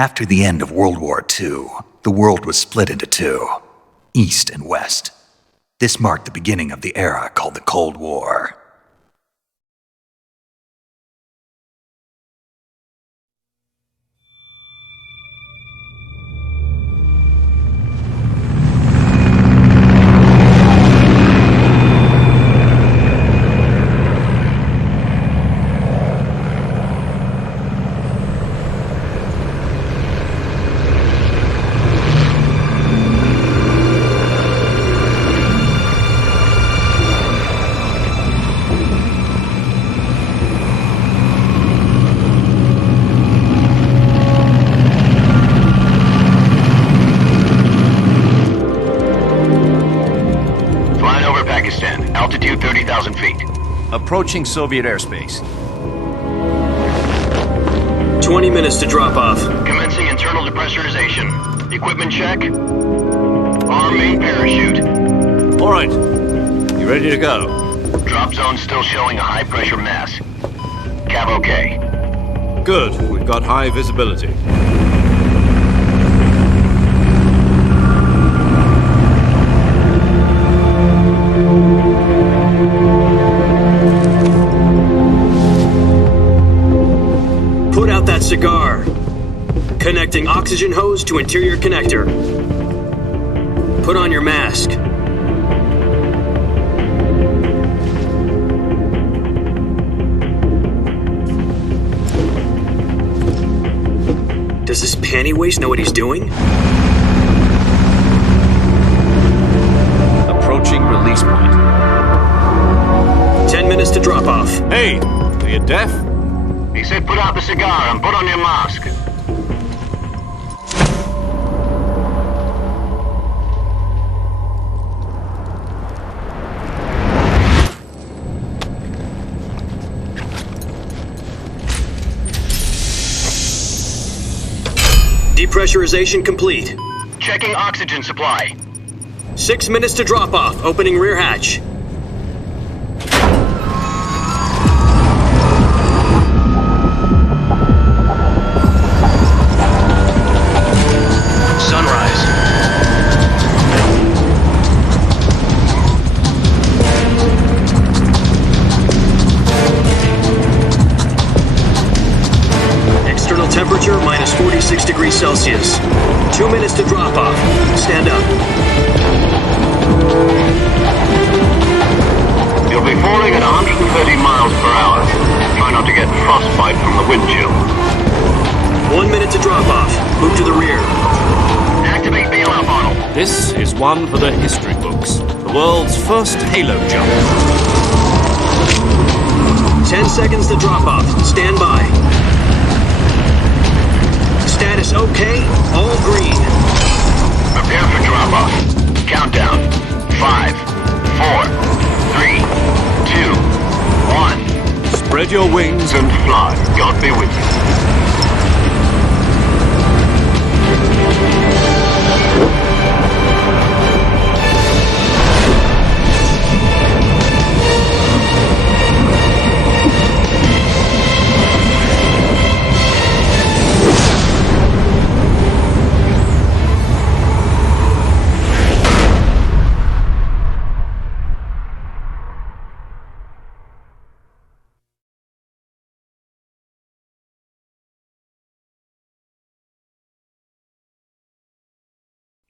After the end of World War II, the world was split into two, East and West. This marked the beginning of the era called the Cold War. Altitude 30,000 feet. Approaching Soviet airspace. 20 minutes to drop off. Commencing internal depressurization. Equipment check. Arm main parachute. All right. You ready to go? Drop zone still showing a high pressure mass. Cav okay. Good. We've got high visibility. Put out that cigar. Connecting oxygen hose to interior connector. Put on your mask. Does this panty waste know what he's doing? Approaching release point. 10 minutes to drop off. Hey, are you deaf? He said put out the cigar and put on your mask. Depressurization complete. Checking oxygen supply. 6 minutes to drop off. Opening rear hatch. Sunrise. External temperature minus 46 degrees Celsius. 2 minutes to drop off. Stand up. You'll be falling at 130 miles per hour. Try not to get frostbite from the wind chill. 1 minute to drop off. Move to the rear. Activate bailout bottle. This is one for the history books. The world's first halo jump. 10 seconds to drop off. Stand by. Status okay. All green. Prepare for drop off. Countdown. 5, 4, 3, 2, 1. Spread your wings And fly. God be with you.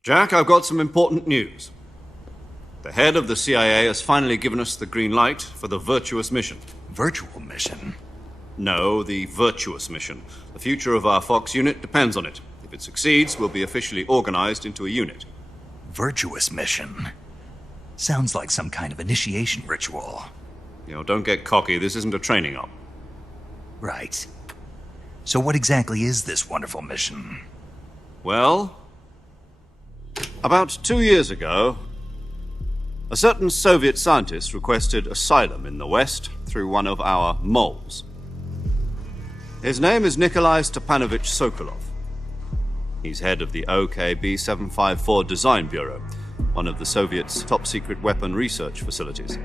Jack, I've got some important news. The head of the CIA has finally given us the green light for the virtuous mission. Virtual mission? No, the virtuous mission. The future of our Fox unit depends on it. If it succeeds, we'll be officially organized into a unit. Virtuous mission? Sounds like some kind of initiation ritual. You know, don't get cocky. This isn't a training op. Right. So what exactly is this wonderful mission? Well, about 2 years ago, a certain Soviet scientist requested asylum in the West through one of our moles. His name is Nikolai Stepanovich Sokolov. He's head of the OKB-754 Design Bureau, one of the Soviets' top-secret weapon research facilities,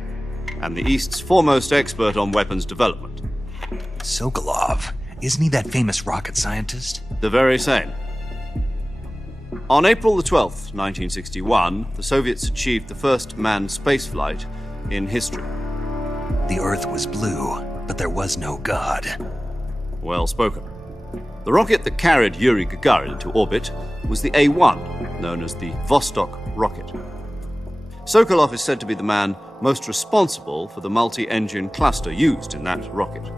and the East's foremost expert on weapons development. Sokolov. Isn't he that famous rocket scientist? The very same. On April the 12th, 1961, the Soviets achieved the first manned spaceflight in history. The Earth was blue, but there was no God. Well spoken. The rocket that carried Yuri Gagarin into orbit was the A-1, known as the Vostok rocket. Sokolov is said to be the man most responsible for the multi-engine cluster used in that rocket.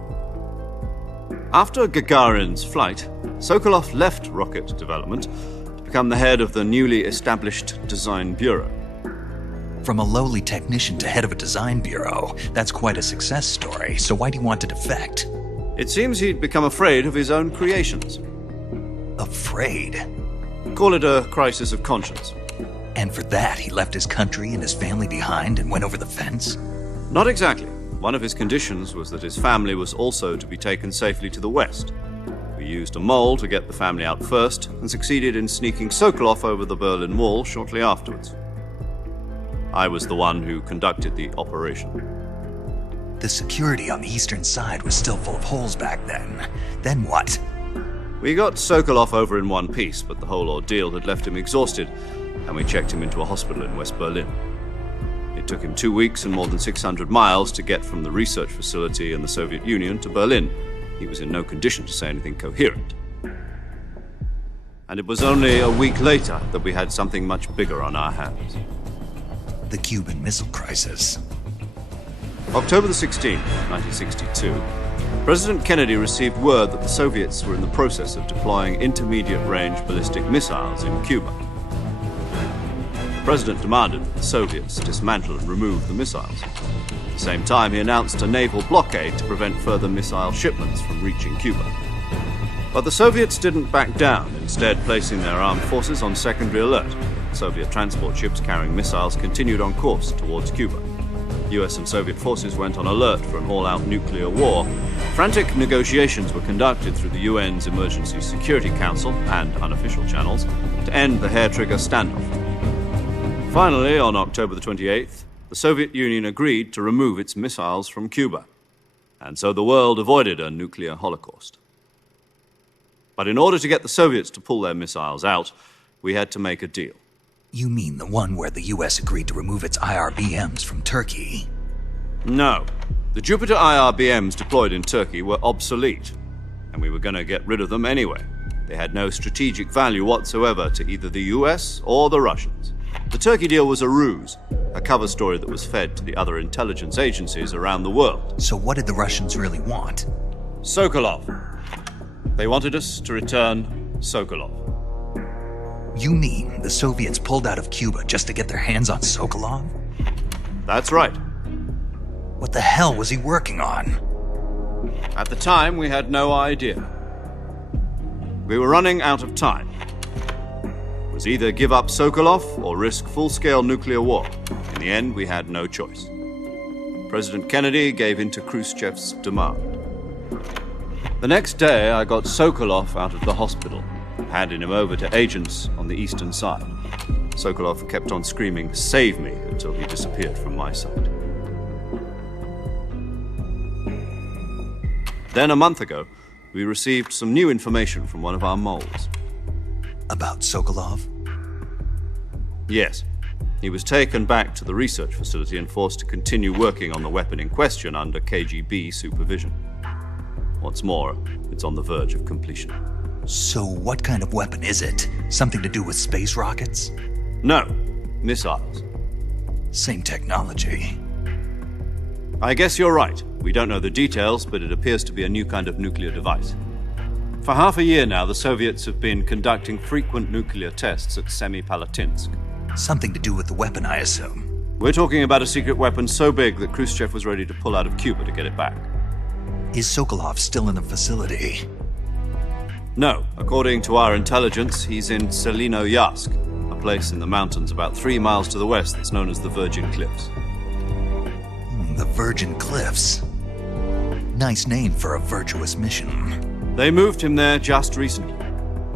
After Gagarin's flight, Sokolov left rocket development to become the head of the newly established Design Bureau. From a lowly technician to head of a design bureau, that's quite a success story, so why do you want to defect? It seems he'd become afraid of his own creations. Afraid? Call it a crisis of conscience. And for that, he left his country and his family behind and went over the fence? Not exactly. One of his conditions was that his family was also to be taken safely to the west. We used a mole to get the family out first and succeeded in sneaking Sokolov over the Berlin Wall shortly afterwards. I was the one who conducted the operation. The security on the eastern side was still full of holes back then. Then what? We got Sokolov over in one piece, but the whole ordeal had left him exhausted, and we checked him into a hospital in West Berlin. It took him 2 weeks and more than 600 miles to get from the research facility in the Soviet Union to Berlin. He was in no condition to say anything coherent. And it was only a week later that we had something much bigger on our hands. The Cuban Missile Crisis. October the 16th, 1962, President Kennedy received word that the Soviets were in the process of deploying intermediate-range ballistic missiles in Cuba. The President demanded that the Soviets dismantle and remove the missiles. At the same time, he announced a naval blockade to prevent further missile shipments from reaching Cuba. But the Soviets didn't back down, instead placing their armed forces on secondary alert. Soviet transport ships carrying missiles continued on course towards Cuba. US and Soviet forces went on alert for an all-out nuclear war. Frantic negotiations were conducted through the UN's Emergency Security Council and unofficial channels to end the hair-trigger standoff. Finally, on October the 28th, the Soviet Union agreed to remove its missiles from Cuba. And so the world avoided a nuclear holocaust. But in order to get the Soviets to pull their missiles out, we had to make a deal. You mean the one where the US agreed to remove its IRBMs from Turkey? No. The Jupiter IRBMs deployed in Turkey were obsolete, and we were going to get rid of them anyway. They had no strategic value whatsoever to either the US or the Russians. The Turkey deal was a ruse, a cover story that was fed to the other intelligence agencies around the world. So what did the Russians really want? Sokolov. They wanted us to return Sokolov. You mean the Soviets pulled out of Cuba just to get their hands on Sokolov? That's right. What the hell was he working on? At the time, we had no idea. We were running out of time. It was either give up Sokolov or risk full-scale nuclear war. In the end, we had no choice. President Kennedy gave in to Khrushchev's demand. The next day, I got Sokolov out of the hospital, handing him over to agents on the eastern side. Sokolov kept on screaming, "Save me," until he disappeared from my sight. Then a month ago, we received some new information from one of our moles. About Sokolov? Yes. He was taken back to the research facility and forced to continue working on the weapon in question under KGB supervision. What's more, it's on the verge of completion. So what kind of weapon is it? Something to do with space rockets? No, missiles. Same technology. I guess you're right. We don't know the details, but it appears to be a new kind of nuclear device. For half a year now, the Soviets have been conducting frequent nuclear tests at Semipalatinsk. Something to do with the weapon, I assume. We're talking about a secret weapon so big that Khrushchev was ready to pull out of Cuba to get it back. Is Sokolov still in the facility? No. According to our intelligence, he's in Selino-Yarsk, a place in the mountains about 3 miles to the west that's known as the Virgin Cliffs. The Virgin Cliffs. Nice name for a virtuous mission. They moved him there just recently.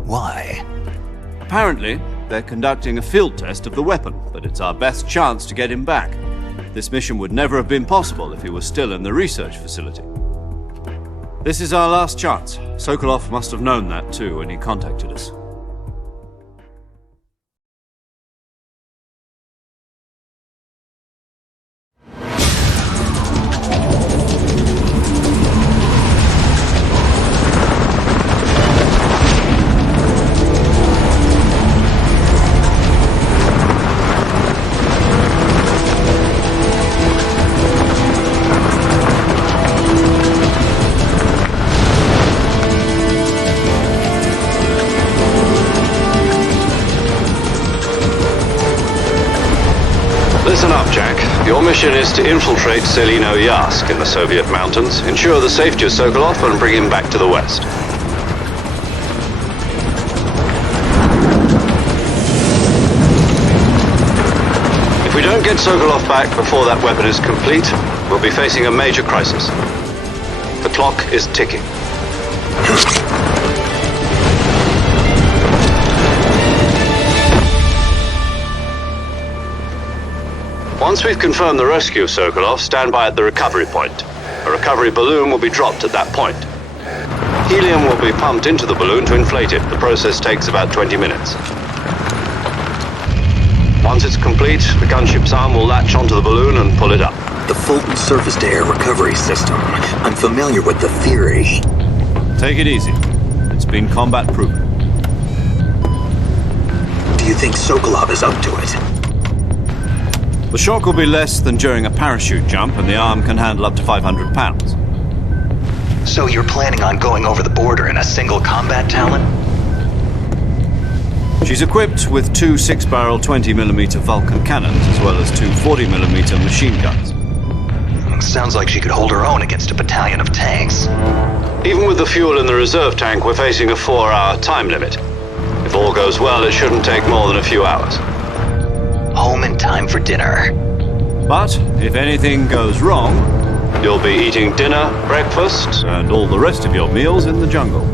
Why? Apparently, they're conducting a field test of the weapon, but it's our best chance to get him back. This mission would never have been possible if he was still in the research facility. This is our last chance. Sokolov must have known that too when he contacted us. Listen up, Jack. Your mission is to infiltrate Selino-Yask in the Soviet mountains, ensure the safety of Sokolov, and bring him back to the West. If we don't get Sokolov back before that weapon is complete, we'll be facing a major crisis. The clock is ticking. Once we've confirmed the rescue of Sokolov, stand by at the recovery point. A recovery balloon will be dropped at that point. Helium will be pumped into the balloon to inflate it. The process takes about 20 minutes. Once it's complete, the gunship's arm will latch onto the balloon and pull it up. The Fulton surface-to-air recovery system. I'm familiar with the theory. Take it easy. It's been combat-proven. Do you think Sokolov is up to it? The shock will be less than during a parachute jump, and the arm can handle up to 500 pounds. So you're planning on going over the border in a single combat Talon? She's equipped with two 6-barrel 20mm Vulcan cannons, as well as two 40mm machine guns. Sounds like she could hold her own against a battalion of tanks. Even with the fuel in the reserve tank, we're facing a 4-hour time limit. If all goes well, it shouldn't take more than a few hours. Home in time for dinner. But if anything goes wrong, you'll be eating dinner, breakfast, and all the rest of your meals in the jungle.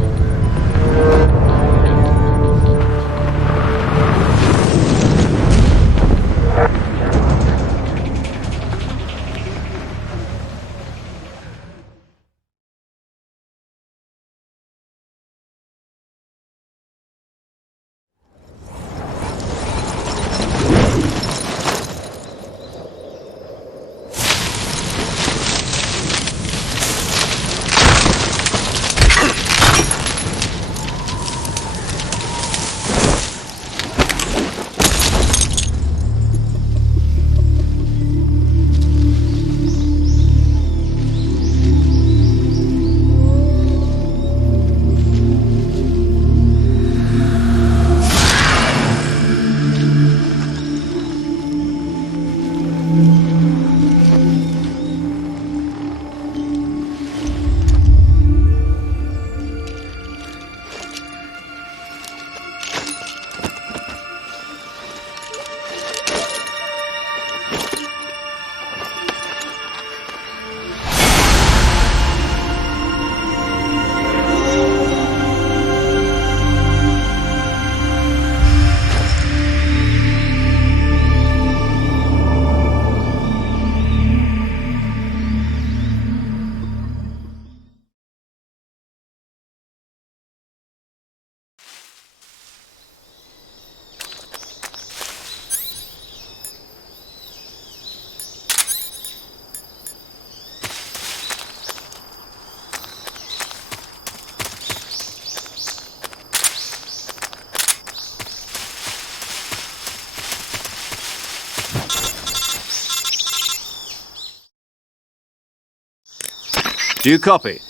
Do you copy?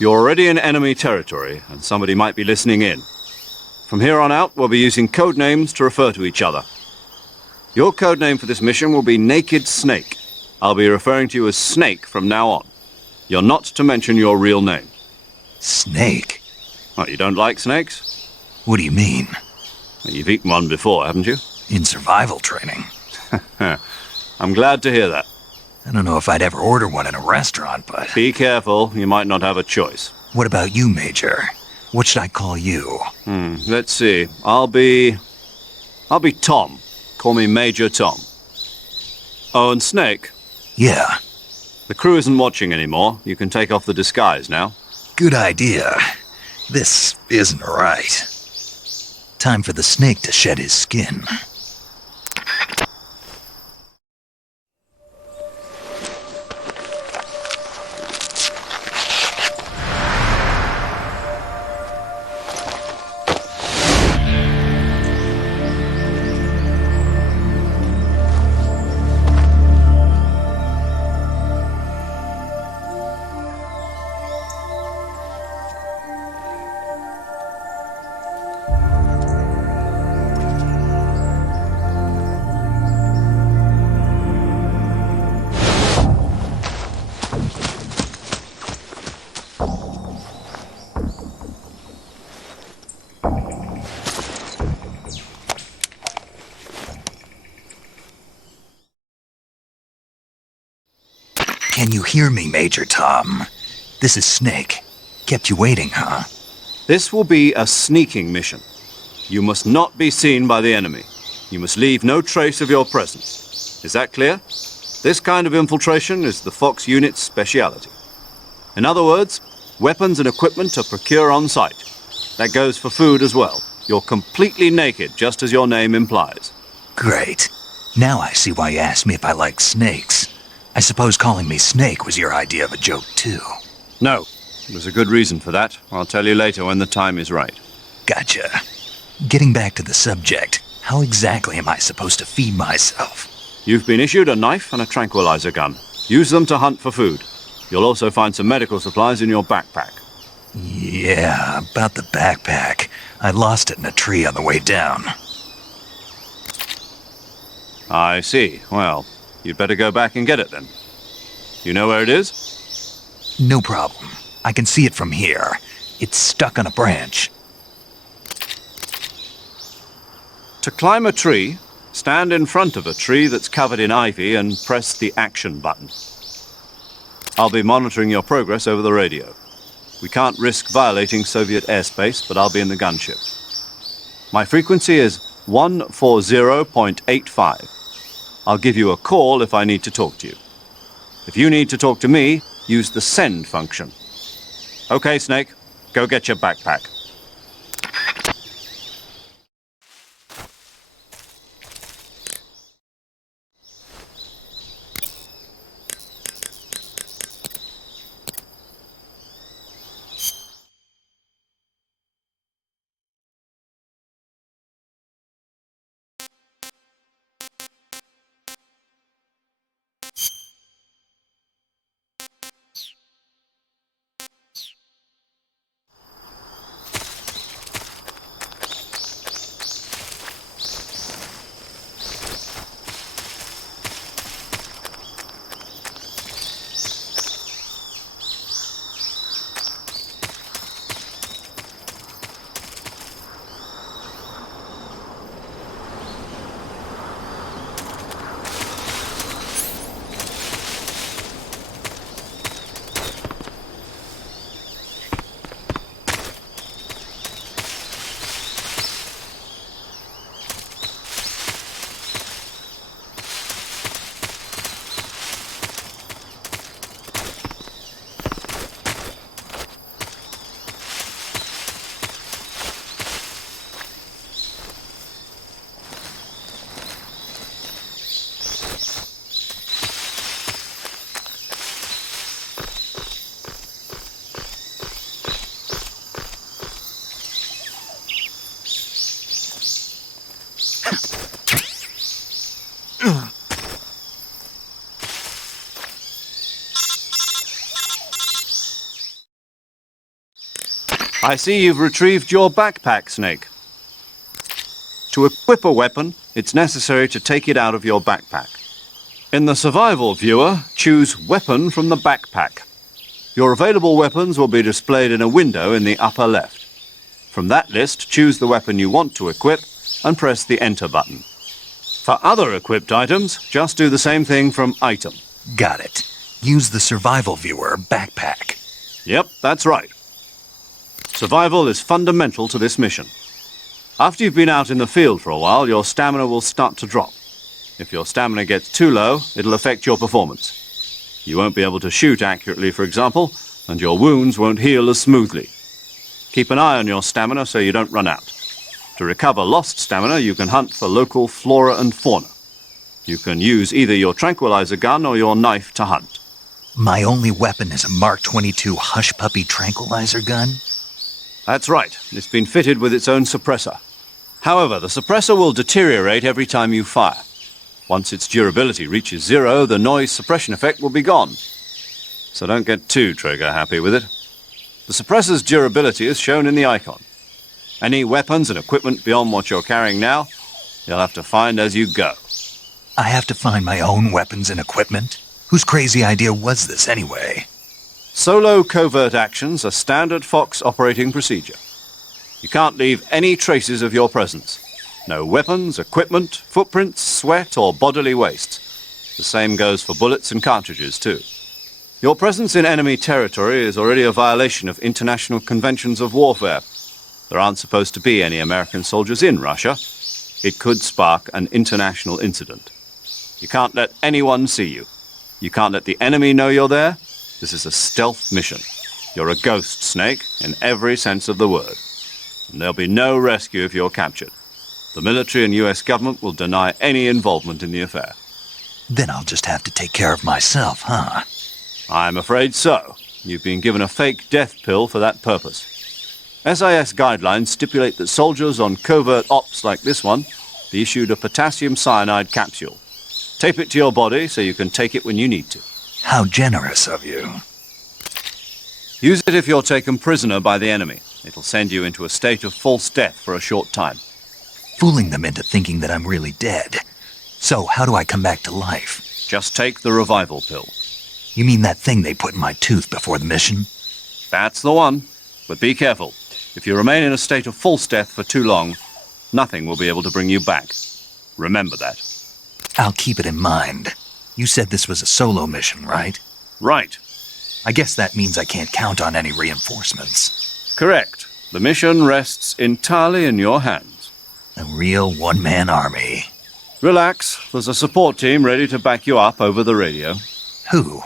You're already in enemy territory, and somebody might be listening in. From here on out, we'll be using code names to refer to each other. Your code name for this mission will be Naked Snake. I'll be referring to you as Snake from now on. You're not to mention your real name. Snake? What, you don't like snakes? What do you mean? Well, you've eaten one before, haven't you? In survival training. I'm glad to hear that. I don't know if I'd ever order one in a restaurant, but... Be careful, you might not have a choice. What about you, Major? What should I call you? Let's see. I'll be Tom. Call me Major Tom. Oh, and Snake? Yeah. The crew isn't watching anymore. You can take off the disguise now. Good idea. This isn't right. Time for the snake to shed his skin. Can you hear me, Major Tom? This is Snake. Kept you waiting, huh? This will be a sneaking mission. You must not be seen by the enemy. You must leave no trace of your presence. Is that clear? This kind of infiltration is the Fox unit's speciality. In other words, weapons and equipment are procured on site. That goes for food as well. You're completely naked, just as your name implies. Great. Now I see why you asked me if I like snakes. I suppose calling me Snake was your idea of a joke, too. No, there's a good reason for that. I'll tell you later when the time is right. Gotcha. Getting back to the subject, how exactly am I supposed to feed myself? You've been issued a knife and a tranquilizer gun. Use them to hunt for food. You'll also find some medical supplies in your backpack. Yeah, about the backpack. I lost it in a tree on the way down. I see. Well, you'd better go back and get it then. You know where it is? No problem. I can see it from here. It's stuck on a branch. To climb a tree, stand in front of a tree that's covered in ivy and press the action button. I'll be monitoring your progress over the radio. We can't risk violating Soviet airspace, but I'll be in the gunship. My frequency is 140.85. I'll give you a call if I need to talk to you. If you need to talk to me, use the send function. Okay, Snake, go get your backpack. I see you've retrieved your backpack, Snake. To equip a weapon, it's necessary to take it out of your backpack. In the survival viewer, choose Weapon from the backpack. Your available weapons will be displayed in a window in the upper left. From that list, choose the weapon you want to equip and press the Enter button. For other equipped items, just do the same thing from Item. Got it. Use the survival viewer backpack. Yep, that's right. Survival is fundamental to this mission. After you've been out in the field for a while, your stamina will start to drop. If your stamina gets too low, it'll affect your performance. You won't be able to shoot accurately, for example, and your wounds won't heal as smoothly. Keep an eye on your stamina so you don't run out. To recover lost stamina, you can hunt for local flora and fauna. You can use either your tranquilizer gun or your knife to hunt. My only weapon is a Mark 22 Hush Puppy tranquilizer gun? That's right. It's been fitted with its own suppressor. However, the suppressor will deteriorate every time you fire. Once its durability reaches 0, the noise suppression effect will be gone. So don't get too trigger-happy with it. The suppressor's durability is shown in the icon. Any weapons and equipment beyond what you're carrying now, you'll have to find as you go. I have to find my own weapons and equipment? Whose crazy idea was this anyway? Solo covert actions are standard Fox operating procedure. You can't leave any traces of your presence. No weapons, equipment, footprints, sweat, or bodily waste. The same goes for bullets and cartridges, too. Your presence in enemy territory is already a violation of international conventions of warfare. There aren't supposed to be any American soldiers in Russia. It could spark an international incident. You can't let anyone see you. You can't let the enemy know you're there. This is a stealth mission. You're a ghost, Snake, in every sense of the word. And there'll be no rescue if you're captured. The military and US government will deny any involvement in the affair. Then I'll just have to take care of myself, huh? I'm afraid so. You've been given a fake death pill for that purpose. SIS guidelines stipulate that soldiers on covert ops like this one be issued a potassium cyanide capsule. Tape it to your body so you can take it when you need to. How generous of you. Use it if you're taken prisoner by the enemy. It'll send you into a state of false death for a short time. Fooling them into thinking that I'm really dead. So how do I come back to life? Just take the revival pill. You mean that thing they put in my tooth before the mission? That's the one. But be careful. If you remain in a state of false death for too long, nothing will be able to bring you back. Remember that. I'll keep it in mind. You said this was a solo mission, right? Right. I guess that means I can't count on any reinforcements. Correct. The mission rests entirely in your hands. A real one-man army. Relax. There's a support team ready to back you up over the radio. Who?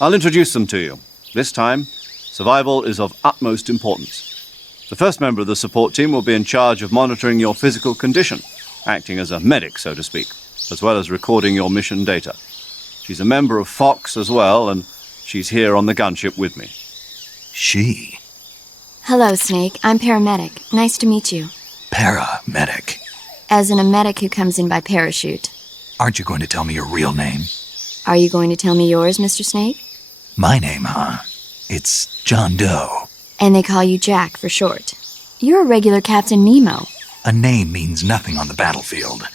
I'll introduce them to you. This time, survival is of utmost importance. The first member of the support team will be in charge of monitoring your physical condition, acting as a medic, so to speak, as well as recording your mission data. She's a member of Fox as well, and she's here on the gunship with me. She? Hello, Snake. I'm paramedic. Nice to meet you. Paramedic. As in a medic who comes in by parachute. Aren't you going to tell me your real name? Are you going to tell me yours, Mr. Snake? My name, huh? It's John Doe. And they call you Jack for short. You're a regular Captain Nemo. A name means nothing on the battlefield.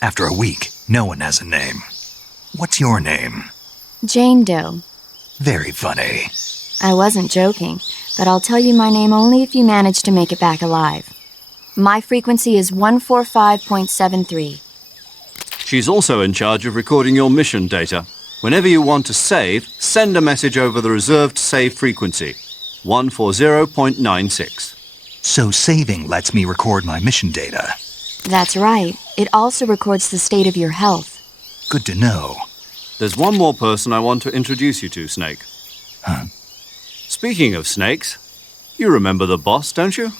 After a week, no one has a name. What's your name? Jane Doe. Very funny. I wasn't joking, but I'll tell you my name only if you manage to make it back alive. My frequency is 145.73. She's also in charge of recording your mission data. Whenever you want to save, send a message over the reserved save frequency, 140.96. So saving lets me record my mission data. That's right. It also records the state of your health. Good to know. There's one more person I want to introduce you to, Snake. Huh? Speaking of snakes, you remember the boss, don't you?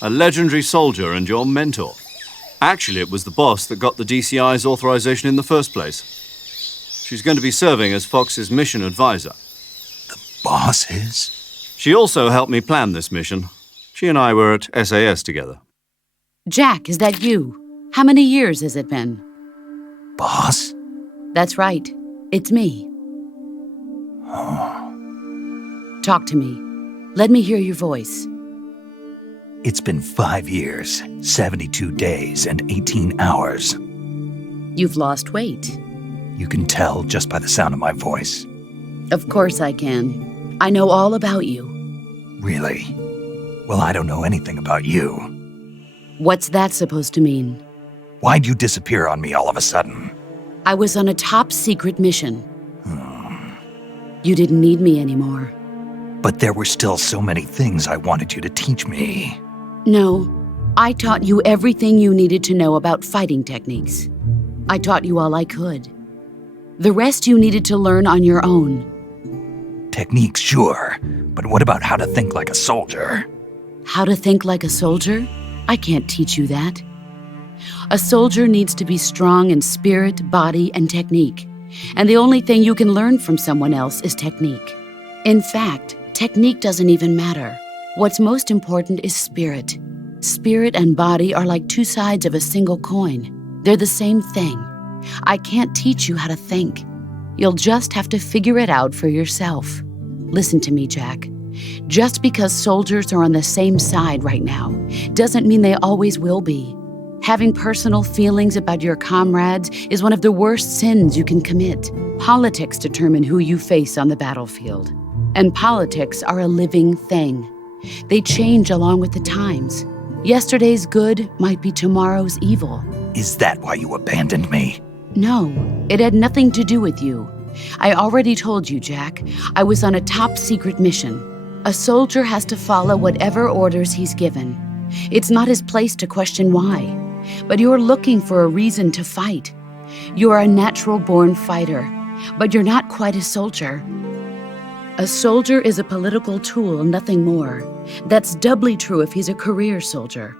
A legendary soldier and your mentor. Actually, it was the boss that got the DCI's authorization in the first place. She's going to be serving as Fox's mission advisor. The boss is? She also helped me plan this mission. She and I were at SAS together. Jack, is that you? How many years has it been? Boss? That's right. It's me. Talk to me. Let me hear your voice. It's been 5 years, 72 days, and 18 hours. You've lost weight. You can tell just by the sound of my voice. Of course I can. I know all about you. Really? Well, I don't know anything about you. What's that supposed to mean? Why'd you disappear on me all of a sudden? I was on a top-secret mission. You didn't need me anymore. But there were still so many things I wanted you to teach me. No, I taught you everything you needed to know about fighting techniques. I taught you all I could. The rest you needed to learn on your own. Techniques, sure, but what about how to think like a soldier? How to think like a soldier? I can't teach you that. A soldier needs to be strong in spirit, body, and technique. And the only thing you can learn from someone else is technique. In fact, technique doesn't even matter. What's most important is spirit. Spirit and body are like two sides of a single coin. They're the same thing. I can't teach you how to think. You'll just have to figure it out for yourself. Listen to me, Jack. Just because soldiers are on the same side right now doesn't mean they always will be. Having personal feelings about your comrades is one of the worst sins you can commit. Politics determine who you face on the battlefield. And politics are a living thing. They change along with the times. Yesterday's good might be tomorrow's evil. Is that why you abandoned me? No, it had nothing to do with you. I already told you, Jack. I was on a top-secret mission. A soldier has to follow whatever orders he's given. It's not his place to question why. But you're looking for a reason to fight. You're a natural-born fighter, but you're not quite a soldier. A soldier is a political tool, nothing more. That's doubly true if he's a career soldier.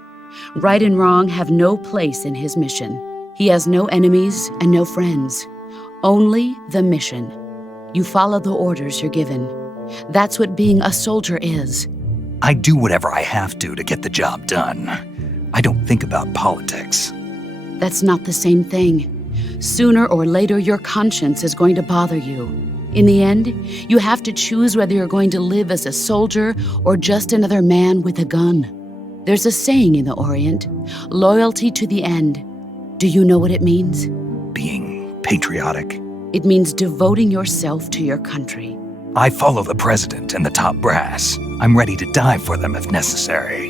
Right and wrong have no place in his mission. He has no enemies and no friends. Only the mission. You follow the orders you're given. That's what being a soldier is. I do whatever I have to get the job done. I don't think about politics. That's not the same thing. Sooner or later, your conscience is going to bother you. In the end, you have to choose whether you're going to live as a soldier or just another man with a gun. There's a saying in the Orient, loyalty to the end. Do you know what it means? Being patriotic. It means devoting yourself to your country. I follow the president and the top brass. I'm ready to die for them if necessary.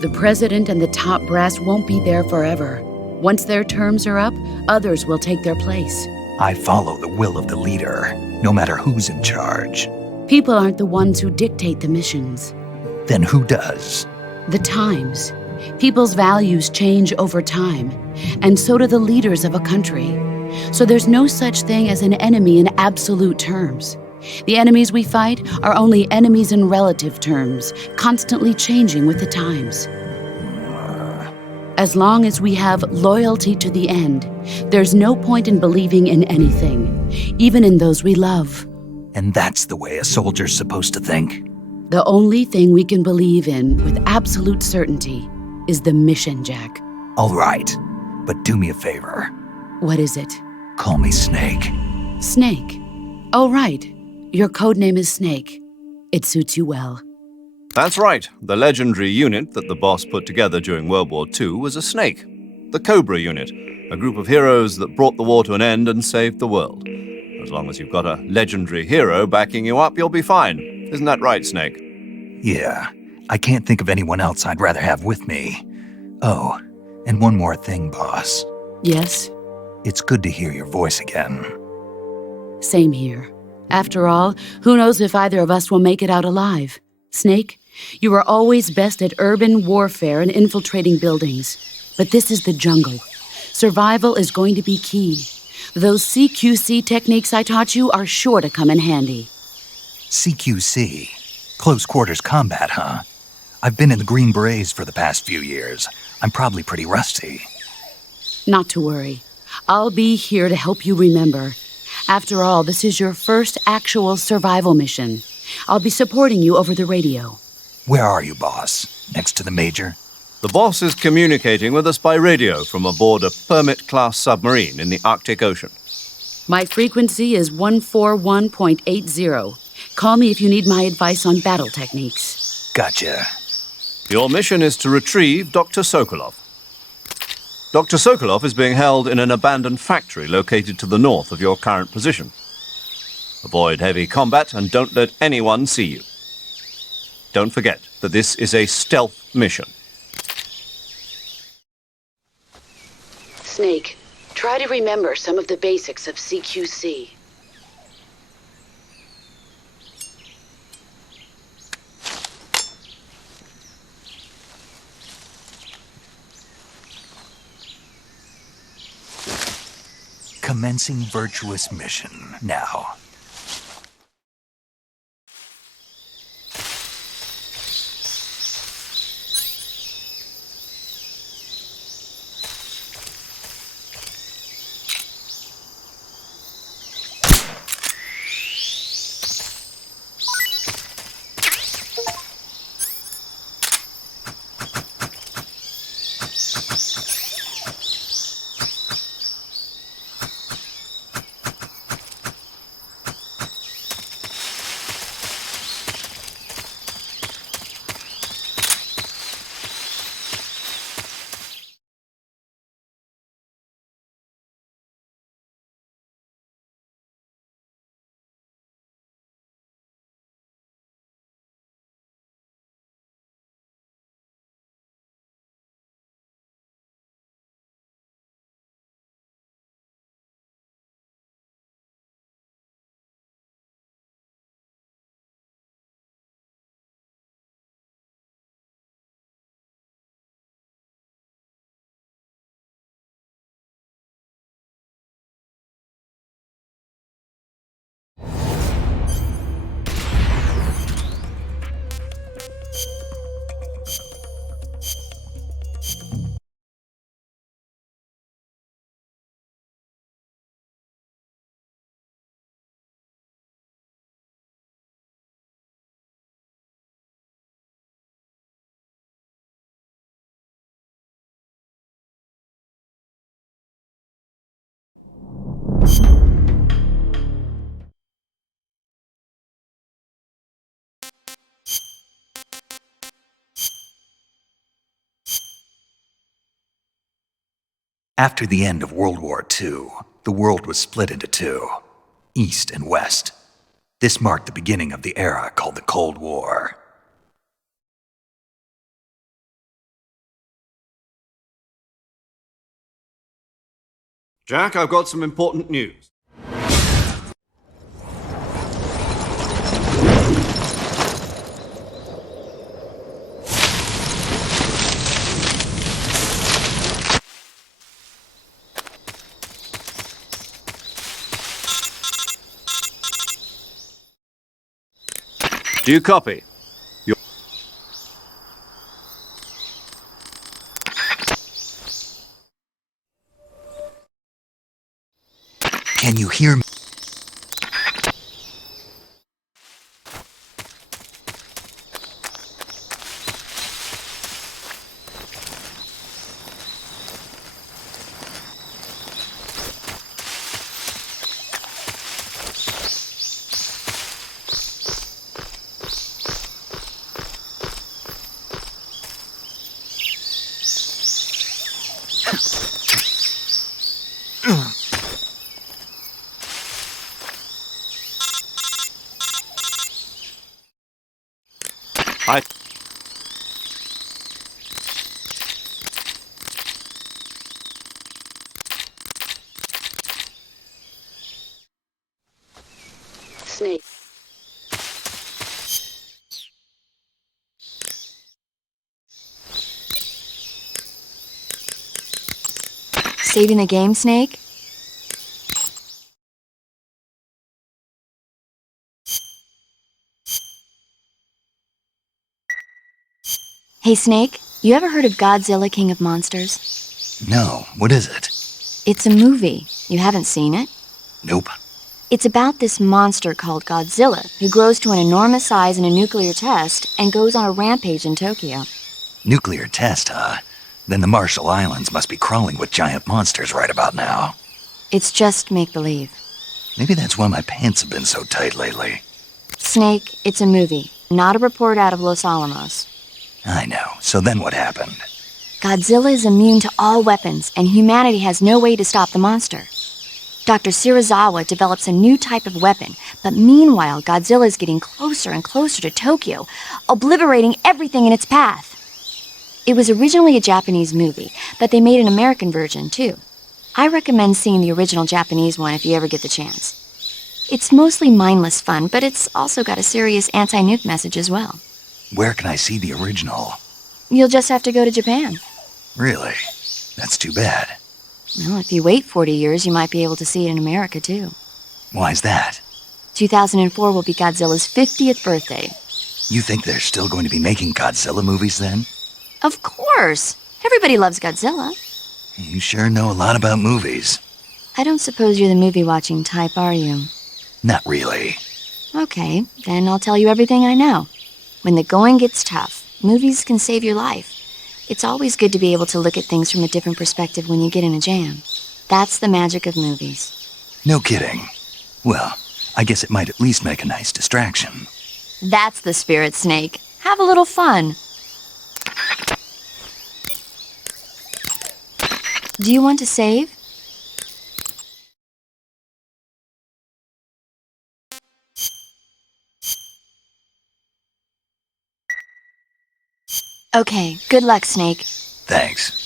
The president and the top brass won't be there forever. Once their terms are up, others will take their place. I follow the will of the leader, no matter who's in charge. People aren't the ones who dictate the missions. Then who does? The times. People's values change over time, and so do the leaders of a country. So there's no such thing as an enemy in absolute terms. The enemies we fight are only enemies in relative terms, constantly changing with the times. As long as we have loyalty to the end, there's no point in believing in anything, even in those we love. And that's the way a soldier's supposed to think? The only thing we can believe in with absolute certainty is the mission, Jack. All right, but do me a favor. What is it? Call me Snake. Snake? Oh, right. Your codename is Snake. It suits you well. That's right. The legendary unit that the boss put together during World War II was a snake. The Cobra unit, a group of heroes that brought the war to an end and saved the world. As long as you've got a legendary hero backing you up, you'll be fine. Isn't that right, Snake? Yeah, I can't think of anyone else I'd rather have with me. Oh, and one more thing, boss. Yes? It's good to hear your voice again. Same here. After all, who knows if either of us will make it out alive? Snake, you are always best at urban warfare and infiltrating buildings. But this is the jungle. Survival is going to be key. Those CQC techniques I taught you are sure to come in handy. CQC? Close quarters combat, huh? I've been in the Green Berets for the past few years. I'm probably pretty rusty. Not to worry. I'll be here to help you remember. After all, this is your first actual survival mission. I'll be supporting you over the radio. Where are you, boss? Next to the Major? The boss is communicating with us by radio from aboard a Permit-class submarine in the Arctic Ocean. My frequency is 141.80. Call me if you need my advice on battle techniques. Gotcha. Your mission is to retrieve Dr. Sokolov. Dr. Sokolov is being held in an abandoned factory located to the north of your current position. Avoid heavy combat and don't let anyone see you. Don't forget that this is a stealth mission. Snake, try to remember some of the basics of CQC. Commencing virtuous mission now. After the end of World War II, the world was split into two, East and West. This marked the beginning of the era called the Cold War. Jack, I've got some important news. Do you copy? Can you hear me? I... Snake. Saving the game, Snake? Hey, Snake, you ever heard of Godzilla, King of Monsters? No, what is it? It's a movie. You haven't seen it? Nope. It's about this monster called Godzilla, who grows to an enormous size in a nuclear test and goes on a rampage in Tokyo. Nuclear test, huh? Then the Marshall Islands must be crawling with giant monsters right about now. It's just make-believe. Maybe that's why my pants have been so tight lately. Snake, it's a movie, not a report out of Los Alamos. I know. So then what happened? Godzilla is immune to all weapons, and humanity has no way to stop the monster. Dr. Shirazawa develops a new type of weapon, but meanwhile, Godzilla is getting closer and closer to Tokyo, obliterating everything in its path. It was originally a Japanese movie, but they made an American version, too. I recommend seeing the original Japanese one if you ever get the chance. It's mostly mindless fun, but it's also got a serious anti-nuke message as well. Where can I see the original? You'll just have to go to Japan. Really? That's too bad. Well, if you wait 40 years, you might be able to see it in America, too. Why's that? 2004 will be Godzilla's 50th birthday. You think they're still going to be making Godzilla movies then? Of course! Everybody loves Godzilla. You sure know a lot about movies. I don't suppose you're the movie-watching type, are you? Not really. Okay, then I'll tell you everything I know. When the going gets tough, movies can save your life. It's always good to be able to look at things from a different perspective when you get in a jam. That's the magic of movies. No kidding. Well, I guess it might at least make a nice distraction. That's the spirit, Snake. Have a little fun. Do you want to save? Okay, good luck, Snake. Thanks.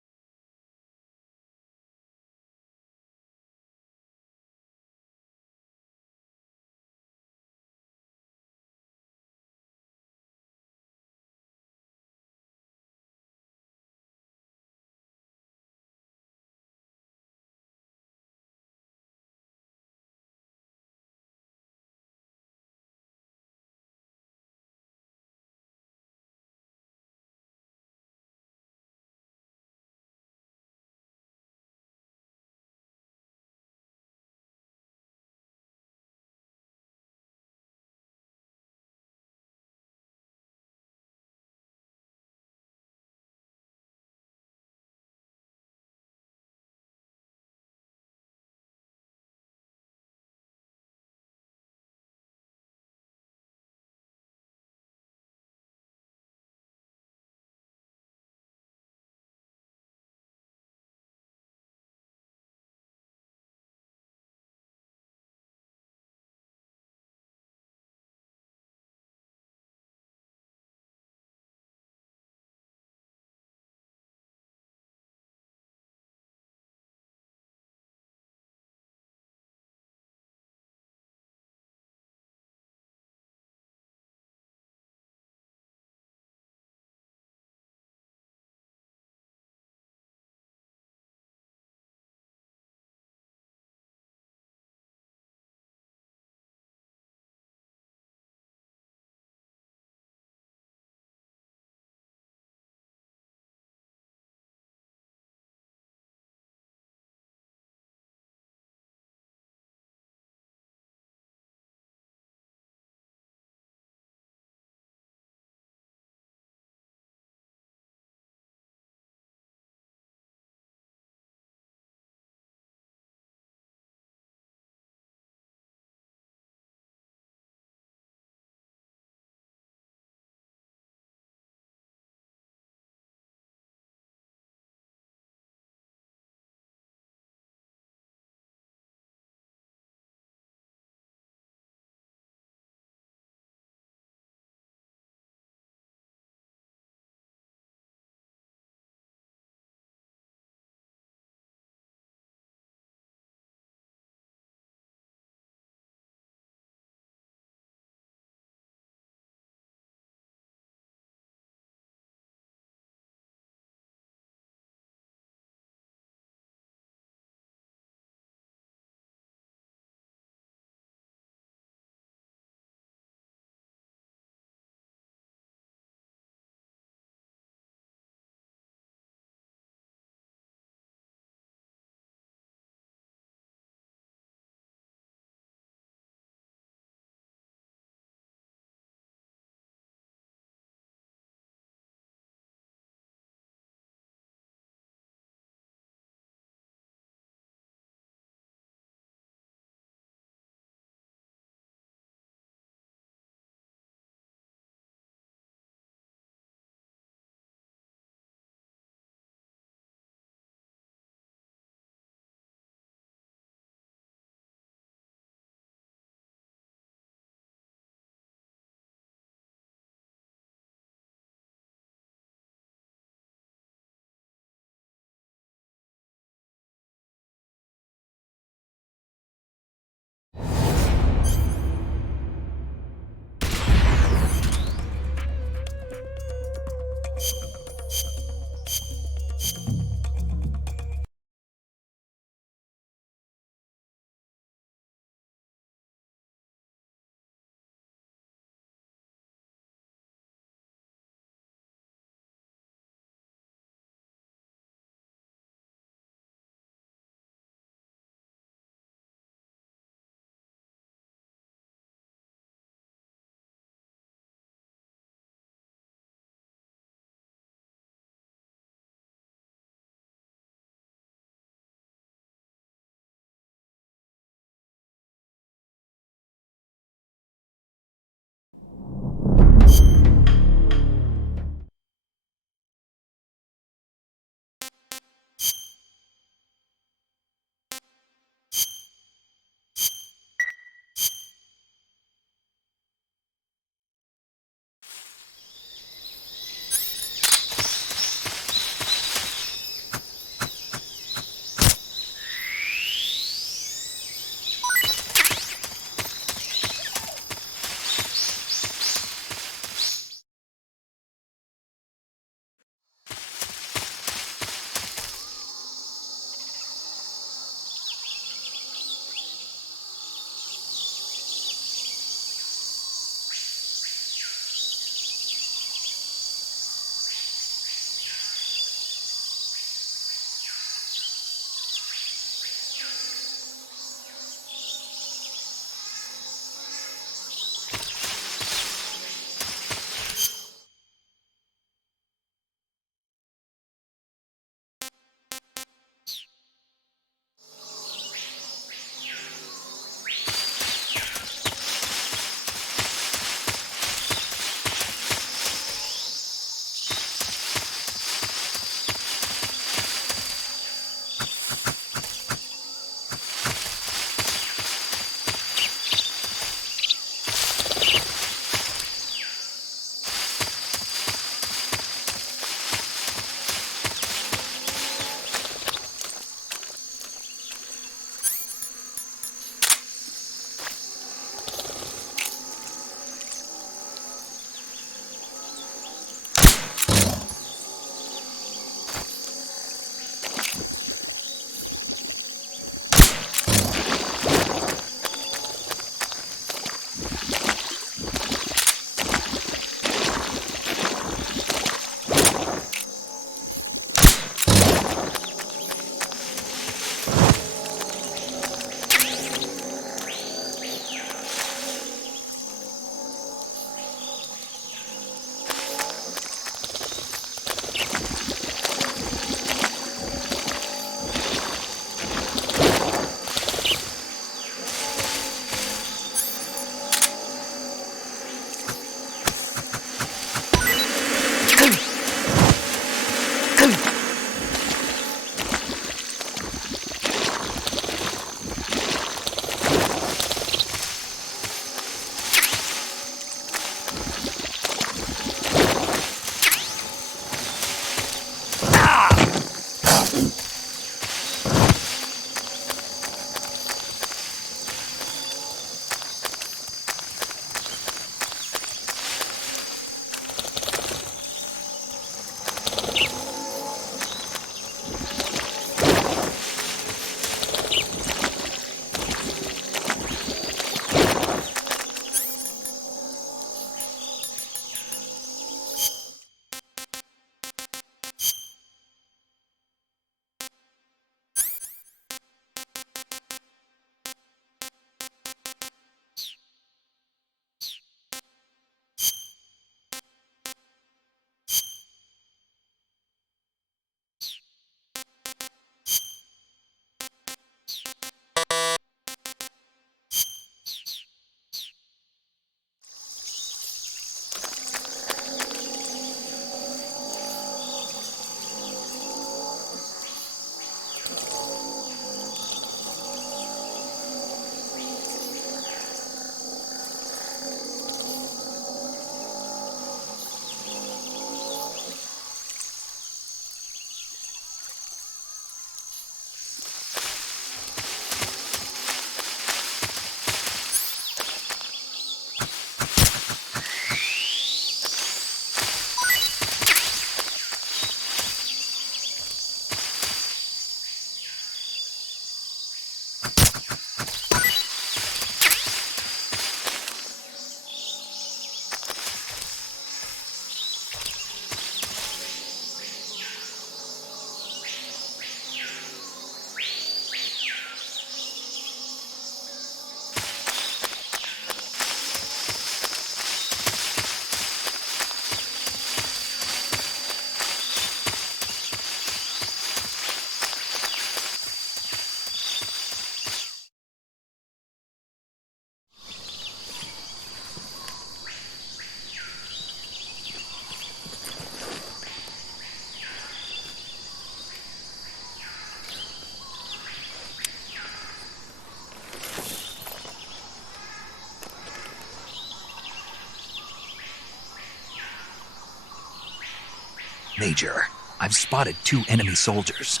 Major, I've spotted 2 enemy soldiers.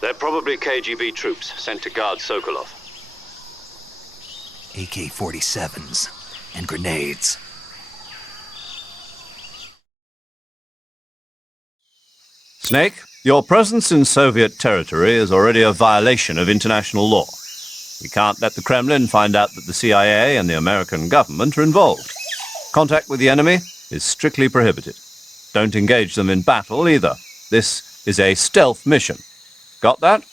They're probably KGB troops sent to guard Sokolov. AK-47s and grenades. Snake, your presence in Soviet territory is already a violation of international law. We can't let the Kremlin find out that the CIA and the American government are involved. Contact with the enemy is strictly prohibited. Don't engage them in battle either. This is a stealth mission. Got that?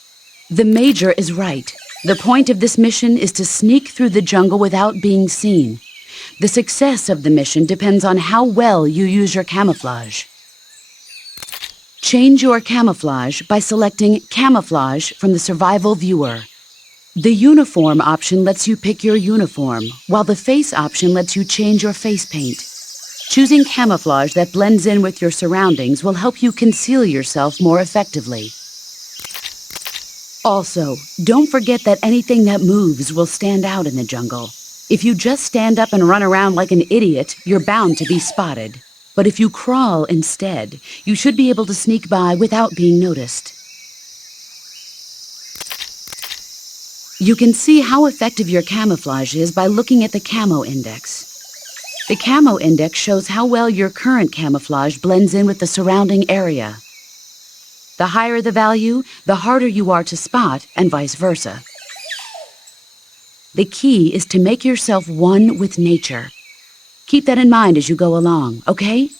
The Major is right. The point of this mission is to sneak through the jungle without being seen. The success of the mission depends on how well you use your camouflage. Change your camouflage by selecting Camouflage from the Survival Viewer. The Uniform option lets you pick your uniform, while the Face option lets you change your face paint. Choosing camouflage that blends in with your surroundings will help you conceal yourself more effectively. Also, don't forget that anything that moves will stand out in the jungle. If you just stand up and run around like an idiot, you're bound to be spotted. But if you crawl instead, you should be able to sneak by without being noticed. You can see how effective your camouflage is by looking at the Camo Index. The Camo Index shows how well your current camouflage blends in with the surrounding area. The higher the value, the harder you are to spot, and vice versa. The key is to make yourself one with nature. Keep that in mind as you go along, okay?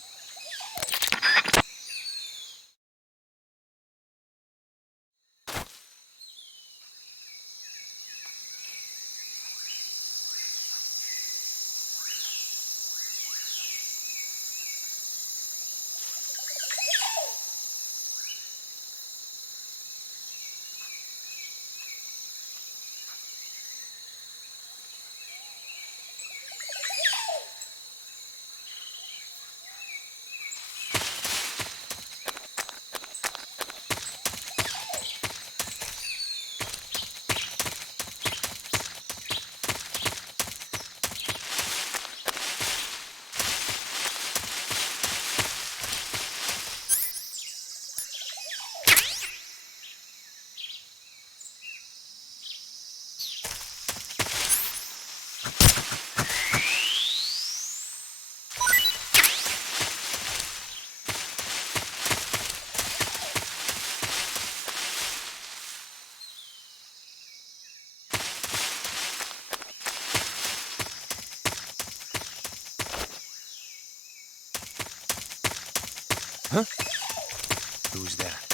Who's that?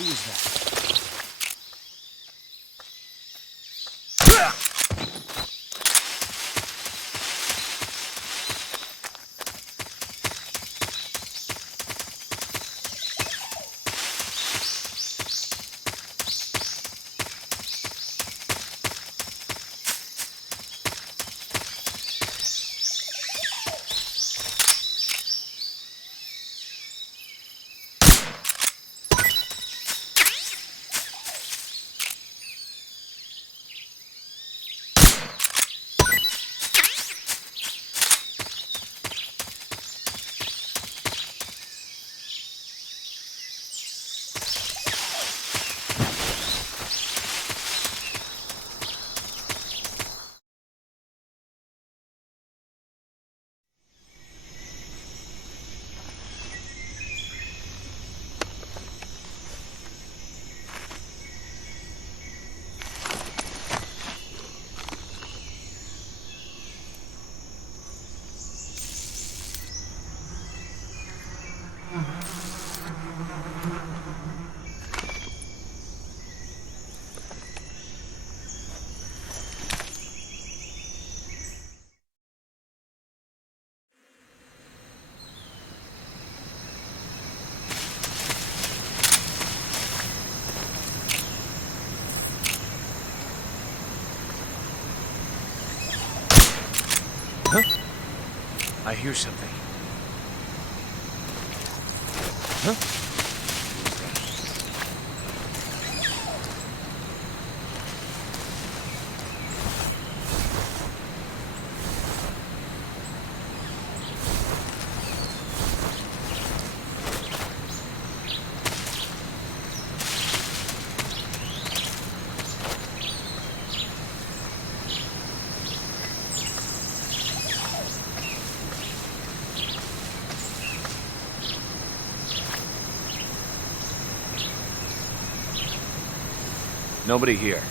Who is that? Huh? I hear something. Huh? Nobody here.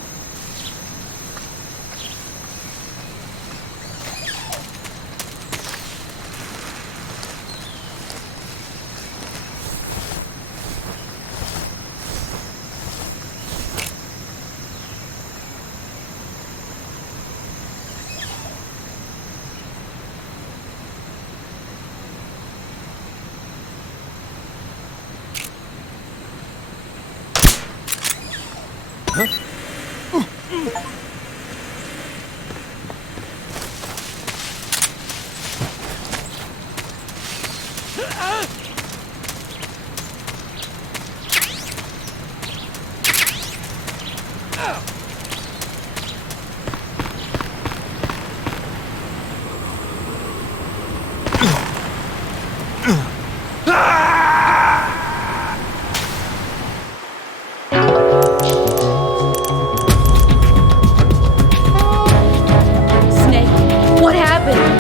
Snake, what happened?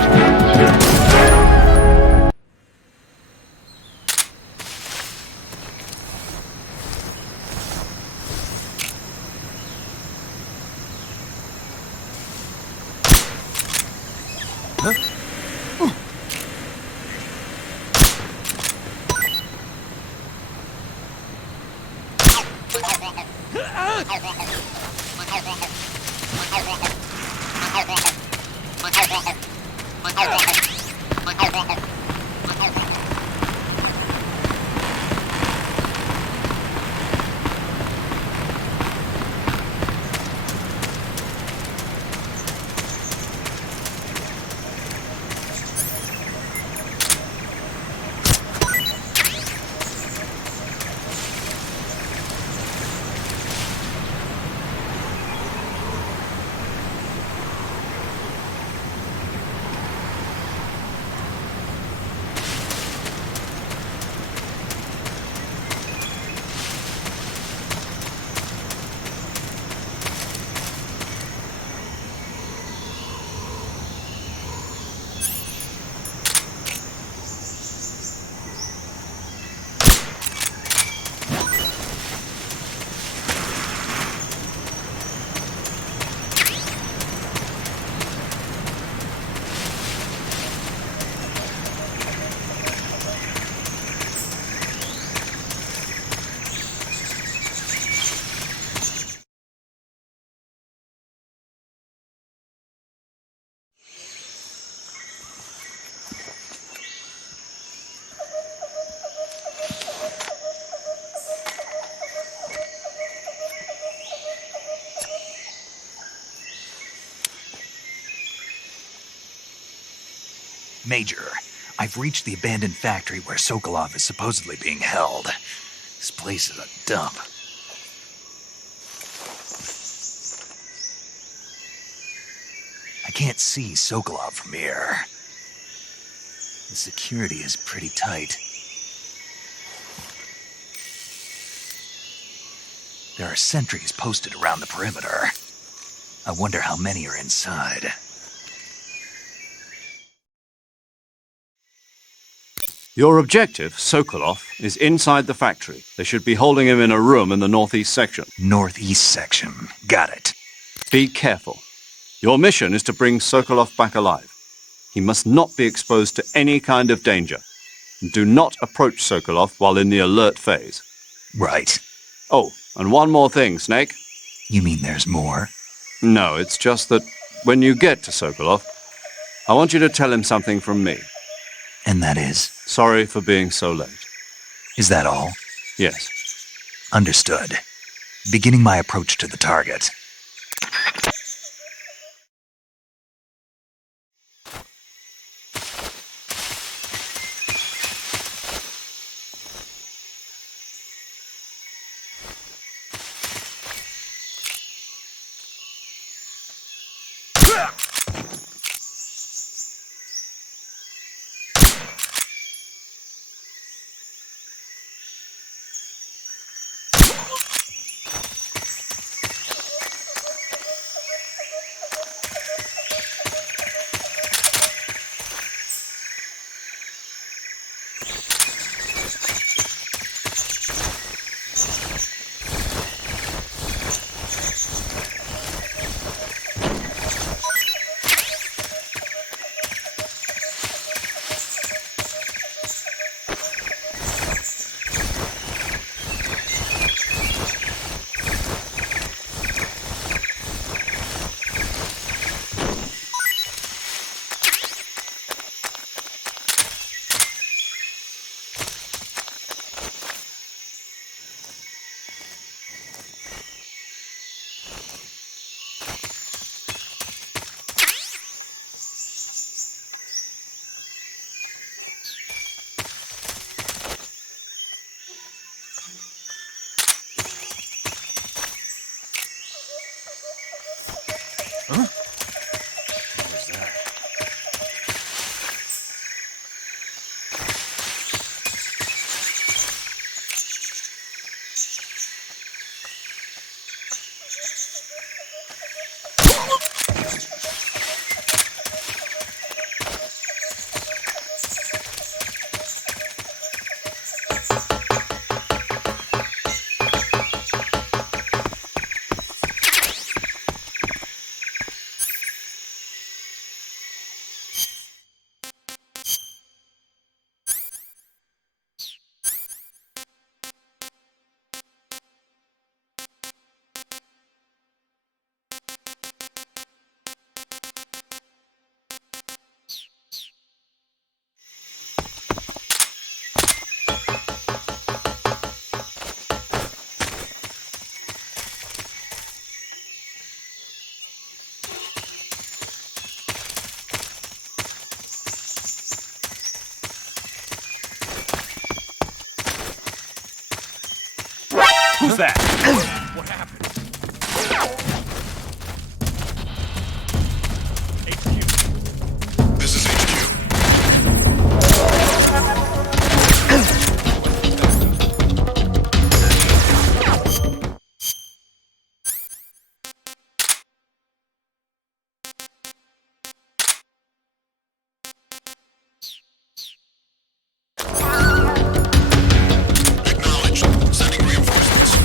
Major, I've reached the abandoned factory where Sokolov is supposedly being held. This place is a dump. I can't see Sokolov from here. The security is pretty tight. There are sentries posted around the perimeter. I wonder how many are inside. Your objective, Sokolov, is inside the factory. They should be holding him in a room in the northeast section. Northeast section. Got it. Be careful. Your mission is to bring Sokolov back alive. He must not be exposed to any kind of danger. Do not approach Sokolov while in the alert phase. Right. Oh, and one more thing, Snake. You mean there's more? No, it's just that when you get to Sokolov, I want you to tell him something from me. And that is? Sorry for being so late. Is that all? Yes. Understood. Beginning my approach to the target. What was that? Who's that? What happened? This is HQ. Acknowledged. Sending reinforcements.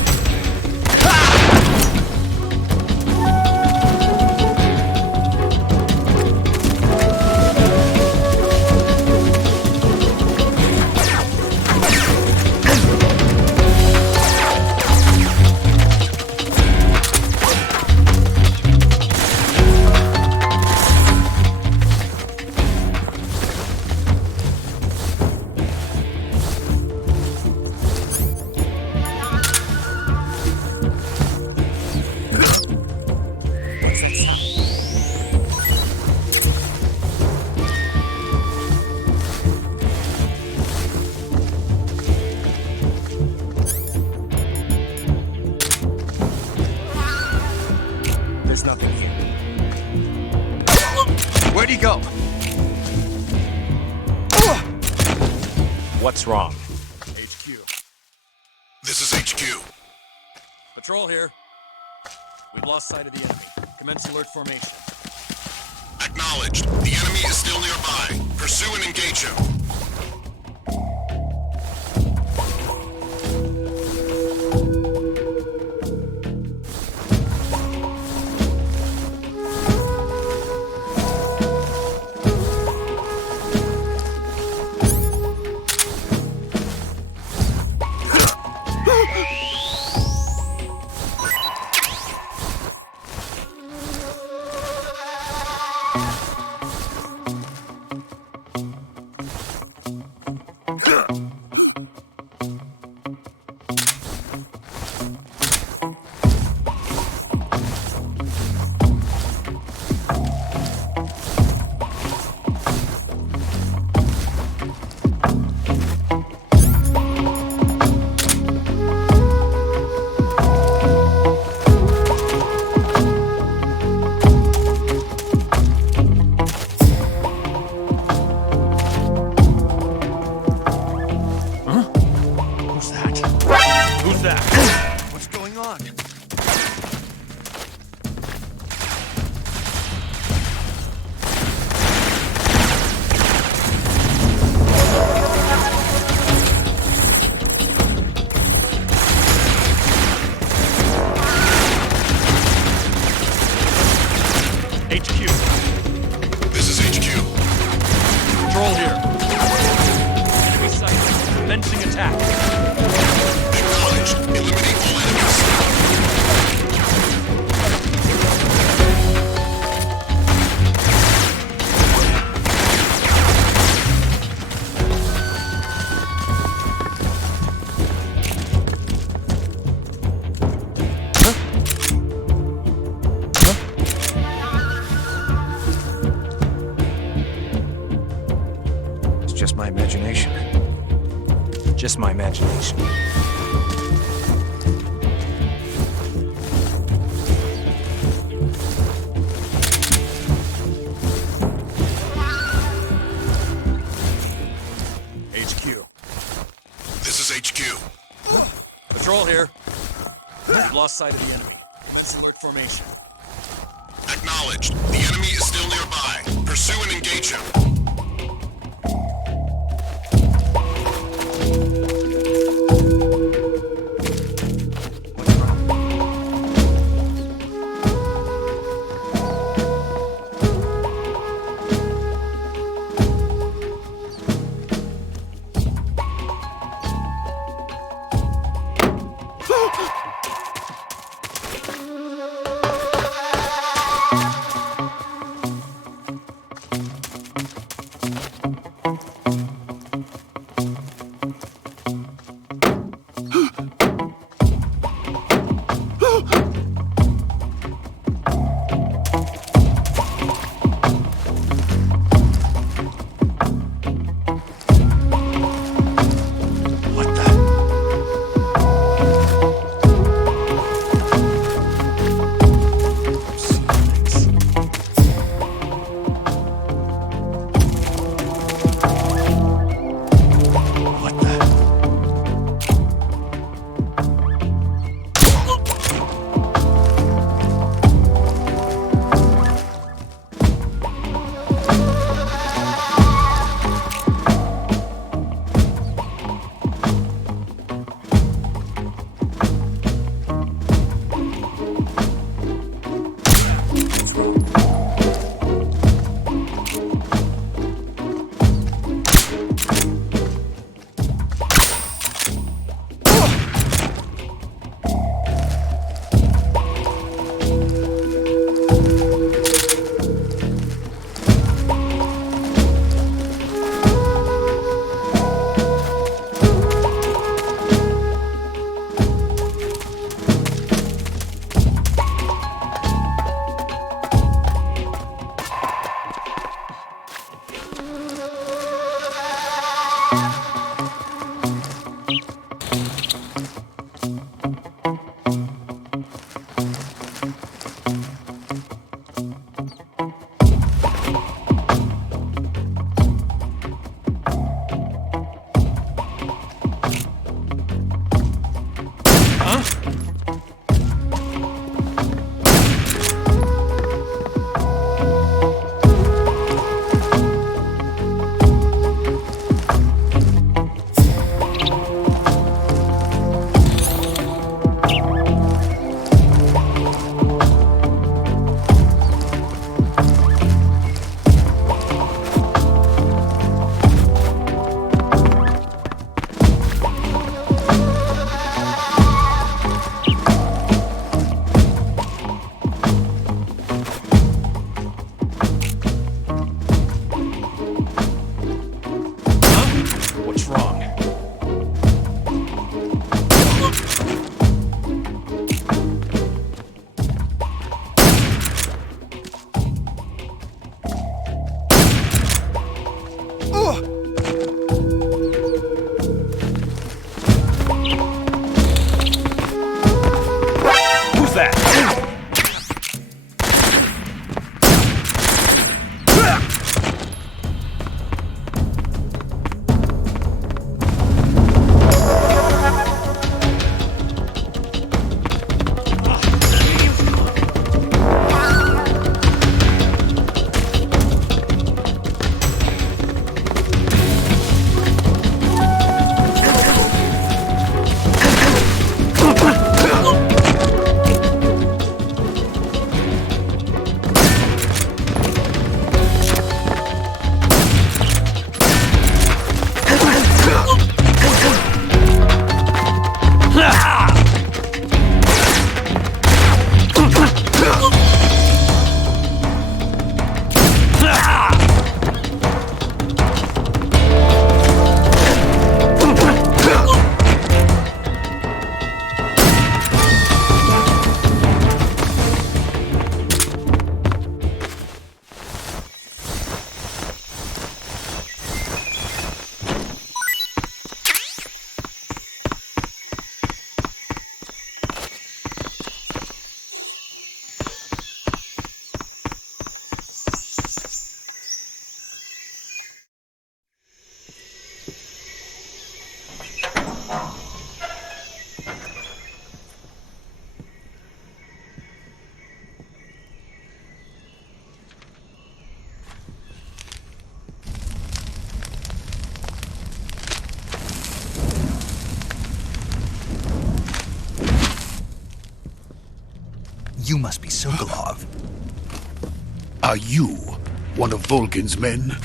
What's that sound? There's nothing here. Where'd he go? What's wrong? HQ. This is HQ. Patrol here. We've lost sight of the enemy. Commence alert formation. Acknowledged. The enemy is still nearby. Pursue and engage him. Who's that? Who's that? What's going on? HQ. This is HQ. Patrol here. Enemy sighted. Commencing attack. Acknowledged. Eliminate all enemies. It's just my imagination. Just my imagination. Patrol here. We've lost sight of the enemy. Alert formation. Acknowledged. The enemy is still nearby. Pursue and engage him. You must be Sokolov. Are you one of Volgin's men?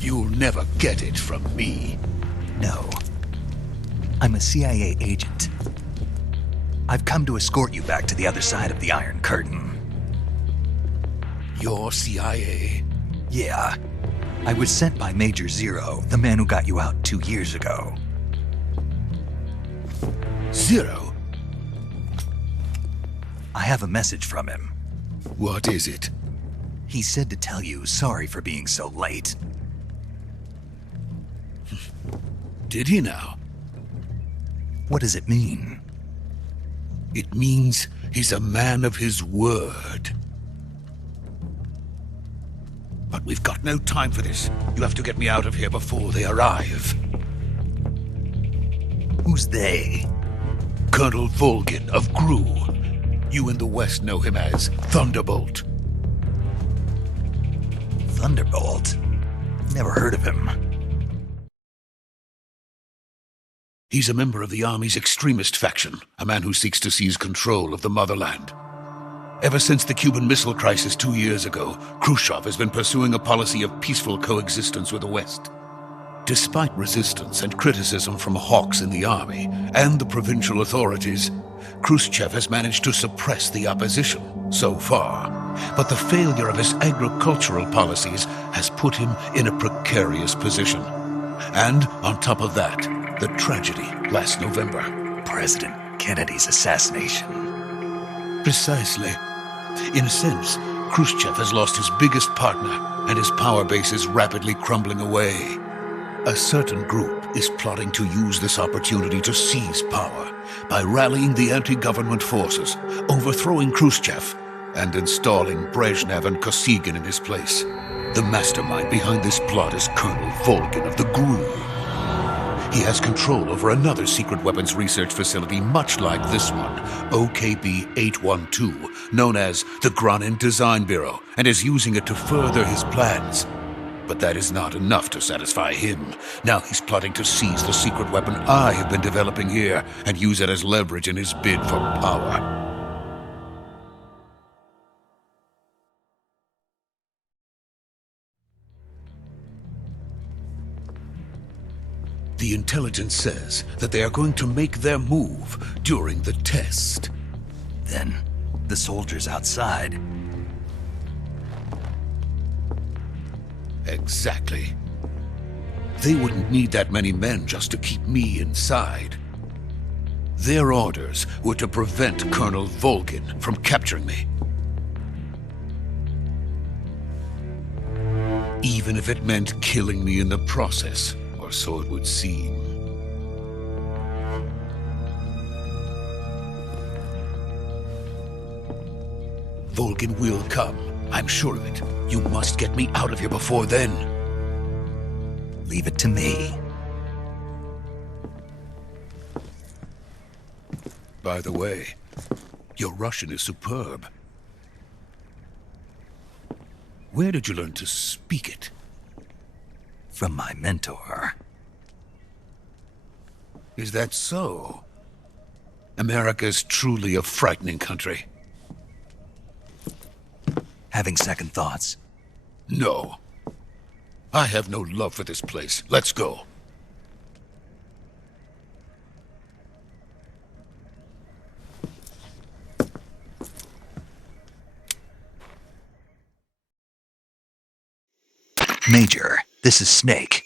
You'll never get it from me. No. I'm a CIA agent. I've come to escort you back to the other side of the Iron Curtain. You're CIA? Yeah. I was sent by Major Zero, the man who got you out 2 years ago. Zero? I have a message from him. What is it? He said to tell you sorry for being so late. Did he now? What does it mean? It means he's a man of his word. But we've got no time for this. You have to get me out of here before they arrive. Who's they? Colonel Volgin of GRU. You in the West know him as Thunderbolt. Thunderbolt? Never heard of him. He's a member of the Army's extremist faction, a man who seeks to seize control of the motherland. Ever since the Cuban Missile Crisis 2 years ago, Khrushchev has been pursuing a policy of peaceful coexistence with the West. Despite resistance and criticism from hawks in the army and the provincial authorities, Khrushchev has managed to suppress the opposition so far. But the failure of his agricultural policies has put him in a precarious position. And on top of that, the tragedy last November. President Kennedy's assassination. Precisely. In a sense, Khrushchev has lost his biggest partner, and his power base is rapidly crumbling away. A certain group is plotting to use this opportunity to seize power by rallying the anti-government forces, overthrowing Khrushchev, and installing Brezhnev and Kosygin in his place. The mastermind behind this plot is Colonel Volgin of the GRU. He has control over another secret weapons research facility much like this one, OKB-812, known as the Granin Design Bureau, and is using it to further his plans. But that is not enough to satisfy him. Now he's plotting to seize the secret weapon I have been developing here and use it as leverage in his bid for power. The intelligence says that they are going to make their move during the test. Then, the soldiers outside. Exactly. They wouldn't need that many men just to keep me inside. Their orders were to prevent Colonel Volgin from capturing me. Even if it meant killing me in the process. Or so it would seem. Volgin will come. I'm sure of it. You must get me out of here before then. Leave it to me. By the way, your Russian is superb. Where did you learn to speak it? From my mentor. Is that so? America is truly a frightening country. Having second thoughts? No. I have no love for this place. Let's go. Major, this is Snake.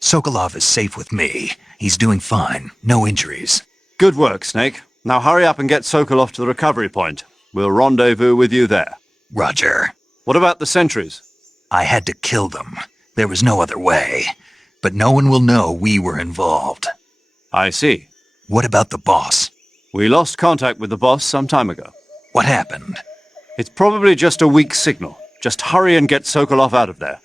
Sokolov is safe with me. He's doing fine. No injuries. Good work, Snake. Now hurry up and get Sokolov to the recovery point. We'll rendezvous with you there. Roger. What about the sentries? I had to kill them. There was no other way. But no one will know we were involved. I see. What about the boss? We lost contact with the boss some time ago. What happened? It's probably just a weak signal. Just hurry and get Sokolov out of there.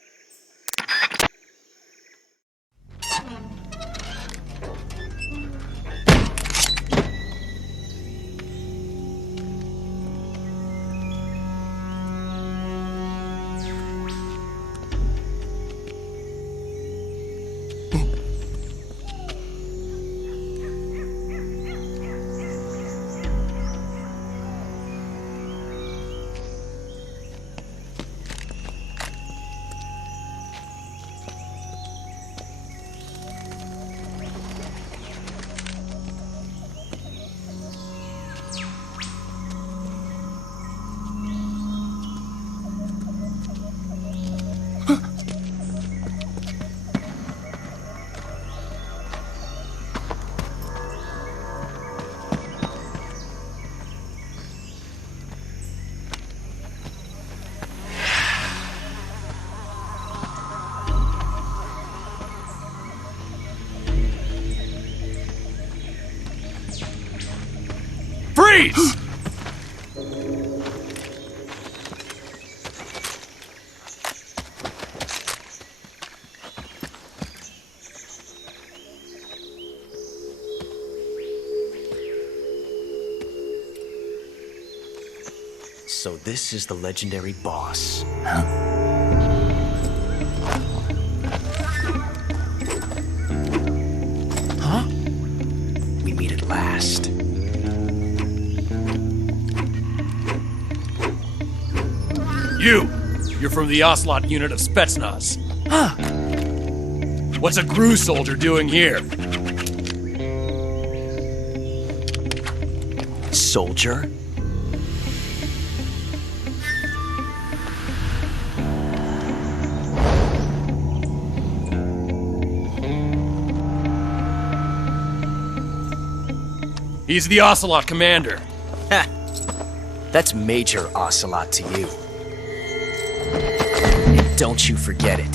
Freeze! So this is the legendary boss. Huh? We meet at last. You're from the Ocelot unit of Spetsnaz. Huh. What's a GRU soldier doing here? Soldier? He's the Ocelot commander. Ha! That's Major Ocelot to you. And don't you forget it.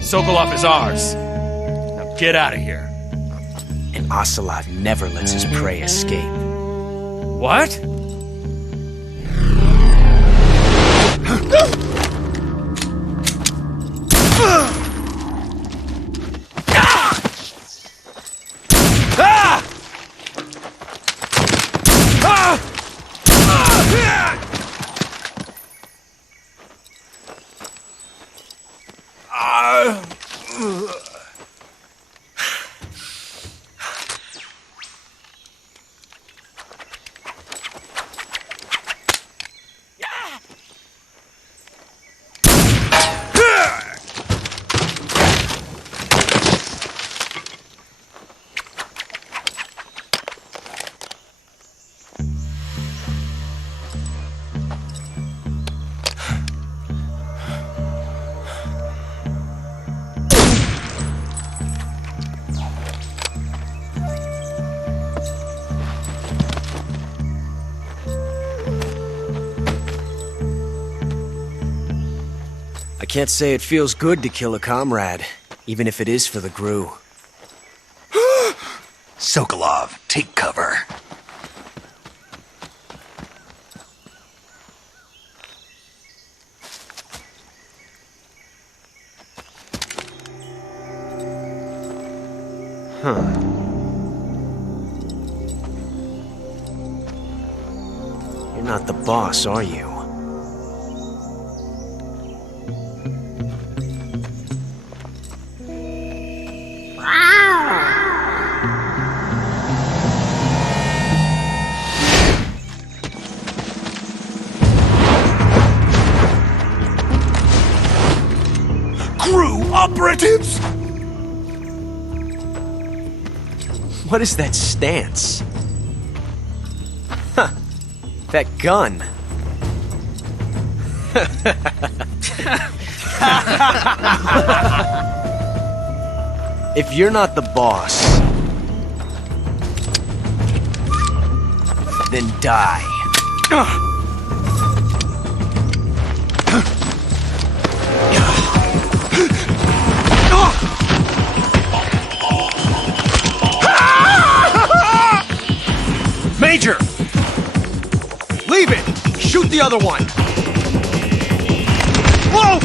Sokolov is ours. Now get out of here. And Ocelot never lets his prey escape. What? I can't say it feels good to kill a comrade, even if it is for the GRU. Sokolov, take cover. Huh. You're not the boss, are you? GRU operatives! What is that stance? Huh. That gun. If you're not the boss, then die. Major! Leave it! Shoot the other one! Whoa!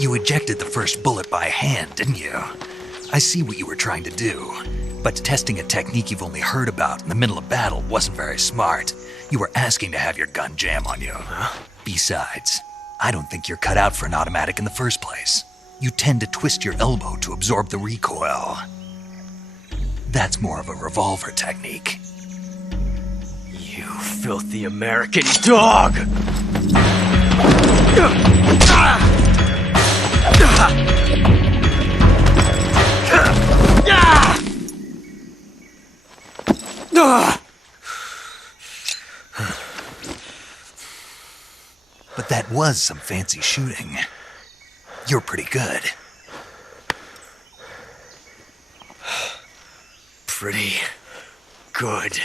You ejected the first bullet by hand, didn't you? I see what you were trying to do, but testing a technique you've only heard about in the middle of battle wasn't very smart. You were asking to have your gun jam on you. Besides, I don't think you're cut out for an automatic in the first place. You tend to twist your elbow to absorb the recoil. That's more of a revolver technique. You filthy American dog! But that was some fancy shooting. You're pretty good. Pretty good.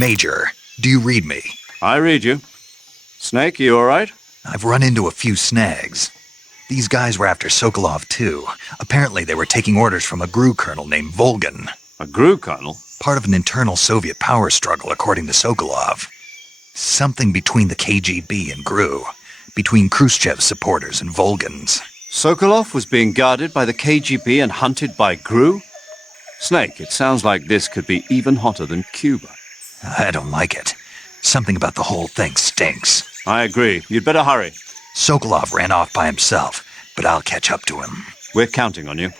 Major, do you read me? I read you. Snake, you all right? I've run into a few snags. These guys were after Sokolov, too. Apparently they were taking orders from a GRU colonel named Volgan. A GRU colonel? Part of an internal Soviet power struggle, according to Sokolov. Something between the KGB and GRU. Between Khrushchev's supporters and Volgan's. Sokolov was being guarded by the KGB and hunted by GRU? Snake, it sounds like this could be even hotter than Cuba. I don't like it. Something about the whole thing stinks. I agree. You'd better hurry. Sokolov ran off by himself, but I'll catch up to him. We're counting on you.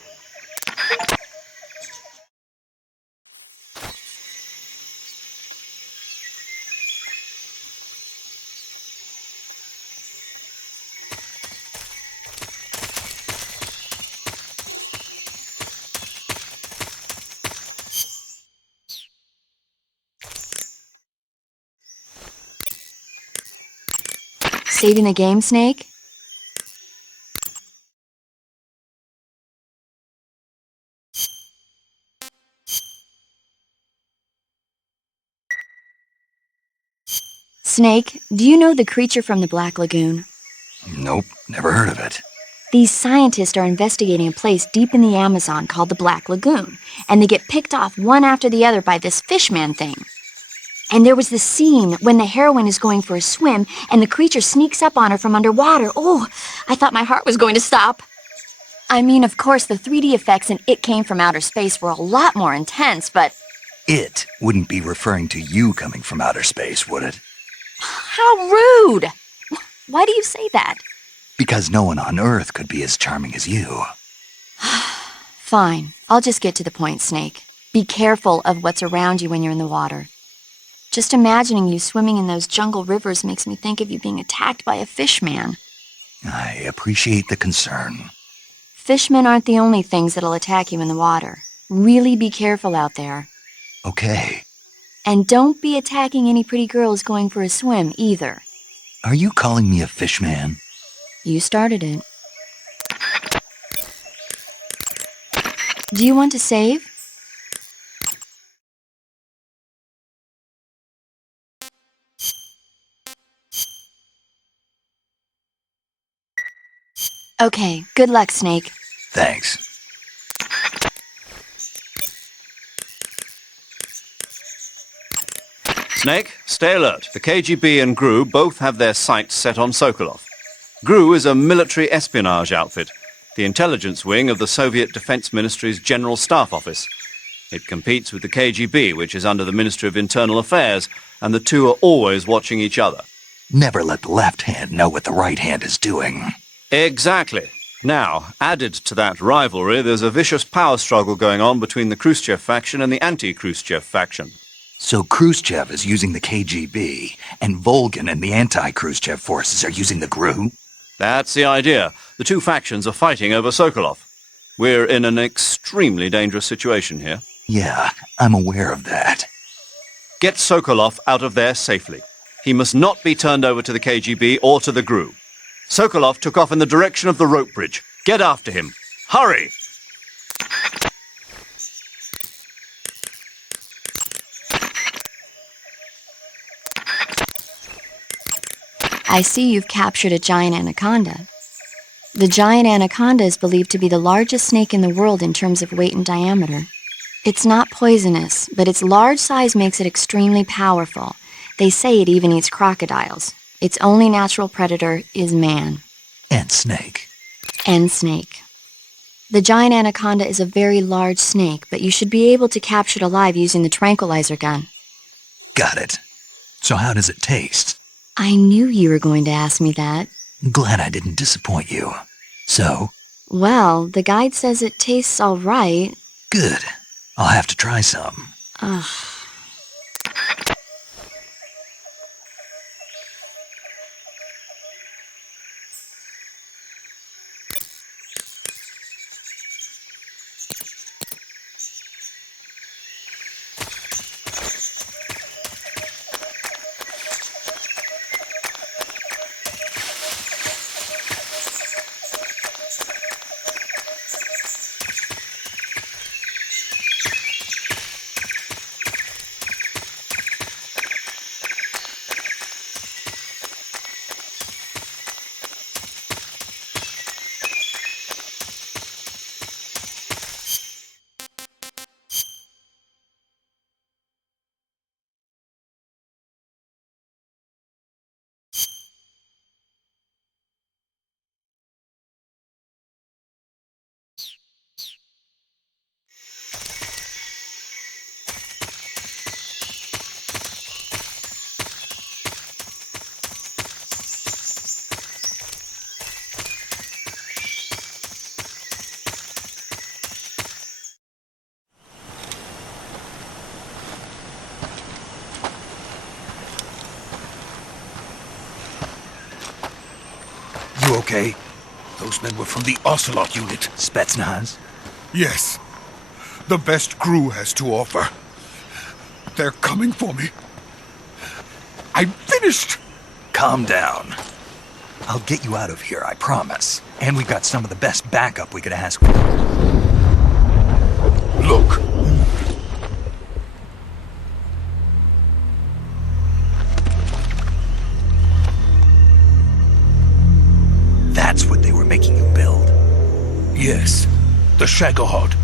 Saving the game, Snake? Snake, do you know the creature from the Black Lagoon? Nope, never heard of it. These scientists are investigating a place deep in the Amazon called the Black Lagoon, and they get picked off one after the other by this fishman thing. And there was this scene when the heroine is going for a swim, and the creature sneaks up on her from underwater. Oh, I thought my heart was going to stop. I mean, of course, the 3D effects in It Came from Outer Space were a lot more intense, but... It wouldn't be referring to you coming from outer space, would it? How rude! Why do you say that? Because no one on Earth could be as charming as you. Fine. I'll just get to the point, Snake. Be careful of what's around you when you're in the water. Just imagining you swimming in those jungle rivers makes me think of you being attacked by a fishman. I appreciate the concern. Fishmen aren't the only things that'll attack you in the water. Really be careful out there. Okay. And don't be attacking any pretty girls going for a swim, either. Are you calling me a fishman? You started it. Do you want to save? Okay, good luck, Snake. Thanks. Snake, stay alert. The KGB and GRU both have their sights set on Sokolov. GRU is a military espionage outfit, the intelligence wing of the Soviet Defense Ministry's General Staff Office. It competes with the KGB, which is under the Ministry of Internal Affairs, and the two are always watching each other. Never let the left hand know what the right hand is doing. Exactly. Now, added to that rivalry, there's a vicious power struggle going on between the Khrushchev faction and the anti-Khrushchev faction. So Khrushchev is using the KGB, and Volgan and the anti-Khrushchev forces are using the GRU? That's the idea. The two factions are fighting over Sokolov. We're in an extremely dangerous situation here. Yeah, I'm aware of that. Get Sokolov out of there safely. He must not be turned over to the KGB or to the GRU. Sokolov took off in the direction of the rope bridge. Get after him. Hurry! I see you've captured a giant anaconda. The giant anaconda is believed to be the largest snake in the world in terms of weight and diameter. It's not poisonous, but its large size makes it extremely powerful. They say it even eats crocodiles. Its only natural predator is man. And snake. And snake. The giant anaconda is a very large snake, but you should be able to capture it alive using the tranquilizer gun. Got it. So how does it taste? I knew you were going to ask me that. Glad I didn't disappoint you. So? Well, the guide says it tastes all right. Good. I'll have to try some. Ugh. You okay? Those men were from the Ocelot unit. Spetsnaz? Yes. The best crew has to offer. They're coming for me. I'm finished! Calm down. I'll get you out of here, I promise. And we've got some of the best backup we could ask for. Look. That's what they were making you build? Yes. The Shagohod.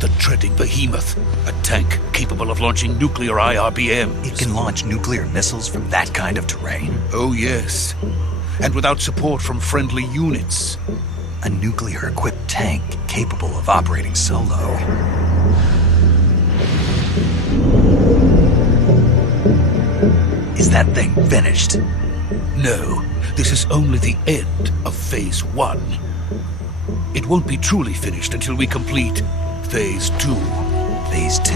The treading behemoth. A tank capable of launching nuclear IRBMs. It can launch nuclear missiles from that kind of terrain? Oh, yes. And without support from friendly units. A nuclear-equipped tank capable of operating solo. Is that thing finished? No. This is only the end of Phase 1. It won't be truly finished until we complete Phase 2. Phase 2?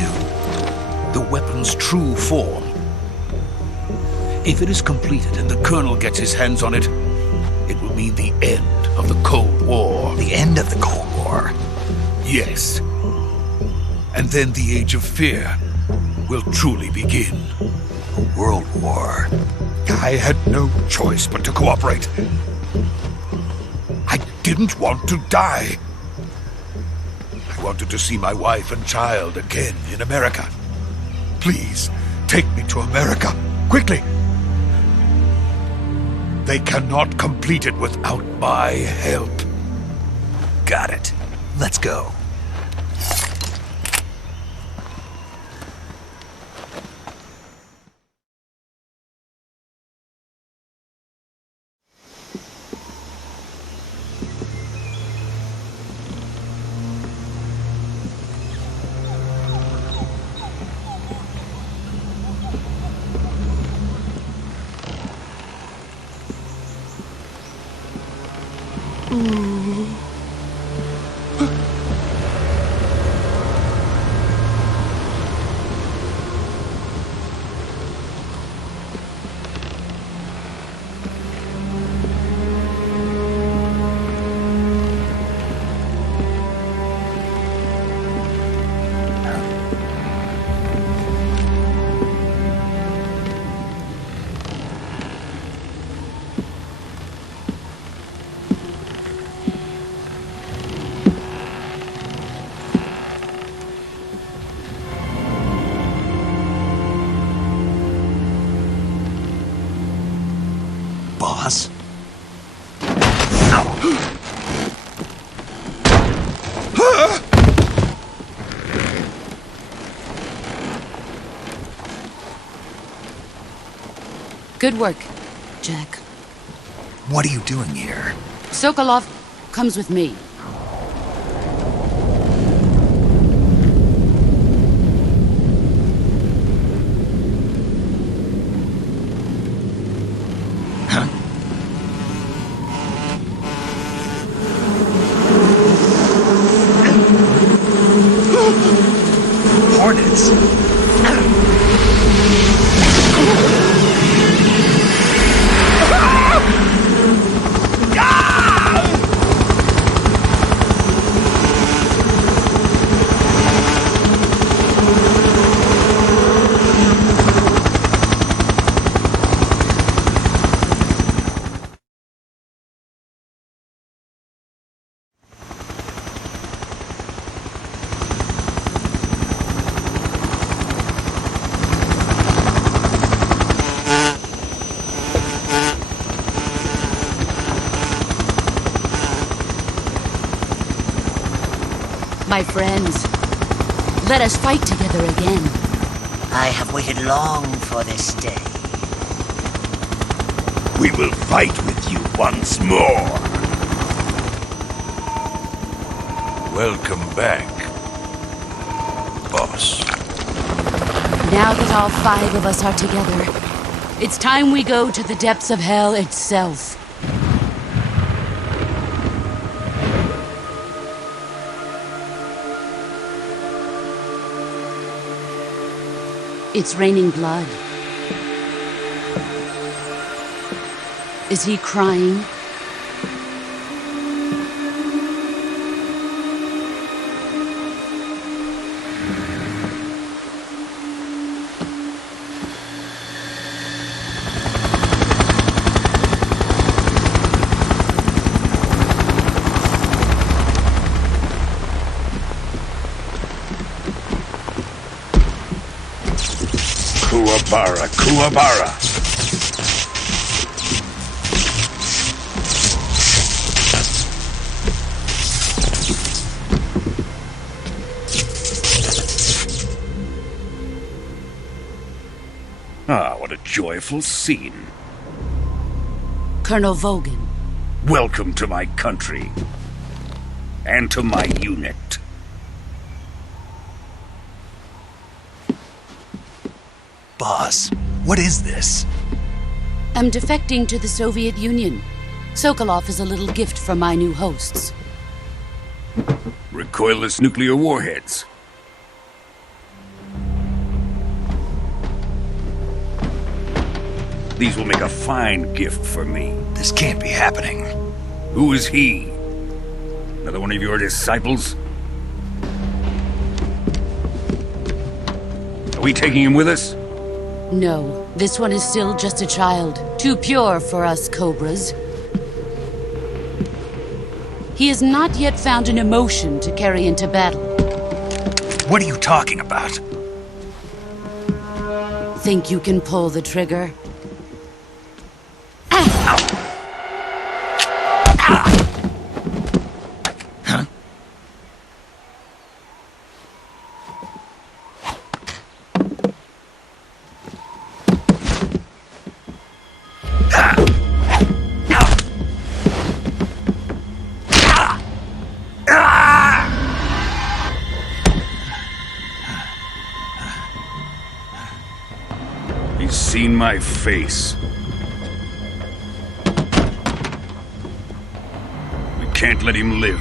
The weapon's true form. If it is completed and the Colonel gets his hands on it, it will mean the end of the Cold War. The end of the Cold War? Yes. And then the Age of Fear will truly begin. A world war. I had no choice but to cooperate. I didn't want to die. I wanted to see my wife and child again in America. Please, take me to America, quickly. They cannot complete it without my help. Got it. Let's go. boss. Good work, Jack. What are you doing here? Sokolov comes with me. Hornets? My friends, let us fight together again. I have waited long for this day. We will fight with you once more. Welcome back, boss. Now that all 5 of us are together, it's time we go to the depths of hell itself. It's raining blood. Is he crying? Kuwabara, Kuwabara. Ah, what a joyful scene. Colonel Vogan. Welcome to my country. And to my unit. Boss, what is this? I'm defecting to the Soviet Union. Sokolov is a little gift from my new hosts. Recoilless nuclear warheads. These will make a fine gift for me. This can't be happening. Who is he? Another one of your disciples? Are we taking him with us? No, this one is still just a child. Too pure for us Cobras. He has not yet found an emotion to carry into battle. What are you talking about? Think you can pull the trigger? He's seen my face. We can't let him live.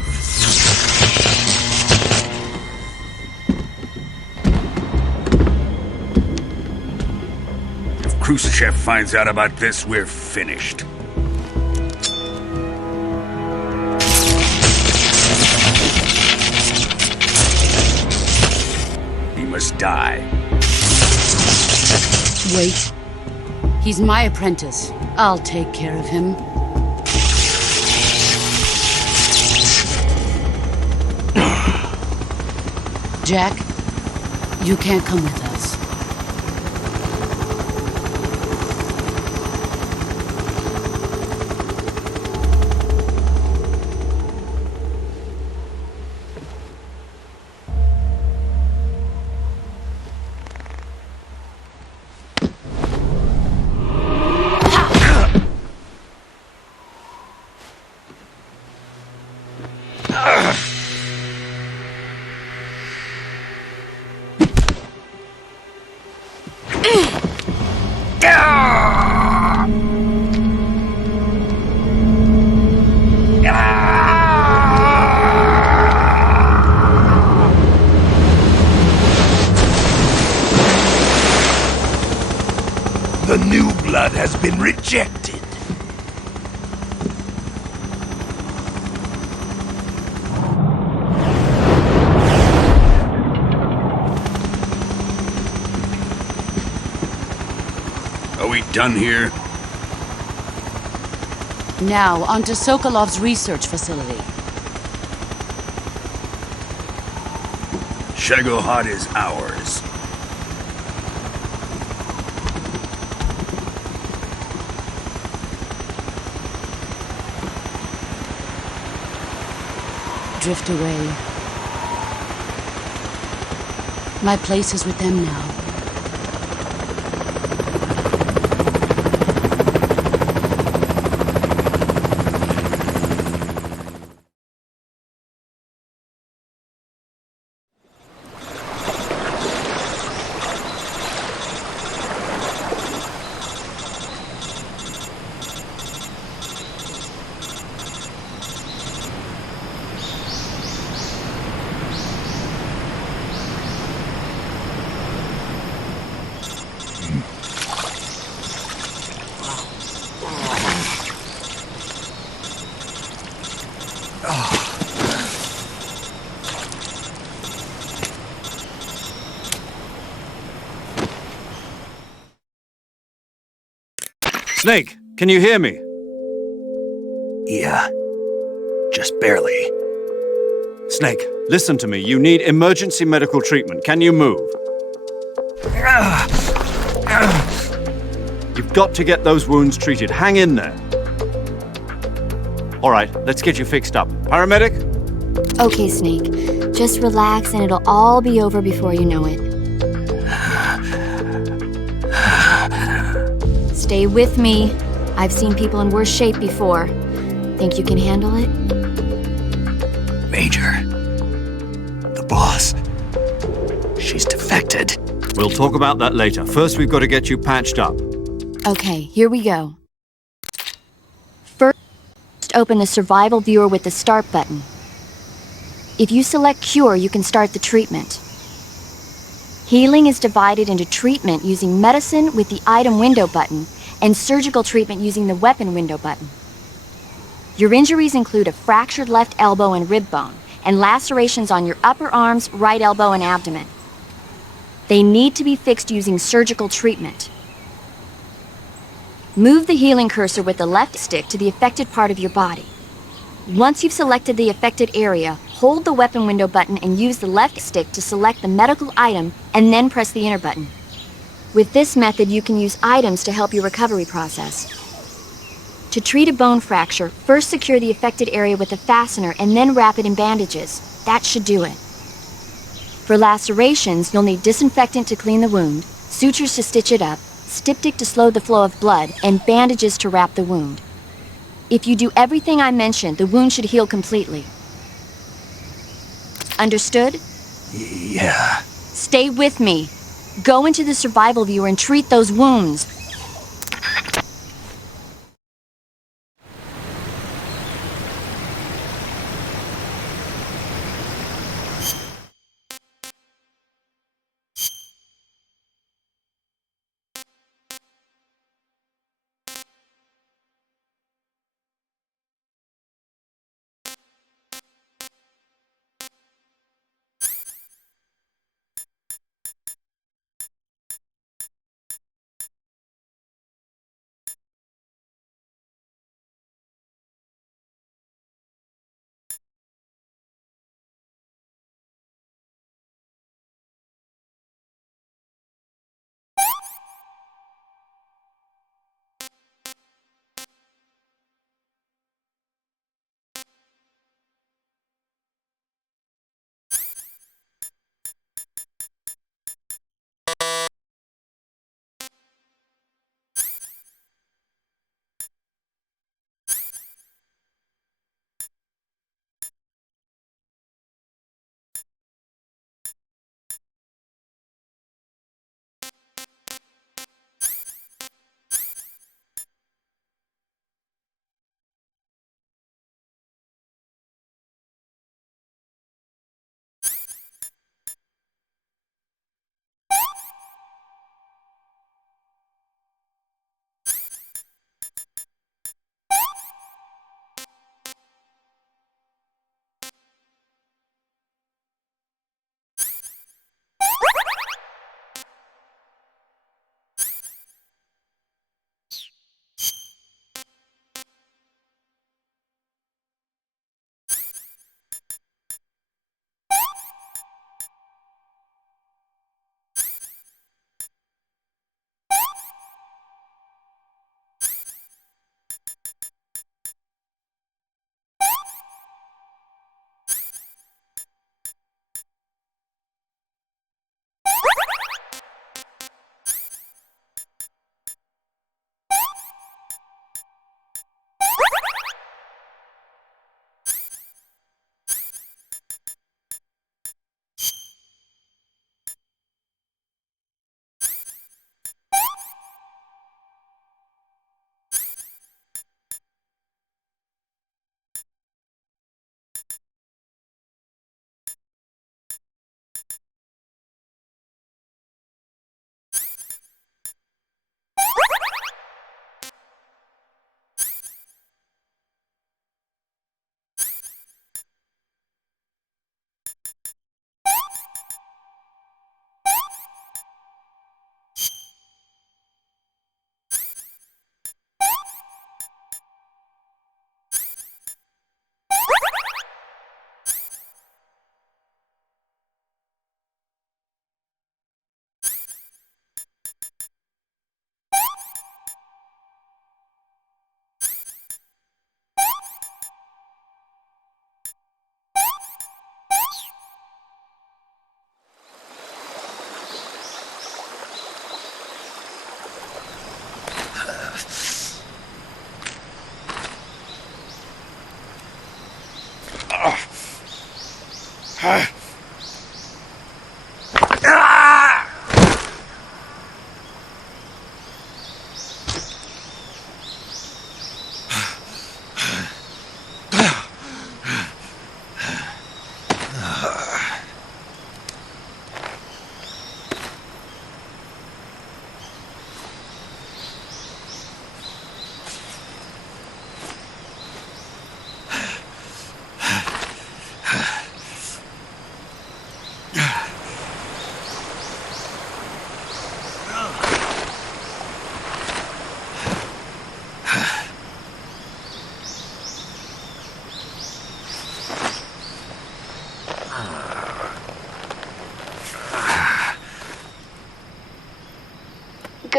If Khrushchev finds out about this, we're finished. He must die. Wait. He's my apprentice. I'll take care of him. Jack, you can't come with us. The new blood has been rejected. Are we done here? Now, on to Sokolov's research facility. Shagohod is ours. Drift away. My place is with them now. Snake, can you hear me? Yeah. Just barely. Snake, listen to me. You need emergency medical treatment. Can you move? You've got to get those wounds treated. Hang in there. All right, let's get you fixed up. Paramedic? Okay, Snake. Just relax and it'll all be over before you know it. Stay with me. I've seen people in worse shape before. Think you can handle it? Major. The boss. She's defected. We'll talk about that later. First, we've got to get you patched up. Okay, here we go. First, open the survival viewer with the start button. If you select cure, you can start the treatment. Healing is divided into treatment using medicine with the item window button and surgical treatment using the weapon window button. Your injuries include a fractured left elbow and rib bone, and lacerations on your upper arms, right elbow, and abdomen. They need to be fixed using surgical treatment. Move the healing cursor with the left stick to the affected part of your body. Once you've selected the affected area, hold the weapon window button and use the left stick to select the medical item and then press the enter button. With this method, you can use items to help your recovery process. To treat a bone fracture, first secure the affected area with a fastener and then wrap it in bandages. That should do it. For lacerations, you'll need disinfectant to clean the wound, sutures to stitch it up, styptic to slow the flow of blood, and bandages to wrap the wound. If you do everything I mentioned, the wound should heal completely. Understood? Yeah. Stay with me. Go into the survival viewer and treat those wounds.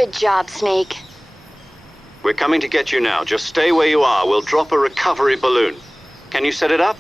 Good job, Snake. We're coming to get you now. Just stay where you are. We'll drop a recovery balloon. Can you set it up?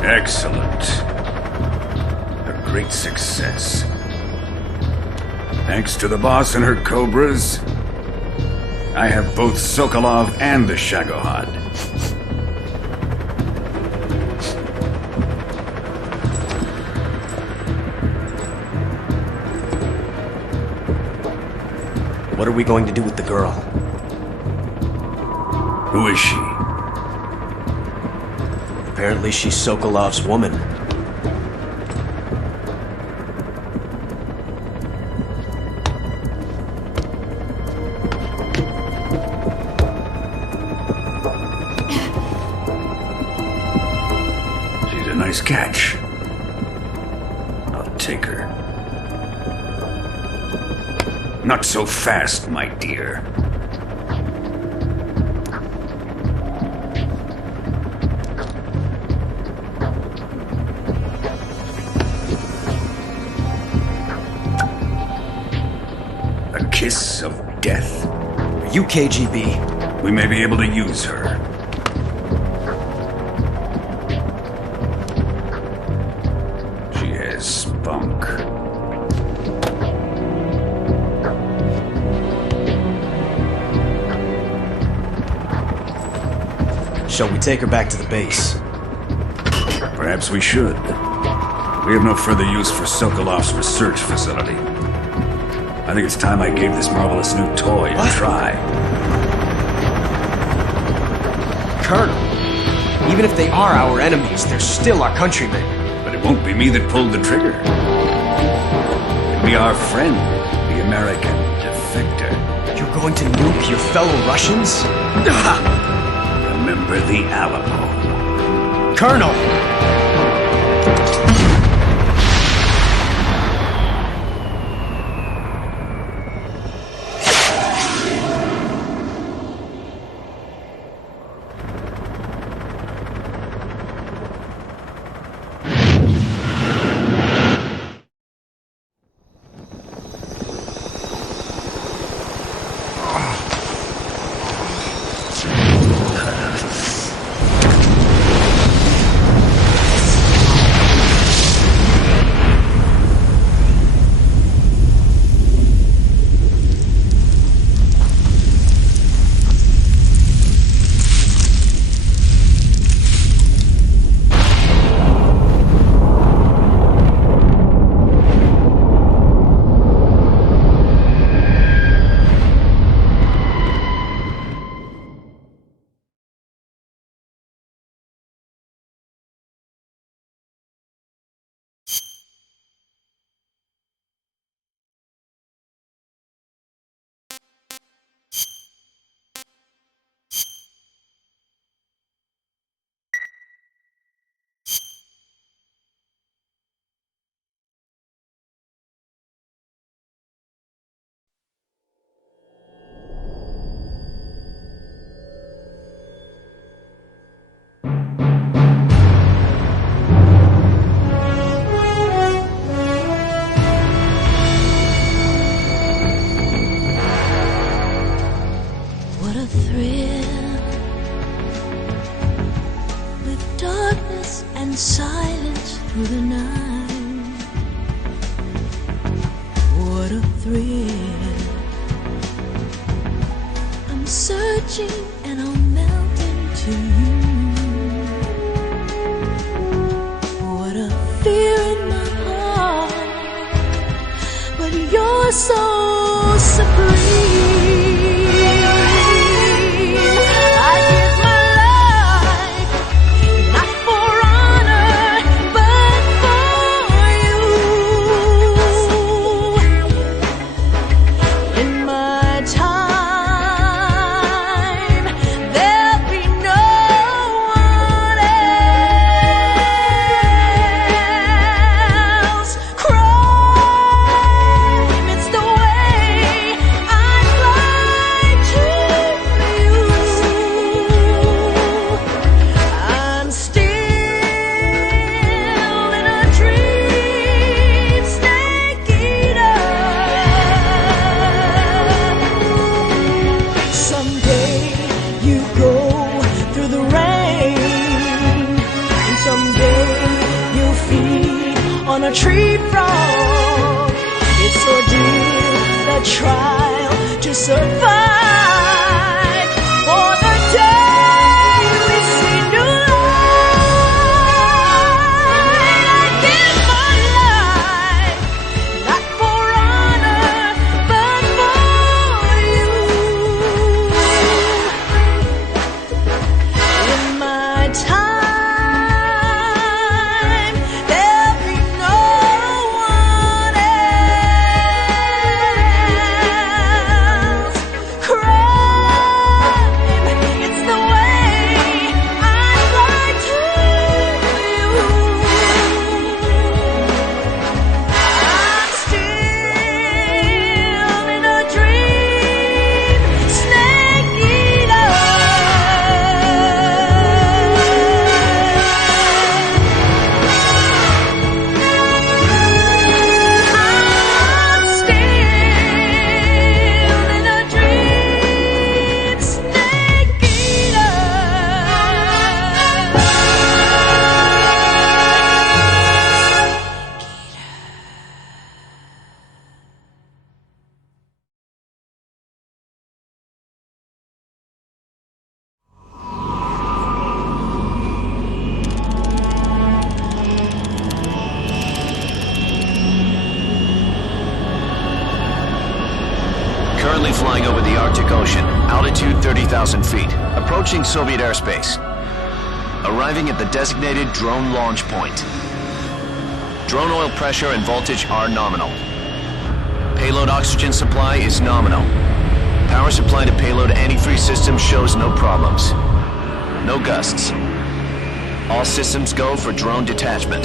Excellent. A great success. Thanks to the boss and her cobras, I have both Sokolov and the Shagohod. What are we going to do with the girl? Who is she? Apparently she's Sokolov's woman. She's a nice catch. I'll take her. Not so fast, my dear. A kiss of death. Are you KGB? We may be able to use her. She has spunk. Shall we take her back to the base? Perhaps we should. We have no further use for Sokolov's research facility. I think it's time I gave this marvelous new toy a try. Colonel, even if they are our enemies, they're still our countrymen. But it won't be me that pulled the trigger. It'll be our friend, the American defector. You're going to nuke your fellow Russians? Remember the Alamo. Colonel! What a thrill, with darkness and silence through the night. What a thrill, I'm searching and I'll melt into you. What a fear in my heart, but you're so supreme. A tree frog, it's ordeal, the trial to survive. For the day we see new light, I give my life, not for honor, but for you. In my time, flying over the Arctic Ocean, altitude 30,000 feet, approaching Soviet airspace. Arriving at the designated drone launch point. Drone oil pressure and voltage are nominal. Payload oxygen supply is nominal. Power supply to payload antifreeze system shows no problems. No gusts. All systems go for drone detachment.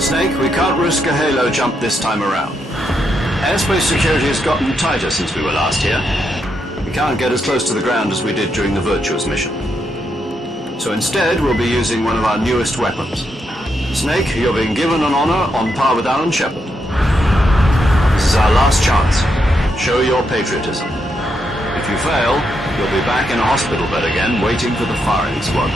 Snake, we can't risk a halo jump this time around. Airspace security has gotten tighter since we were last here. We can't get as close to the ground as we did during the Virtuous mission. So instead, we'll be using one of our newest weapons. Snake, you're being given an honor on par with Alan Shepard. This is our last chance. Show your patriotism. If you fail, you'll be back in a hospital bed again, waiting for the firing squad.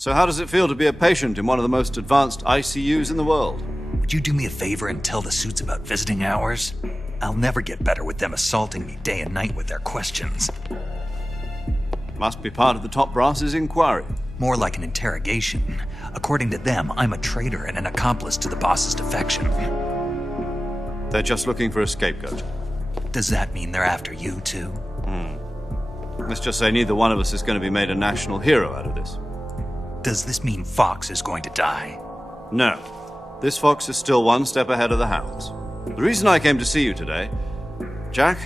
So how does it feel to be a patient in one of the most advanced ICUs in the world? Would you do me a favor and tell the suits about visiting hours? I'll never get better with them assaulting me day and night with their questions. Must be part of the top brass's inquiry. More like an interrogation. According to them, I'm a traitor and an accomplice to the boss's defection. They're just looking for a scapegoat. Does that mean they're after you, too? Let's just say neither one of us is going to be made a national hero out of this. Does this mean Fox is going to die? No. This Fox is still one step ahead of the Hounds. The reason I came to see you today, Jack,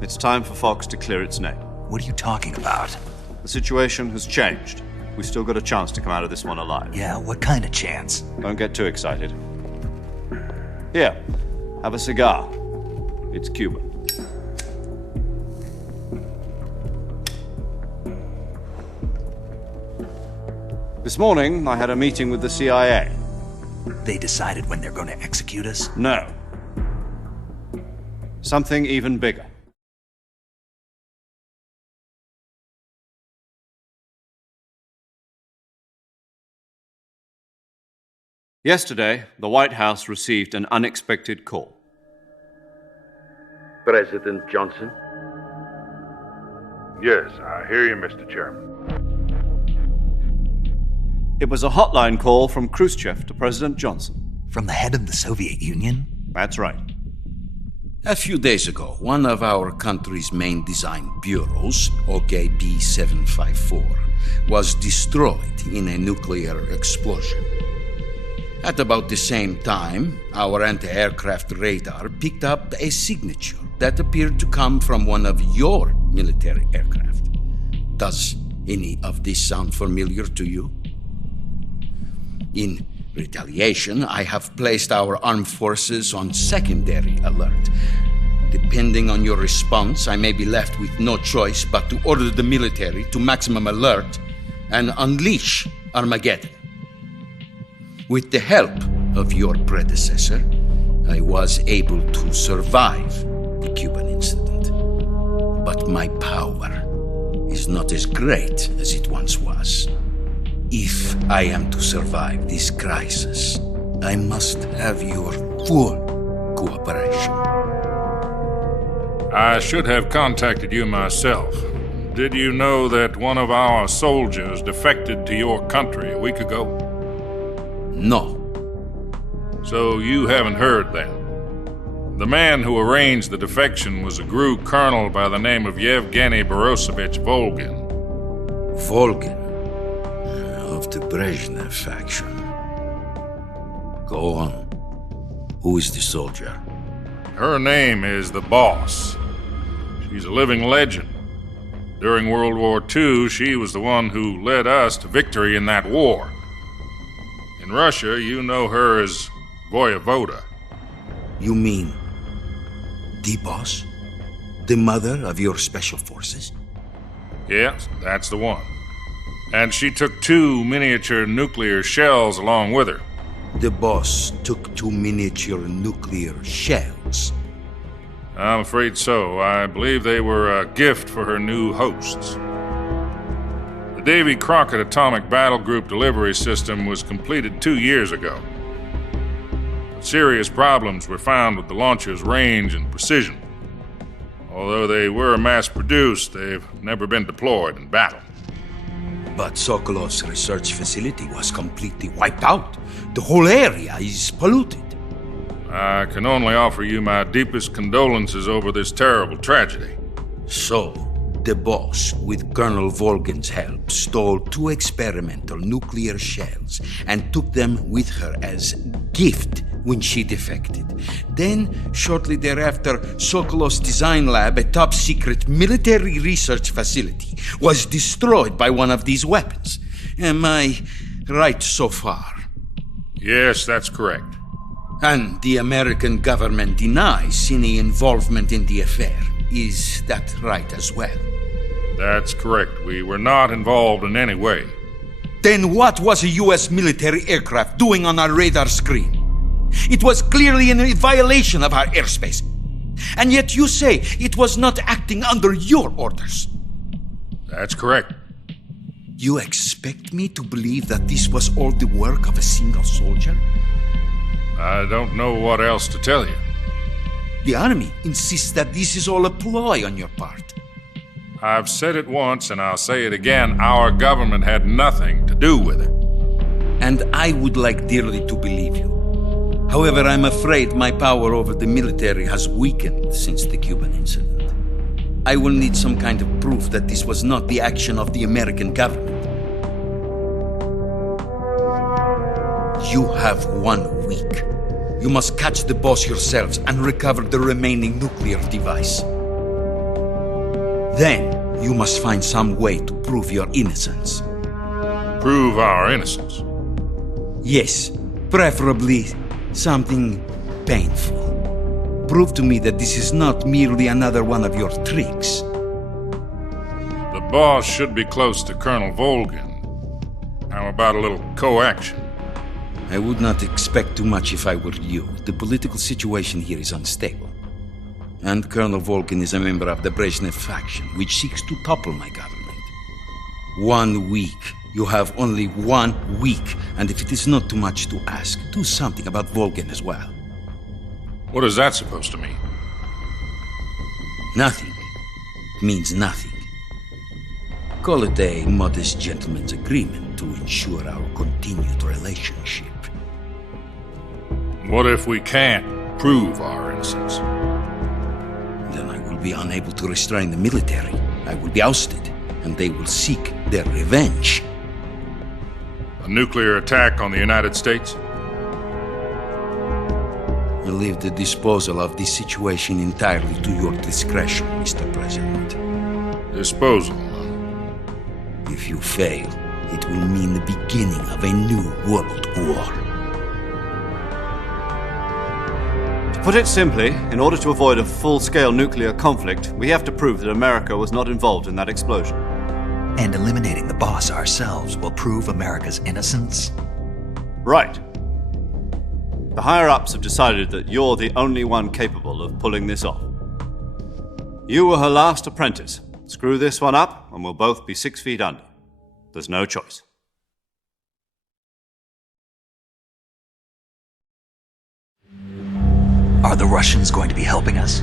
it's time for Fox to clear its name. What are you talking about? The situation has changed. We still got a chance to come out of this one alive. Yeah, what kind of chance? Don't get too excited. Here, have a cigar. It's Cuban. This morning, I had a meeting with the CIA. They decided when they're going to execute us? No. Something even bigger. Yesterday, the White House received an unexpected call. President Johnson? Yes, I hear you, Mr. Chairman. It was a hotline call from Khrushchev to President Johnson. From the head of the Soviet Union? That's right. A few days ago, one of our country's main design bureaus, OKB 754, was destroyed in a nuclear explosion. At about the same time, our anti-aircraft radar picked up a signature that appeared to come from one of your military aircraft. Does any of this sound familiar to you? In retaliation, I have placed our armed forces on secondary alert. Depending on your response, I may be left with no choice but to order the military to maximum alert and unleash Armageddon. With the help of your predecessor, I was able to survive the Cuban incident. But my power is not as great as it once was. If I am to survive this crisis, I must have your full cooperation. I should have contacted you myself. Did you know that one of our soldiers defected to your country a week ago? No. So you haven't heard then? The man who arranged the defection was a GRU colonel by the name of Yevgeny Borisovich Volgin. Volgin? Of the Brezhnev faction. Go on. Who is the soldier? Her name is the Boss. She's a living legend. During World War II, she was the one who led us to victory in that war. In Russia, you know her as Voyevoda. You mean the Boss? The mother of your special forces? Yes, that's the one. And she took 2 miniature nuclear shells along with her. The Boss took 2 miniature nuclear shells? I'm afraid so. I believe they were a gift for her new hosts. The Davy Crockett Atomic Battle Group delivery system was completed 2 years ago. But serious problems were found with the launcher's range and precision. Although they were mass-produced, they've never been deployed in battle. But Sokolov's research facility was completely wiped out. The whole area is polluted. I can only offer you my deepest condolences over this terrible tragedy. So, the Boss, with Colonel Volgin's help, stole 2 experimental nuclear shells and took them with her as gift when she defected. Then, shortly thereafter, Sokolov's design lab, a top-secret military research facility, was destroyed by one of these weapons. Am I right so far? Yes, that's correct. And the American government denies any involvement in the affair. Is that right as well? That's correct. We were not involved in any way. Then what was a U.S. military aircraft doing on our radar screen? It was clearly in violation of our airspace. And yet you say it was not acting under your orders. That's correct. You expect me to believe that this was all the work of a single soldier? I don't know what else to tell you. The Army insists that this is all a ploy on your part. I've said it once and I'll say it again. Our government had nothing to do with it. And I would like dearly to believe you. However, I'm afraid my power over the military has weakened since the Cuban incident. I will need some kind of proof that this was not the action of the American government. You have 1 week. You must catch the Boss yourselves and recover the remaining nuclear device. Then, you must find some way to prove your innocence. Prove our innocence? Yes, preferably something painful. Prove to me that this is not merely another one of your tricks. The Boss should be close to Colonel Volgin. How about a little coaction? I would not expect too much if I were you. The political situation here is unstable. And Colonel Volgin is a member of the Brezhnev faction, which seeks to topple my government. 1 week. You have only 1 week. And if it is not too much to ask, do something about Volgin as well. What is that supposed to mean? Nothing. Means nothing. Call it a modest gentleman's agreement to ensure our continued relationship. What if we can't prove our innocence? Then I will be unable to restrain the military. I will be ousted, and they will seek their revenge. A nuclear attack on the United States? I leave the disposal of this situation entirely to your discretion, Mr. President. Disposal? If you fail, it will mean the beginning of a new world war. To put it simply, in order to avoid a full-scale nuclear conflict, we have to prove that America was not involved in that explosion. And eliminating the boss ourselves will prove America's innocence? Right. The higher-ups have decided that you're the only one capable of pulling this off. You were her last apprentice. Screw this one up, and we'll both be 6 feet under. There's no choice. Are the Russians going to be helping us?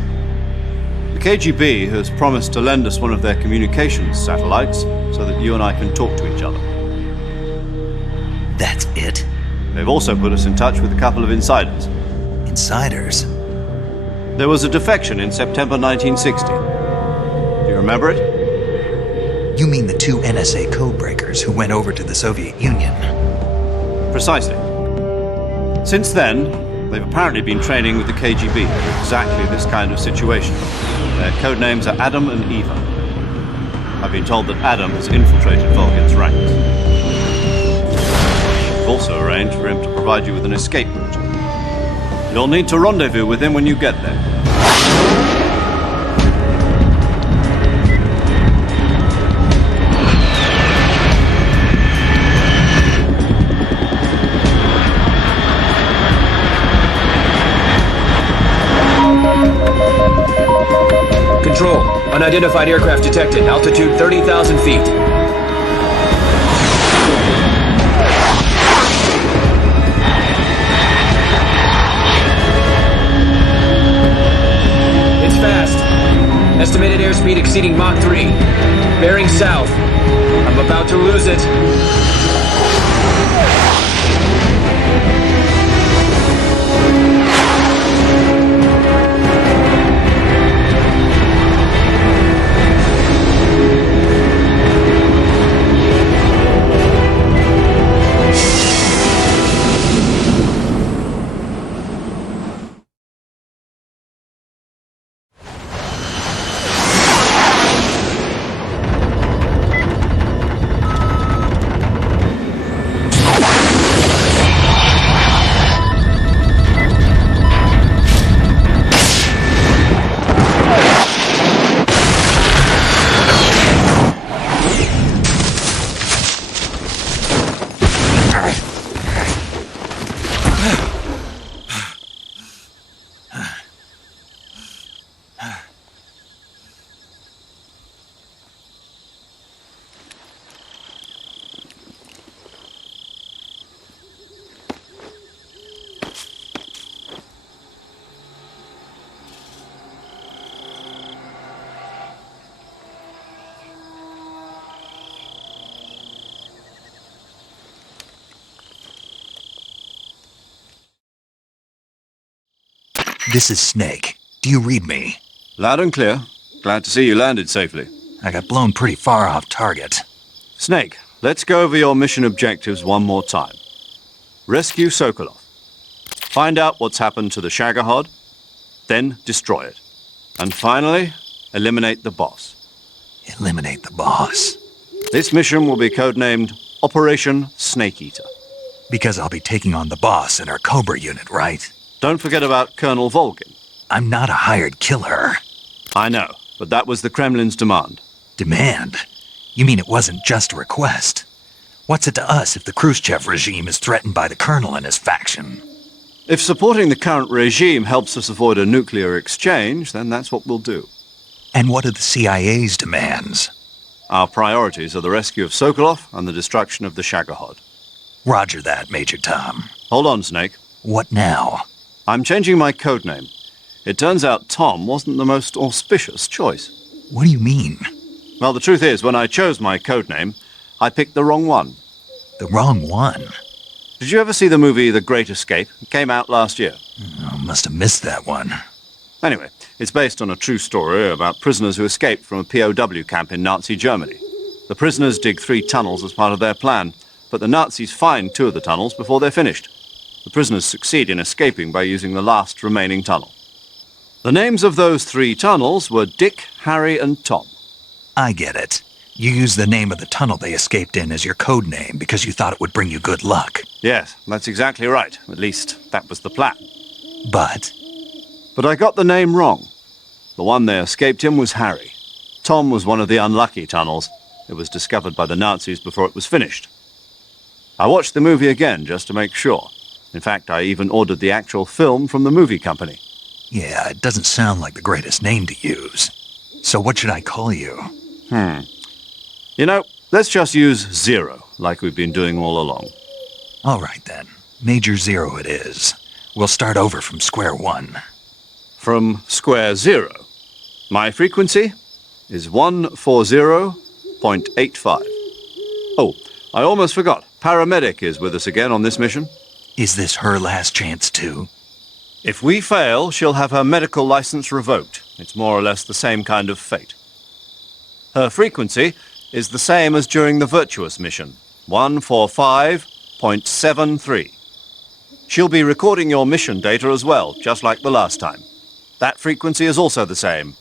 The KGB has promised to lend us one of their communications satellites so that you and I can talk to each other. That's it? They've also put us in touch with a couple of insiders. Insiders? There was a defection in September 1960. Do you remember it? You mean the 2 NSA codebreakers who went over to the Soviet Union? Precisely. Since then, they've apparently been training with the KGB for exactly this kind of situation. Their codenames are Adam and Eva. I've been told that Adam has infiltrated Volgin's ranks. We've also arranged for him to provide you with an escape route. You'll need to rendezvous with him when you get there. Control. Unidentified aircraft detected. Altitude 30,000 feet. It's fast. Estimated airspeed exceeding Mach 3. Bearing south. I'm about to lose it. This is Snake. Do you read me? Loud and clear. Glad to see you landed safely. I got blown pretty far off target. Snake, let's go over your mission objectives one more time. Rescue Sokolov. Find out what's happened to the Shagohod, then destroy it. And finally, eliminate the boss. Eliminate the boss? This mission will be codenamed Operation Snake Eater. Because I'll be taking on the boss in our Cobra unit, right? Don't forget about Colonel Volgin. I'm not a hired killer. I know, but that was the Kremlin's demand. Demand? You mean it wasn't just a request? What's it to us if the Khrushchev regime is threatened by the Colonel and his faction? If supporting the current regime helps us avoid a nuclear exchange, then that's what we'll do. And what are the CIA's demands? Our priorities are the rescue of Sokolov and the destruction of the Shagohod. Roger that, Major Tom. Hold on, Snake. What now? I'm changing my codename. It turns out Tom wasn't the most auspicious choice. What do you mean? Well, the truth is, when I chose my codename, I picked the wrong one. The wrong one? Did you ever see the movie The Great Escape? It came out last year. I must have missed that one. Anyway, it's based on a true story about prisoners who escaped from a POW camp in Nazi Germany. The prisoners dig 3 tunnels as part of their plan, but the Nazis find 2 of the tunnels before they're finished. The prisoners succeed in escaping by using the last remaining tunnel. The names of those 3 tunnels were Dick, Harry, and Tom. I get it. You used the name of the tunnel they escaped in as your code name because you thought it would bring you good luck. Yes, that's exactly right. At least, that was the plan. But I got the name wrong. The one they escaped in was Harry. Tom was one of the unlucky tunnels. It was discovered by the Nazis before it was finished. I watched the movie again just to make sure. In fact, I even ordered the actual film from the movie company. yeah, it doesn't sound like the greatest name to use. So what should I call you? You know, let's just use Zero, like we've been doing all along. All right, then. Major Zero it is. We'll start over from square one. From square zero. My frequency is 140.85. Oh, I almost forgot. Paramedic is with us again on this mission. Is this her last chance, too? If we fail, she'll have her medical license revoked. It's more or less the same kind of fate. Her frequency is the same as during the Virtuous mission, 145.73. She'll be recording your mission data as well, just like the last time. That frequency is also the same,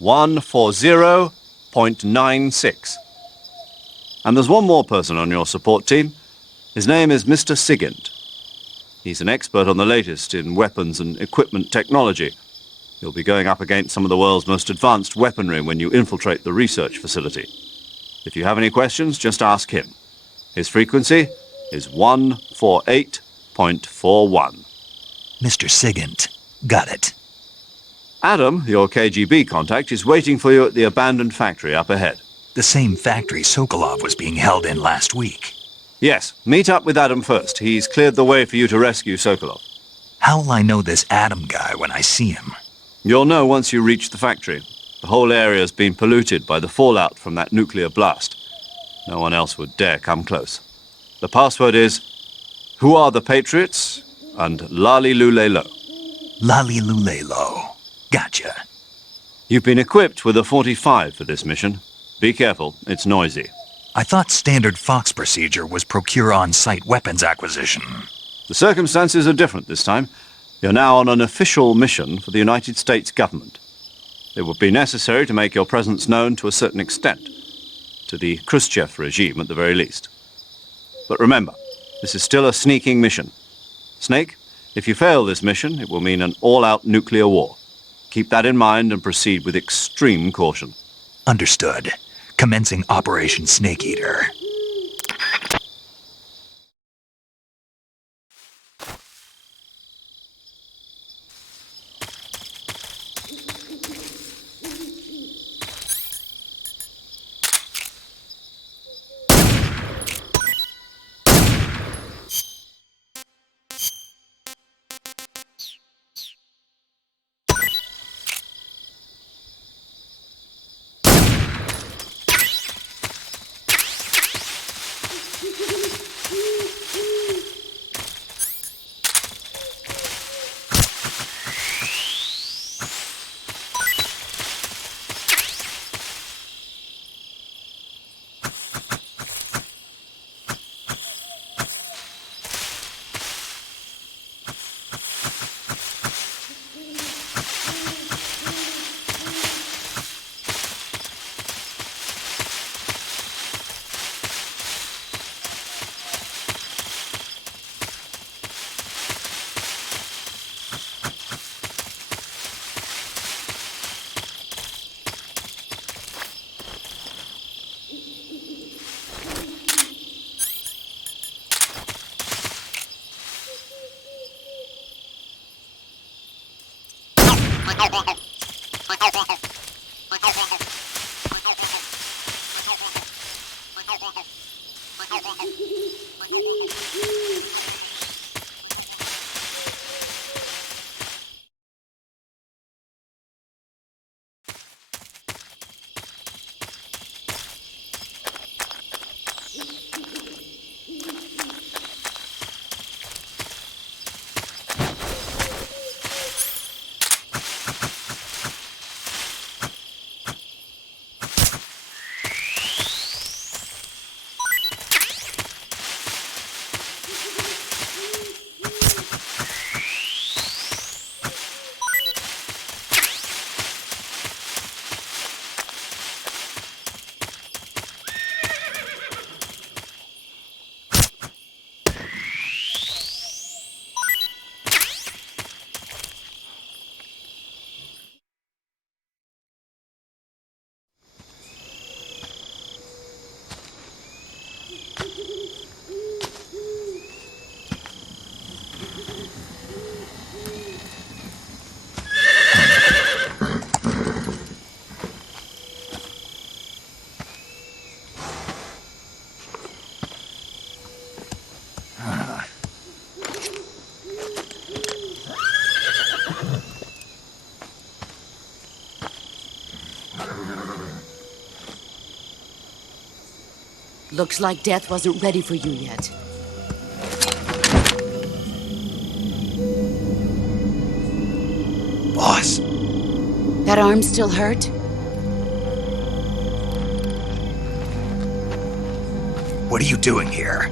140.96. And there's one more person on your support team. His name is Mr. Sigint. He's an expert on the latest in weapons and equipment technology. You'll be going up against some of the world's most advanced weaponry when you infiltrate the research facility. If you have any questions, just ask him. His frequency is 148.41. Mr. Sigint. Got it. Adam, your KGB contact, is waiting for you at the abandoned factory up ahead. The same factory Sokolov was being held in last week. Yes, meet up with Adam first. He's cleared the way for you to rescue Sokolov. How will I know this Adam guy when I see him? You'll know once you reach the factory. The whole area's been polluted by the fallout from that nuclear blast. No one else would dare come close. The password is, "Who are the Patriots?" and "Lali Lule Lo." Lali Lule Lo. Gotcha. You've been equipped with a 45 for this mission. Be careful, it's noisy. I thought standard Fox procedure was procure on-site weapons acquisition. The circumstances are different this time. You're now on an official mission for the United States government. It would be necessary to make your presence known to a certain extent, to the Khrushchev regime at the very least. But remember, this is still a sneaking mission. Snake, if you fail this mission, it will mean an all-out nuclear war. Keep that in mind and proceed with extreme caution. Understood. Commencing Operation Snake Eater. Looks like death wasn't ready for you yet. Boss. That arm still hurt? What are you doing here?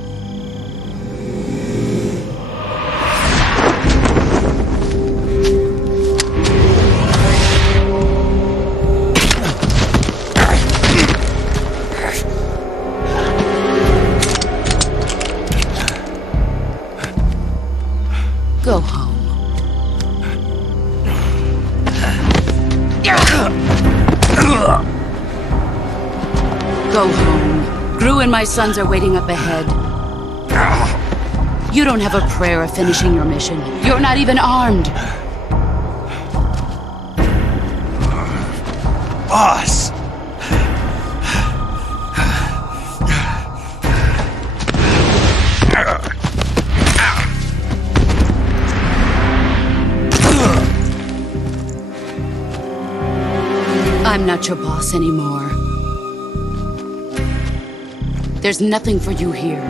Go home. Go home. Gru and my sons are waiting up ahead. You don't have a prayer of finishing your mission. You're not even armed. Boss! I'm not your boss anymore. There's nothing for you here.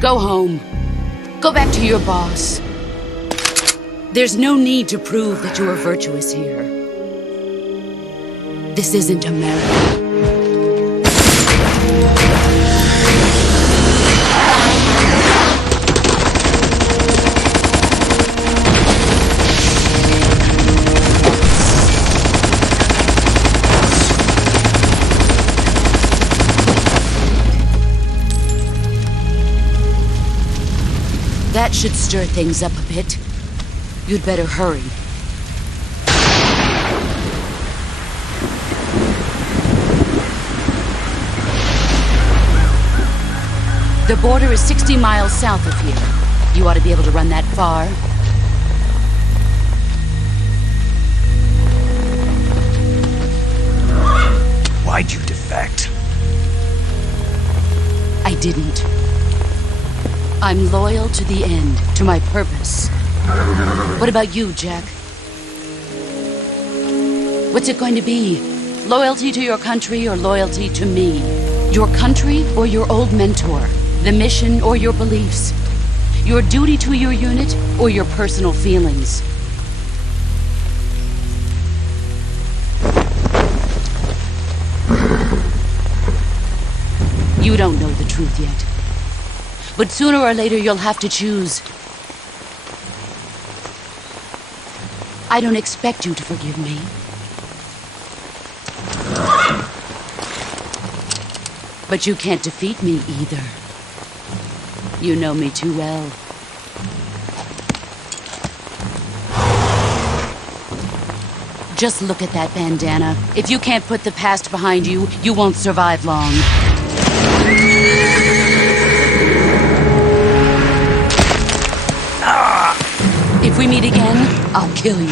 Go home. Go back to your boss. There's no need to prove that you are virtuous here. This isn't America. That should stir things up a bit. You'd better hurry. The border is 60 miles south of here. You ought to be able to run that far. Why'd you defect? I didn't. I'm loyal to the end, to my purpose. What about you, Jack? What's it going to be? Loyalty to your country or loyalty to me? Your country or your old mentor? The mission or your beliefs? Your duty to your unit or your personal feelings? You don't know the truth yet. But sooner or later, you'll have to choose. I don't expect you to forgive me. But you can't defeat me either. You know me too well. Just look at that bandana. If you can't put the past behind you, you won't survive long. If we meet again, I'll kill you.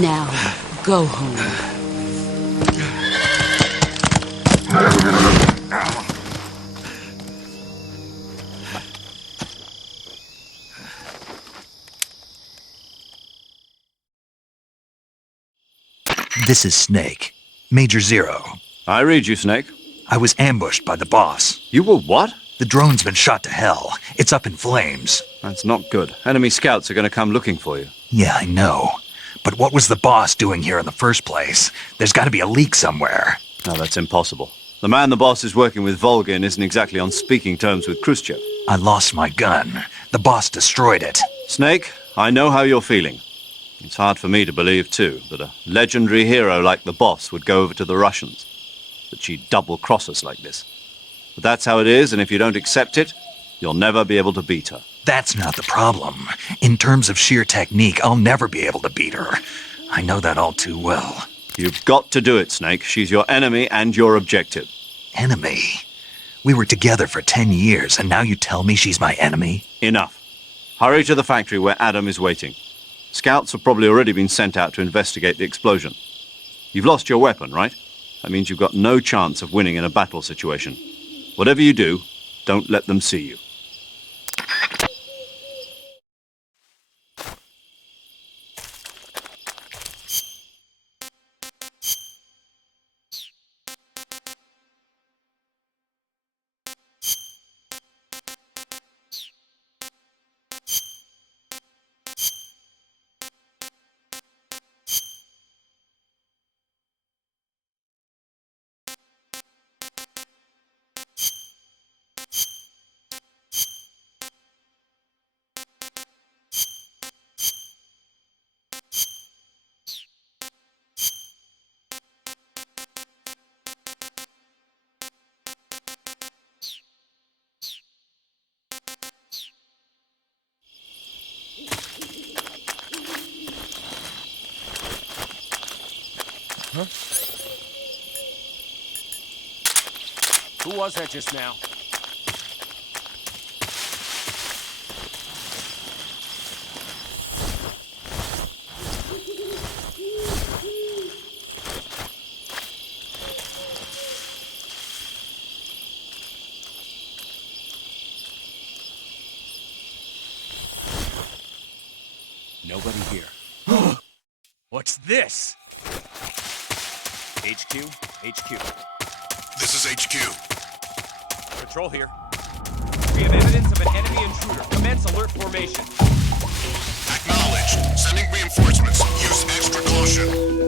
Now, go home. This is Snake. Major Zero. I read you, Snake. I was ambushed by the boss. You were what? The drone's been shot to hell. It's up in flames. That's not good. Enemy scouts are going to come looking for you. Yeah, I know. But what was the boss doing here in the first place? There's got to be a leak somewhere. No, that's impossible. The man the boss is working with, Volgin, isn't exactly on speaking terms with Khrushchev. I lost my gun. The boss destroyed it. Snake, I know how you're feeling. It's hard for me to believe, too, that a legendary hero like the boss would go over to the Russians. That she'd double-cross us like this. But that's how it is, and if you don't accept it, you'll never be able to beat her. That's not the problem. In terms of sheer technique, I'll never be able to beat her. I know that all too well. You've got to do it, Snake. She's your enemy and your objective. Enemy? We were together for 10 years, and now you tell me she's my enemy? Enough. Hurry to the factory where Adam is waiting. Scouts have probably already been sent out to investigate the explosion. You've lost your weapon, right? That means you've got no chance of winning in a battle situation. Whatever you do, don't let them see you. Huh? Who was that just now? Nobody here. What's this? HQ? HQ. This is HQ. Patrol here. We have evidence of an enemy intruder. Commence alert formation. Acknowledged. Sending reinforcements. Use extra caution.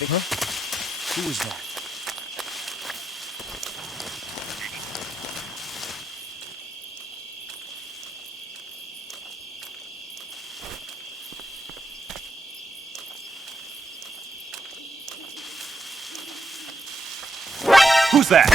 Huh? Who was that? Who's that?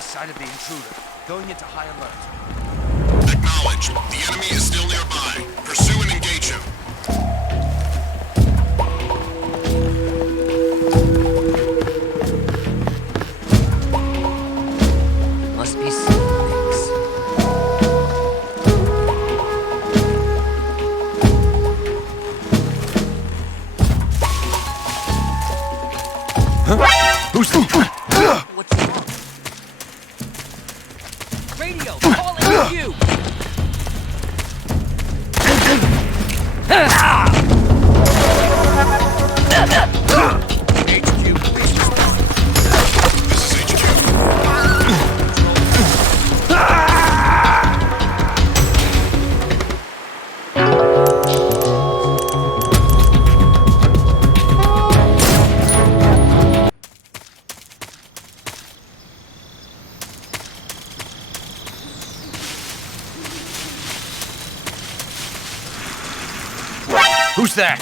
Sight of the intruder. Going into high alert. Acknowledged. The enemy is still nearby. Pursue and engage him. Must be some things. Huh? Who's the... What's wrong? Radio, call HQ! HQ, please respond. This is HQ. Who's that?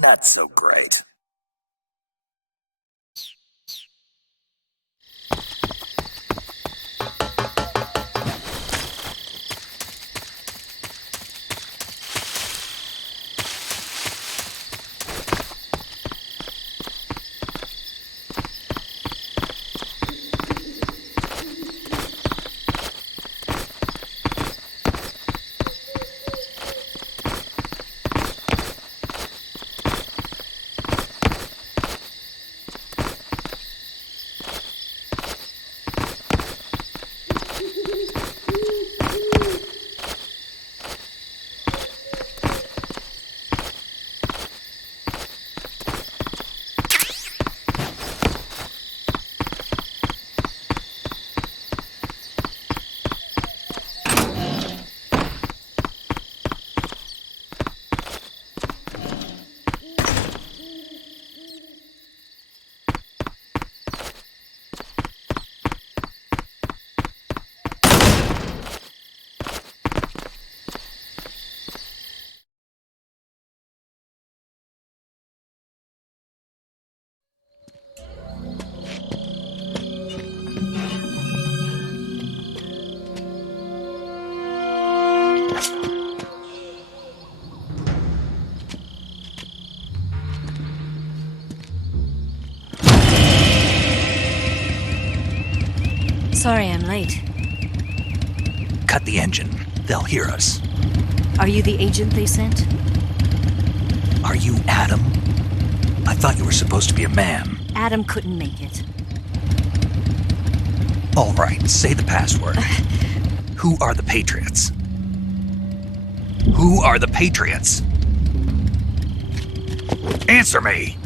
not so great. Sorry I'm late. Cut the engine. They'll hear us. Are you the agent they sent? Are you Adam? I thought you were supposed to be a man. Adam couldn't make it. All right, say the password. Who are the Patriots? Who are the Patriots? Answer me!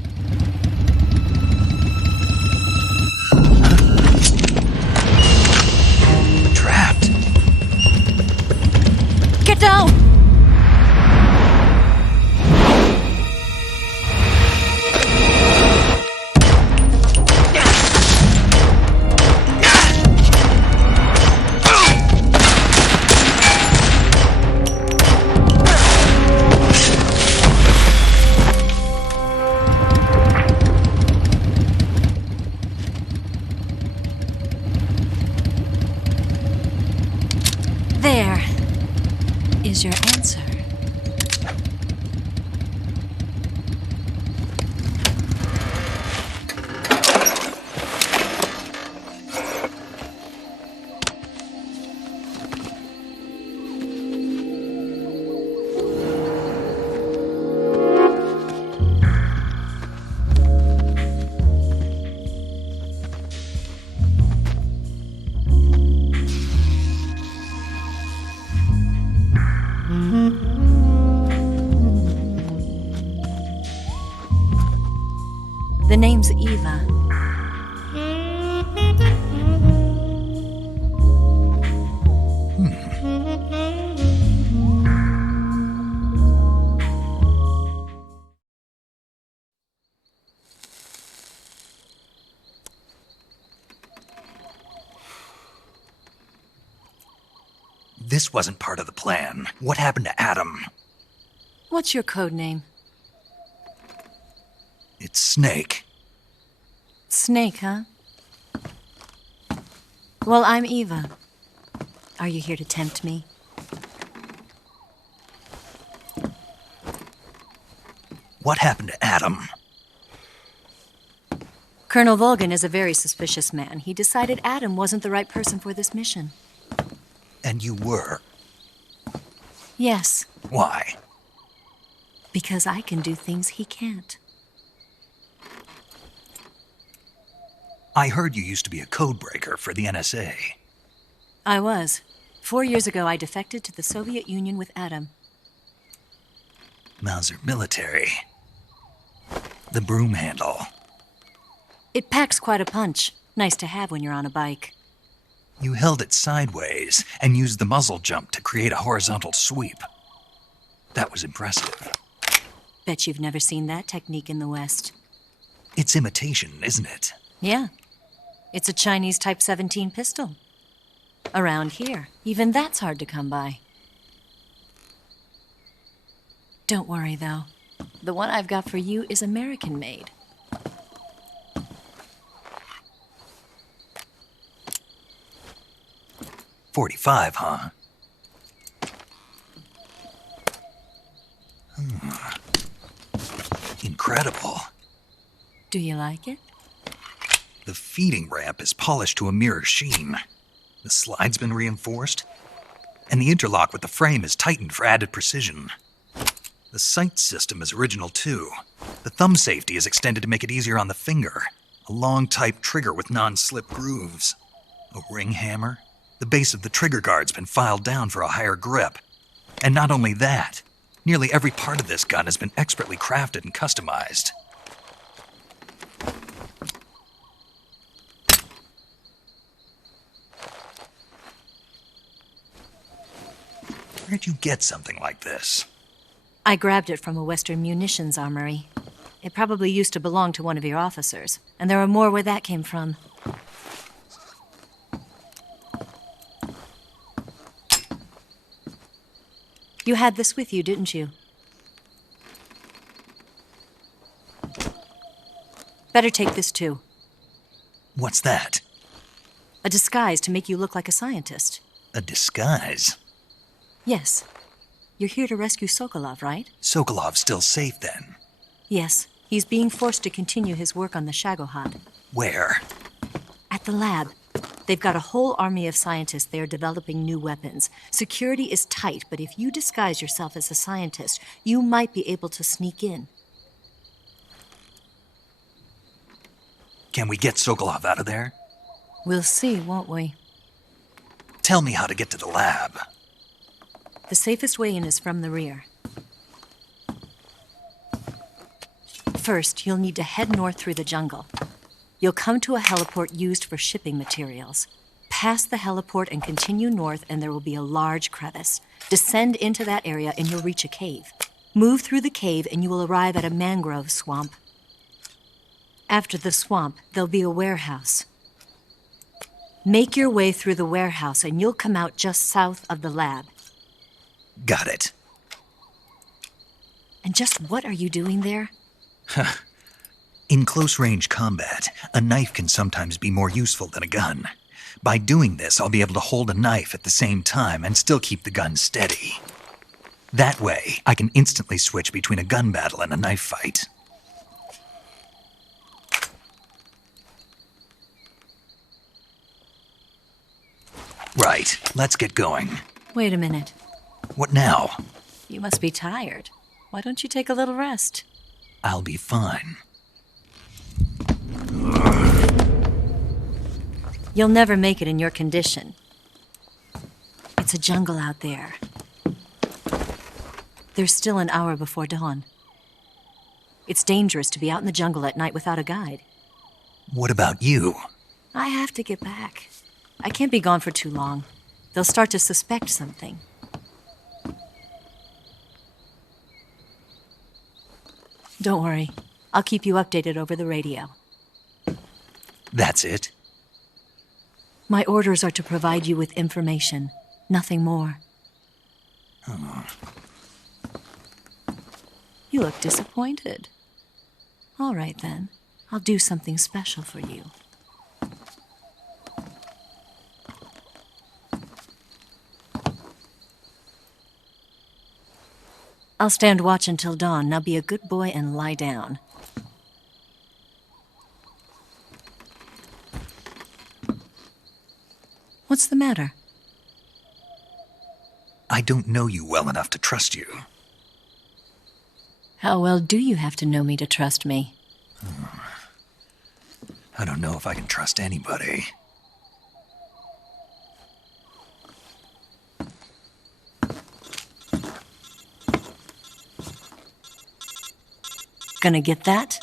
Trapped. Get down! There is your answer. The name's Eva. This wasn't part of the plan. What happened to Adam? What's your code name? It's Snake. Snake, huh? Well, I'm Eva. Are you here to tempt me? What happened to Adam? Colonel Volgan is a very suspicious man. He decided Adam wasn't the right person for this mission. And you were? Yes, Why? because I can do things he can't. I heard you used to be a codebreaker for the NSA. I was. 4 years ago, I defected to the Soviet Union with Adam. Mauser military. The broom handle. It packs quite a punch. Nice to have when you're on a bike. You held it sideways and used the muzzle jump to create a horizontal sweep. That was impressive. Bet you've never seen that technique in the West. It's imitation, isn't it? Yeah. It's a Chinese Type 17 pistol. Around here, even that's hard to come by. Don't worry, though. The one I've got for you is American-made. .45, huh? Incredible. Do you like it? The feeding ramp is polished to a mirror sheen. The slide's been reinforced, and the interlock with the frame is tightened for added precision. The sight system is original too. The thumb safety is extended to make it easier on the finger. A long type trigger with non-slip grooves. A ring hammer. The base of the trigger guard's been filed down for a higher grip. And not only that, nearly every part of this gun has been expertly crafted and customized. Where'd you get something like this? I grabbed it from a Western munitions armory. It probably used to belong to one of your officers, and there are more where that came from. You had this with you, didn't you? Better take this too. What's that? A disguise to make you look like a scientist. A disguise? Yes. You're here to rescue Sokolov, right? Sokolov's still safe then? Yes. He's being forced to continue his work on the Shagohod. Where? At the lab. They've got a whole army of scientists there developing new weapons. Security is tight, but if you disguise yourself as a scientist, you might be able to sneak in. Can we get Sokolov out of there? We'll see, won't we? Tell me how to get to the lab. The safest way in is from the rear. First, you'll need to head north through the jungle. You'll come to a heliport used for shipping materials. Pass the heliport and continue north, and there will be a large crevice. Descend into that area, and you'll reach a cave. Move through the cave, and you will arrive at a mangrove swamp. After the swamp, there'll be a warehouse. Make your way through the warehouse, and you'll come out just south of the lab. Got it. And just what are you doing there? In close-range combat, a knife can sometimes be more useful than a gun. By doing this, I'll be able to hold a knife at the same time and still keep the gun steady. That way, I can instantly switch between a gun battle and a knife fight. Right, let's get going. Wait a minute. What now? You must be tired. Why don't you take a little rest? I'll be fine. You'll never make it in your condition. It's a jungle out there. There's still an hour before dawn. It's dangerous to be out in the jungle at night without a guide. What about you? I have to get back. I can't be gone for too long. They'll start to suspect something. Don't worry. I'll keep you updated over the radio. That's it? My orders are to provide you with information. Nothing more. Oh. You look disappointed. All right, then. I'll do something special for you. I'll stand watch until dawn. Now be a good boy and lie down. What's the matter? I don't know you well enough to trust you. How well do you have to know me to trust me? I don't know if I can trust anybody. Gonna get that?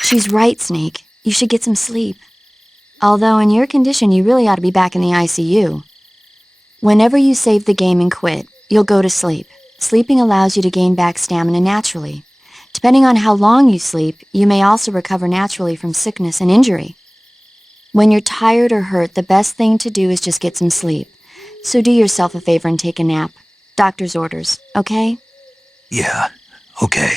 She's right, Snake. You should get some sleep. Although in your condition, you really ought to be back in the ICU. Whenever you save the game and quit, you'll go to sleep. Sleeping allows you to gain back stamina naturally. Depending on how long you sleep, you may also recover naturally from sickness and injury. When you're tired or hurt, the best thing to do is just get some sleep. So do yourself a favor and take a nap. Doctor's orders, okay? Yeah, okay.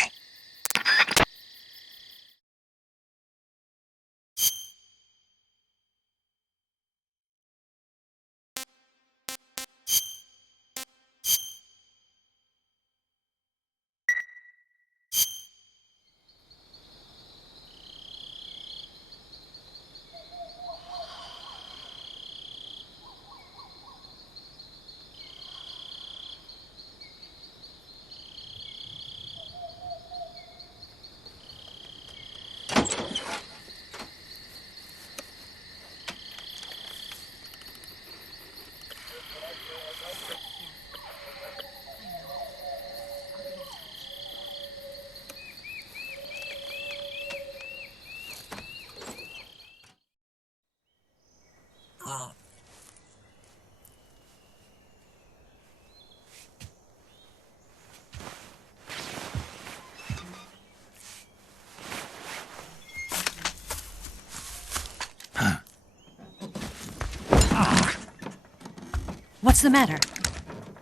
What's the matter?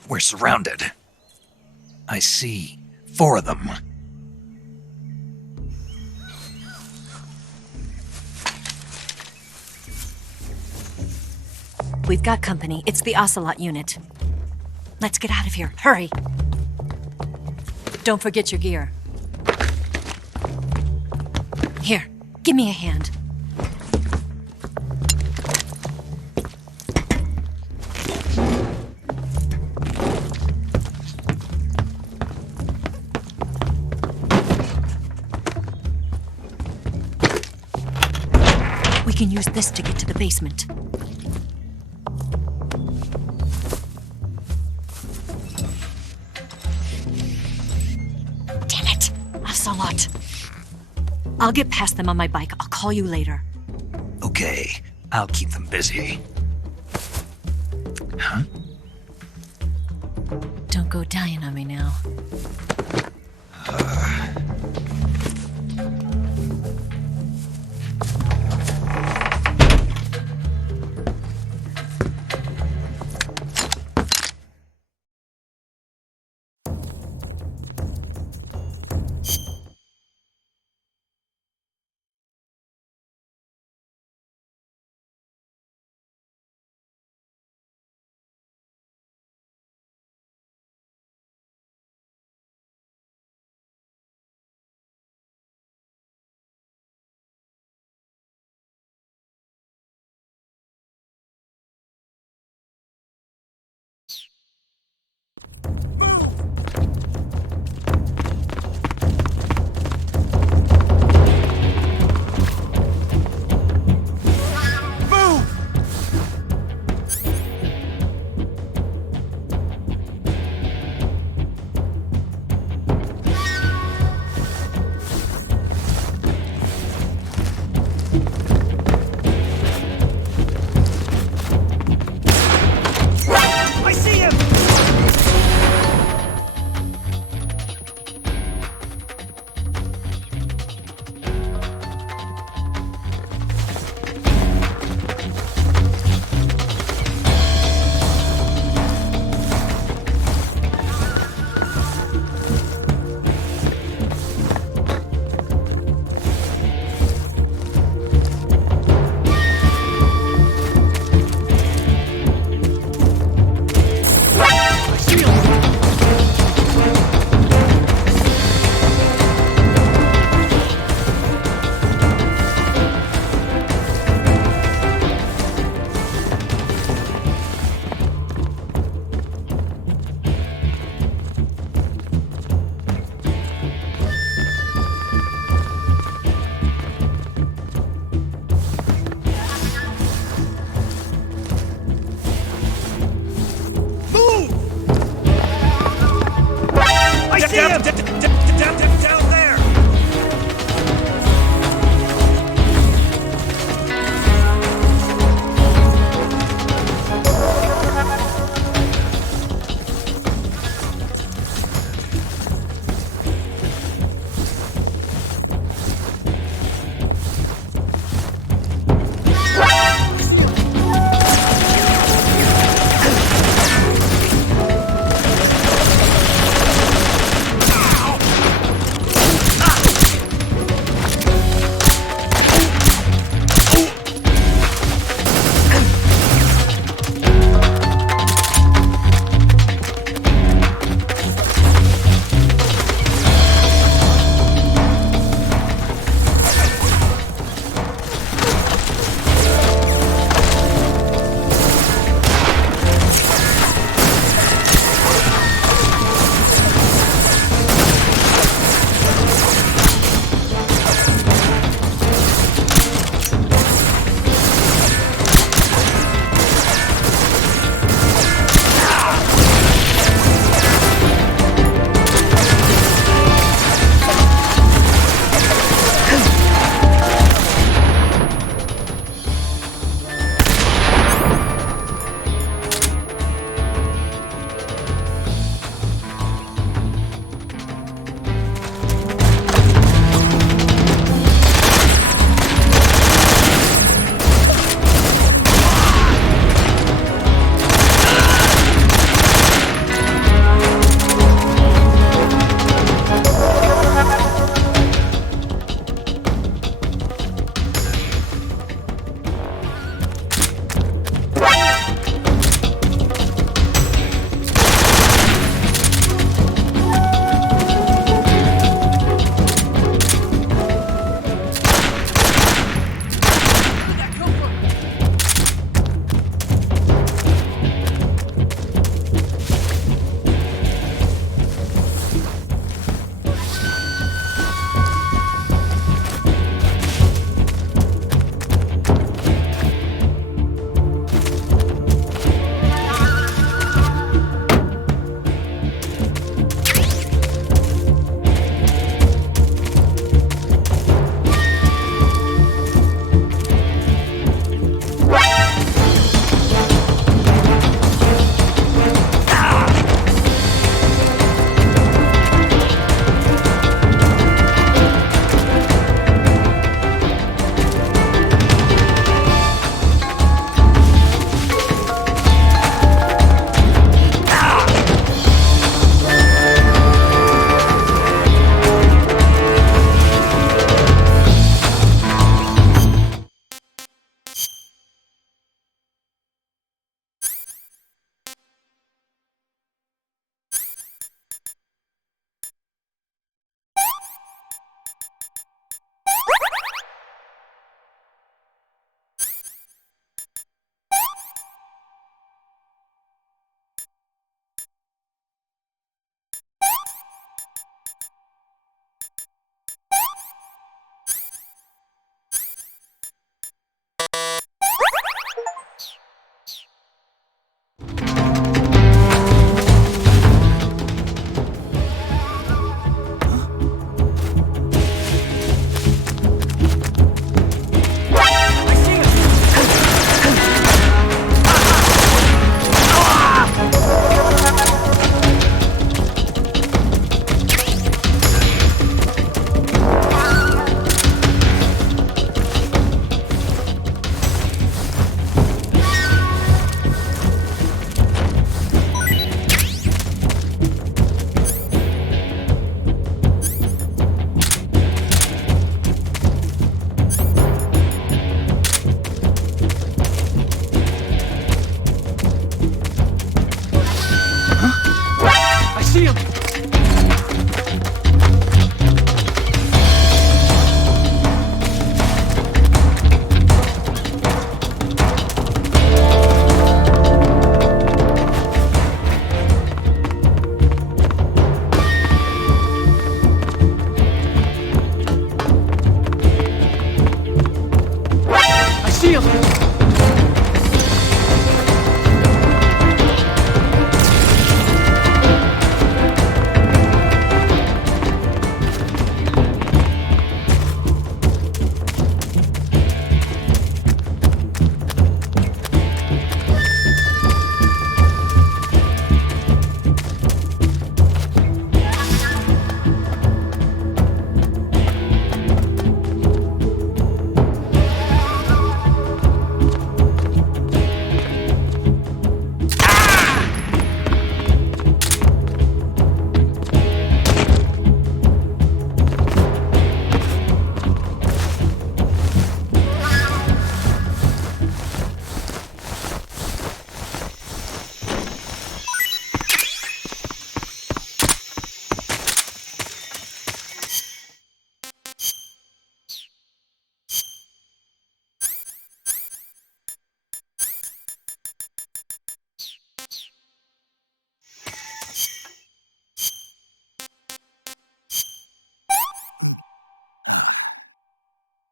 We're surrounded. I see 4 of them. We've got company. It's the Ocelot unit. Let's get out of here. Hurry! Don't forget your gear. Here, give me a hand. We can use this to get to the basement. Damn it! Ocelot. I'll get past them on my bike. I'll call you later. Okay, I'll keep them busy. Huh? Don't go dying on me now.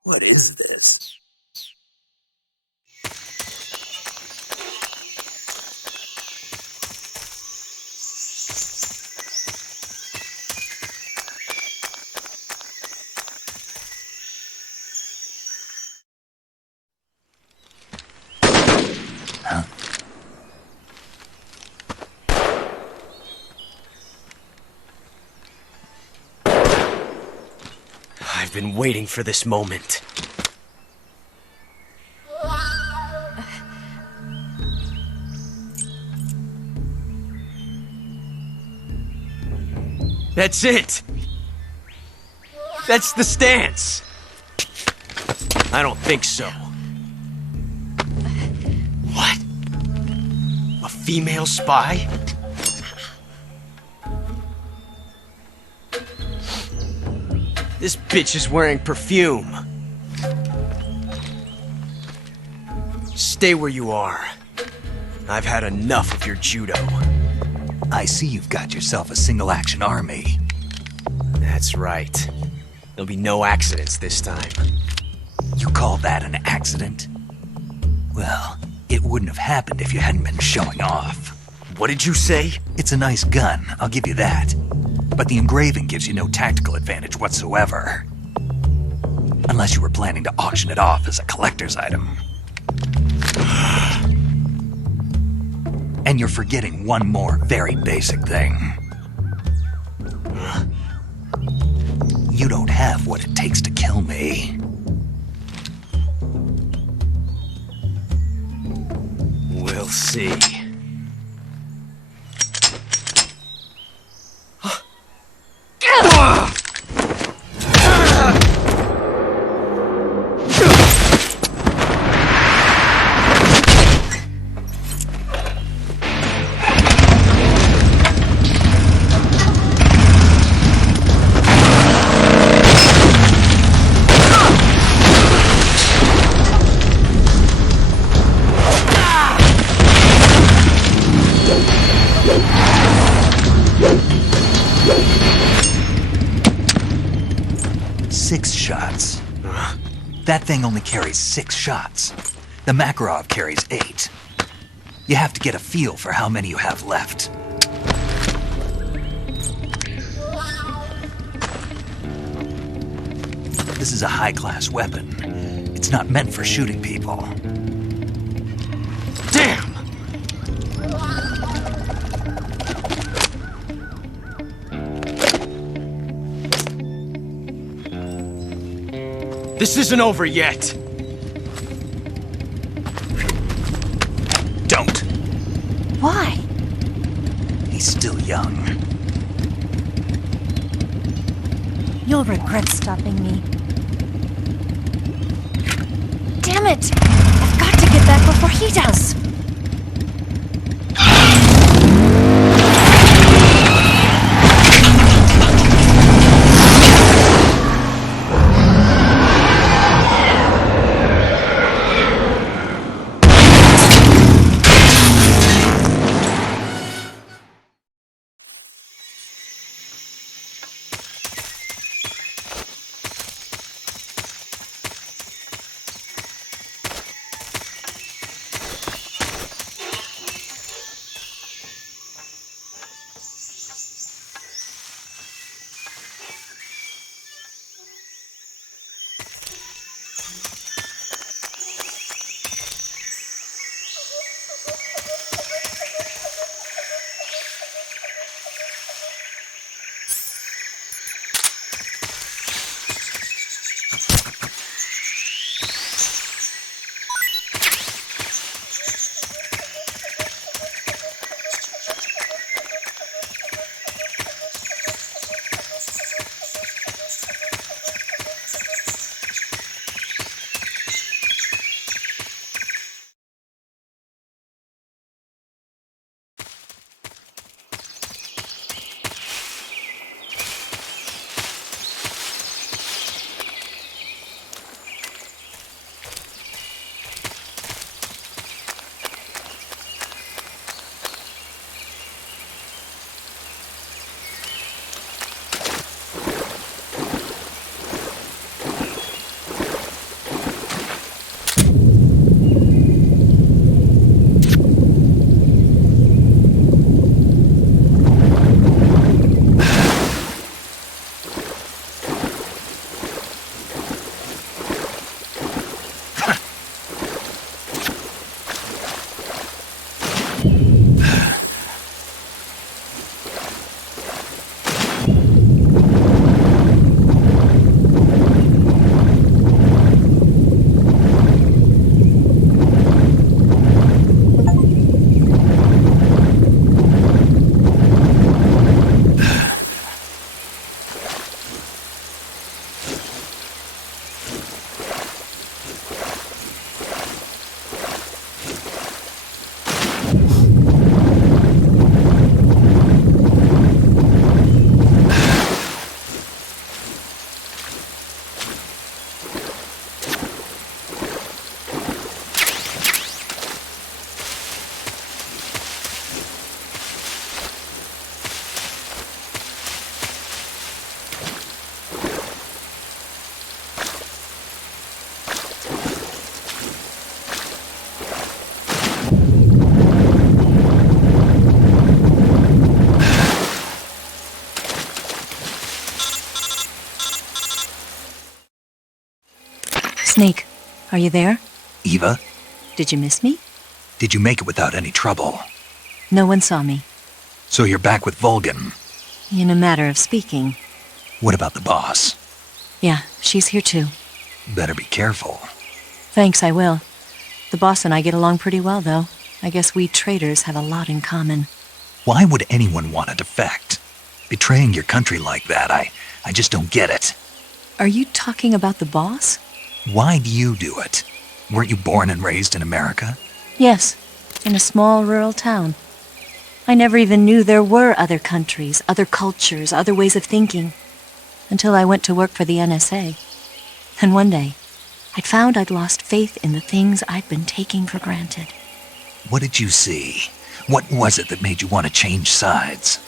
What is this? I've been waiting for this moment. That's it! That's the stance! I don't think so. What? A female spy? This bitch is wearing perfume. Stay where you are. I've had enough of your judo. I see you've got yourself a single-action army. That's right. There'll be no accidents this time. You call that an accident? Well, it wouldn't have happened if you hadn't been showing off. What did you say? It's a nice gun, I'll give you that. But the engraving gives you no tactical advantage whatsoever. Unless you were planning to auction it off as a collector's item. And you're forgetting one more very basic thing. You don't have what it takes to kill me. We'll see. That thing only carries 6 shots. The Makarov carries 8. You have to get a feel for how many you have left. This is a high-class weapon. It's not meant for shooting people. Damn! This isn't over yet. Don't. Why? He's still young. You'll regret stopping me. Damn it! I've got to get back before he does. Snake, are you there? Eva, Did you miss me? did you make it without any trouble? No one saw me. So you're back with Vulcan. In a matter of speaking. What about the boss? Yeah, she's here too. Better be careful. Thanks, I will. The boss and I get along pretty well, though. I guess we traitors have a lot in common. Why would anyone want to defect? Betraying your country like that, I just don't get it. Are you talking about the boss? Why do you do it? Weren't you born and raised in America? Yes, in a small rural town. I never even knew there were other countries, other cultures, other ways of thinking, until I went to work for the NSA. And one day, I'd found I'd lost faith in the things I'd been taking for granted. What did you see? What was it that made you want to change sides?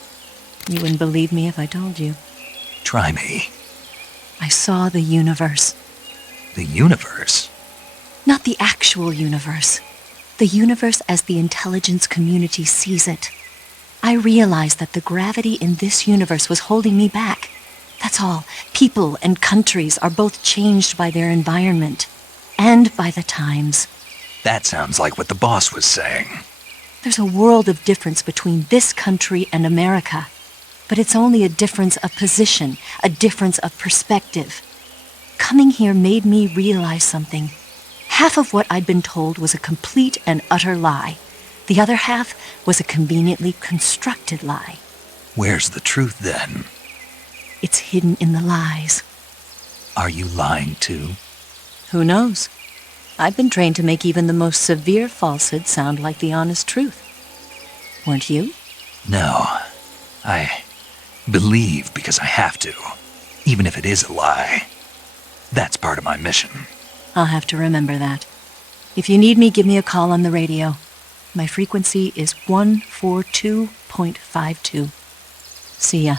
You wouldn't believe me if I told you. Try me. I saw the universe. The universe? Not the actual universe. The universe as the intelligence community sees it. I realized that the gravity in this universe was holding me back. That's all. People and countries are both changed by their environment. And by the times. That sounds like what the boss was saying. There's a world of difference between this country and America. But it's only a difference of position, a difference of perspective. Coming here made me realize something. Half of what I'd been told was a complete and utter lie. The other half was a conveniently constructed lie. Where's the truth, then? It's hidden in the lies. Are you lying, too? Who knows? I've been trained to make even the most severe falsehood sound like the honest truth. Weren't you? No. I believe because I have to, even if it is a lie. That's part of my mission. I'll have to remember that. If you need me, give me a call on the radio. My frequency is 142.52. See ya.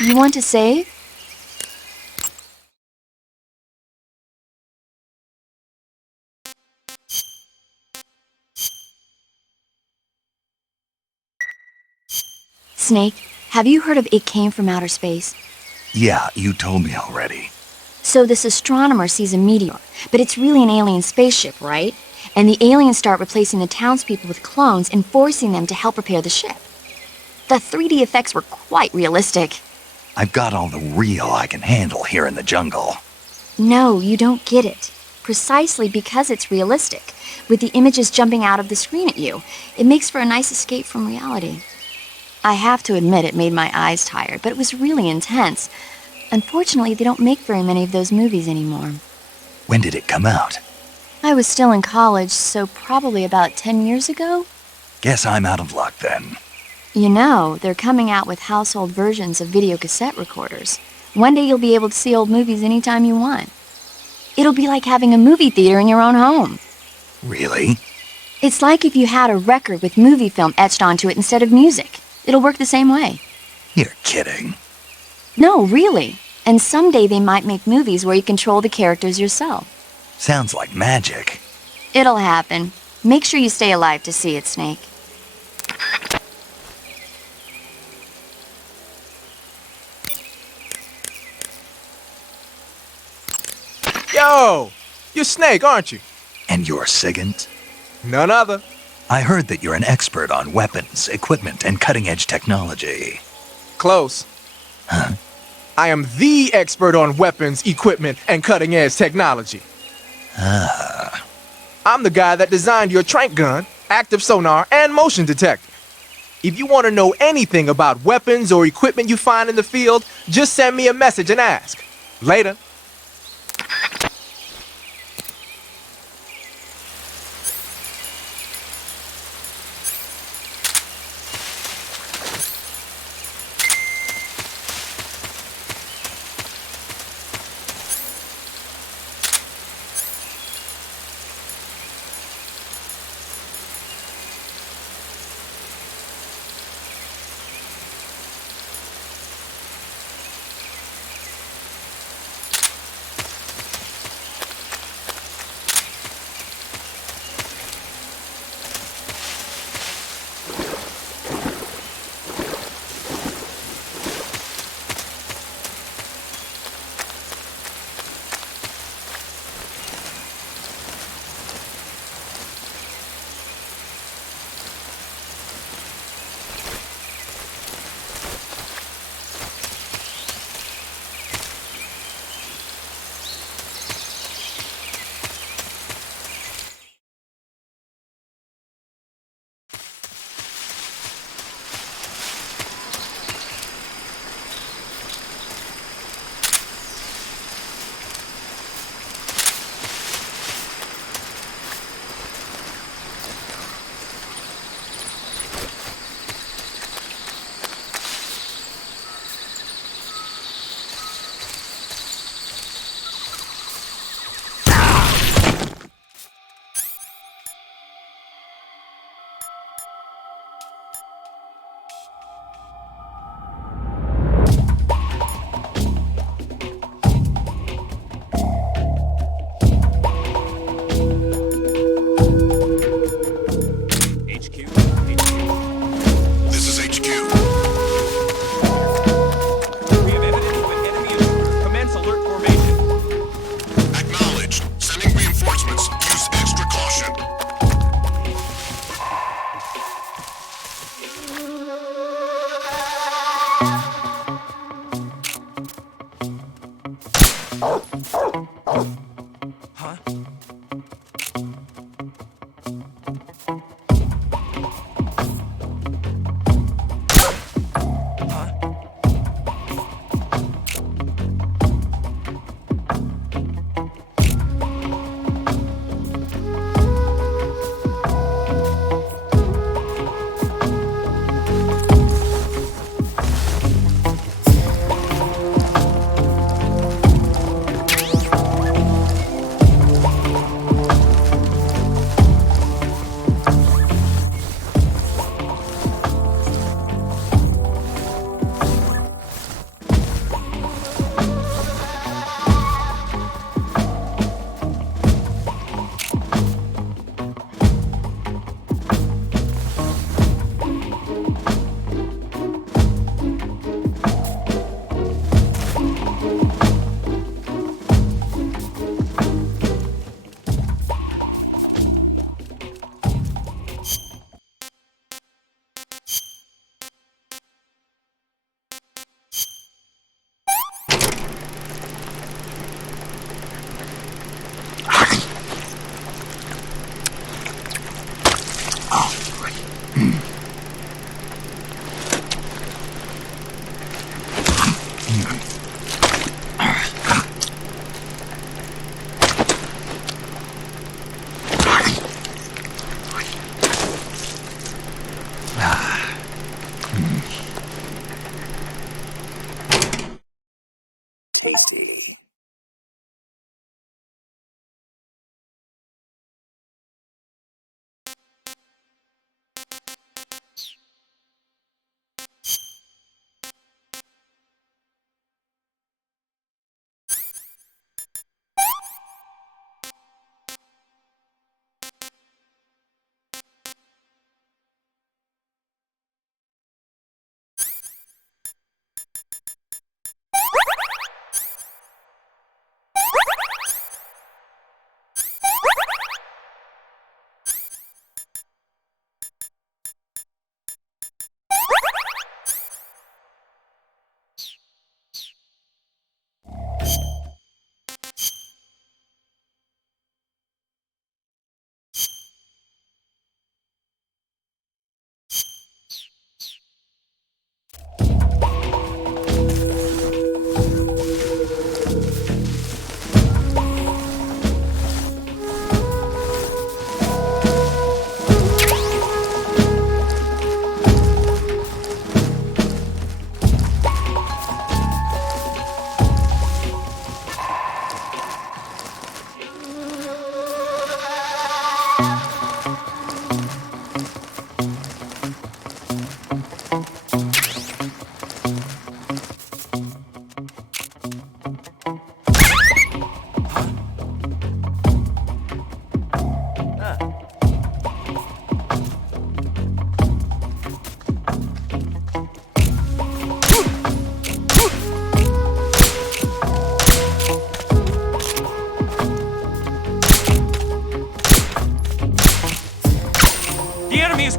You want to save? Snake, have you heard of It Came from Outer Space? Yeah, you told me already. So this astronomer sees a meteor, but it's really an alien spaceship, right? And the aliens start replacing the townspeople with clones and forcing them to help repair the ship. The 3D effects were quite realistic. I've got all the real I can handle here in the jungle. No, you don't get it. Precisely because it's realistic, with the images jumping out of the screen at you, it makes for a nice escape from reality. I have to admit it made my eyes tired, but it was really intense. Unfortunately, they don't make very many of those movies anymore. When did it come out? I was still in college, so probably about 10 years ago. Guess I'm out of luck then. You know, they're coming out with household versions of video cassette recorders. One day you'll be able to see old movies anytime you want. It'll be like having a movie theater in your own home. Really? It's like if you had a record with movie film etched onto it instead of music. It'll work the same way. You're kidding. No, really. And someday they might make movies where you control the characters yourself. Sounds like magic. It'll happen. Make sure you stay alive to see it, Snake. Yo! You're Snake, aren't you? And you're Sigint? None other. I heard that you're an expert on weapons, equipment, and cutting-edge technology. Close. Huh? I am the expert on weapons, equipment, and cutting-edge technology. Ah. I'm the guy that designed your trank gun, active sonar, and motion detector. If you want to know anything about weapons or equipment you find in the field, just send me a message and ask. Later.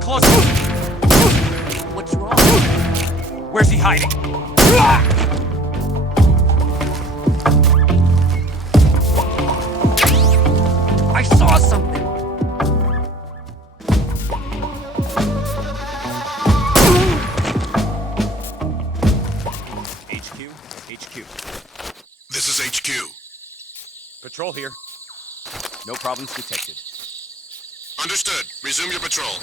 closer! What's wrong? Where's he hiding? I saw something! HQ. This is HQ. Patrol here. No problems detected. Understood. Resume your patrol.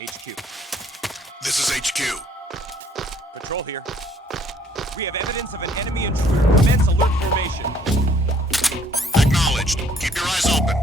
HQ. This is HQ. Patrol here. We have evidence of an enemy intruder. Commence alert formation. Acknowledged. Keep your eyes open.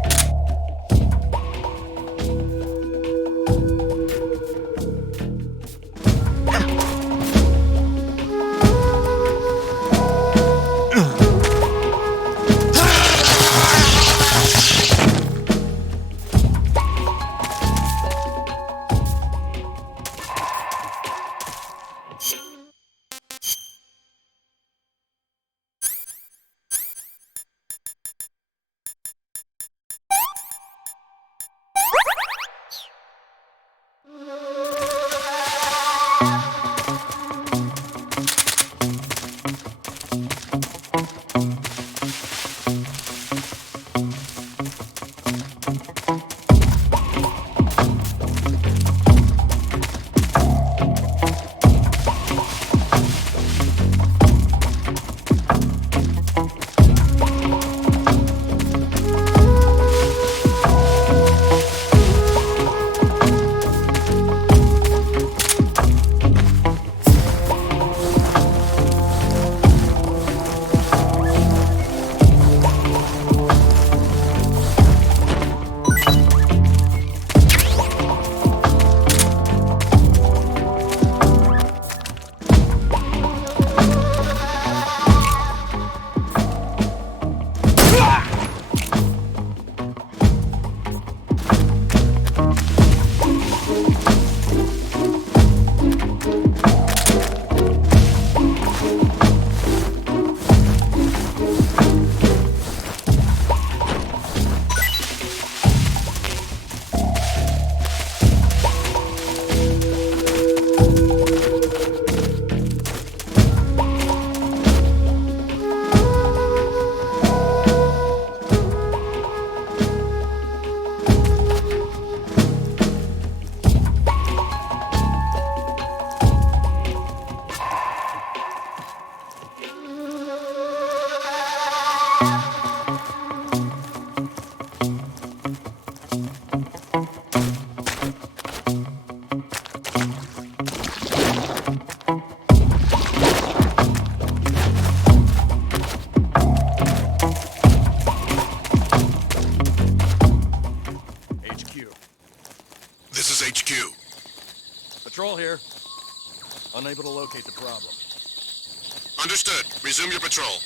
Patrol here. Unable to locate the problem. Understood. Resume your patrol.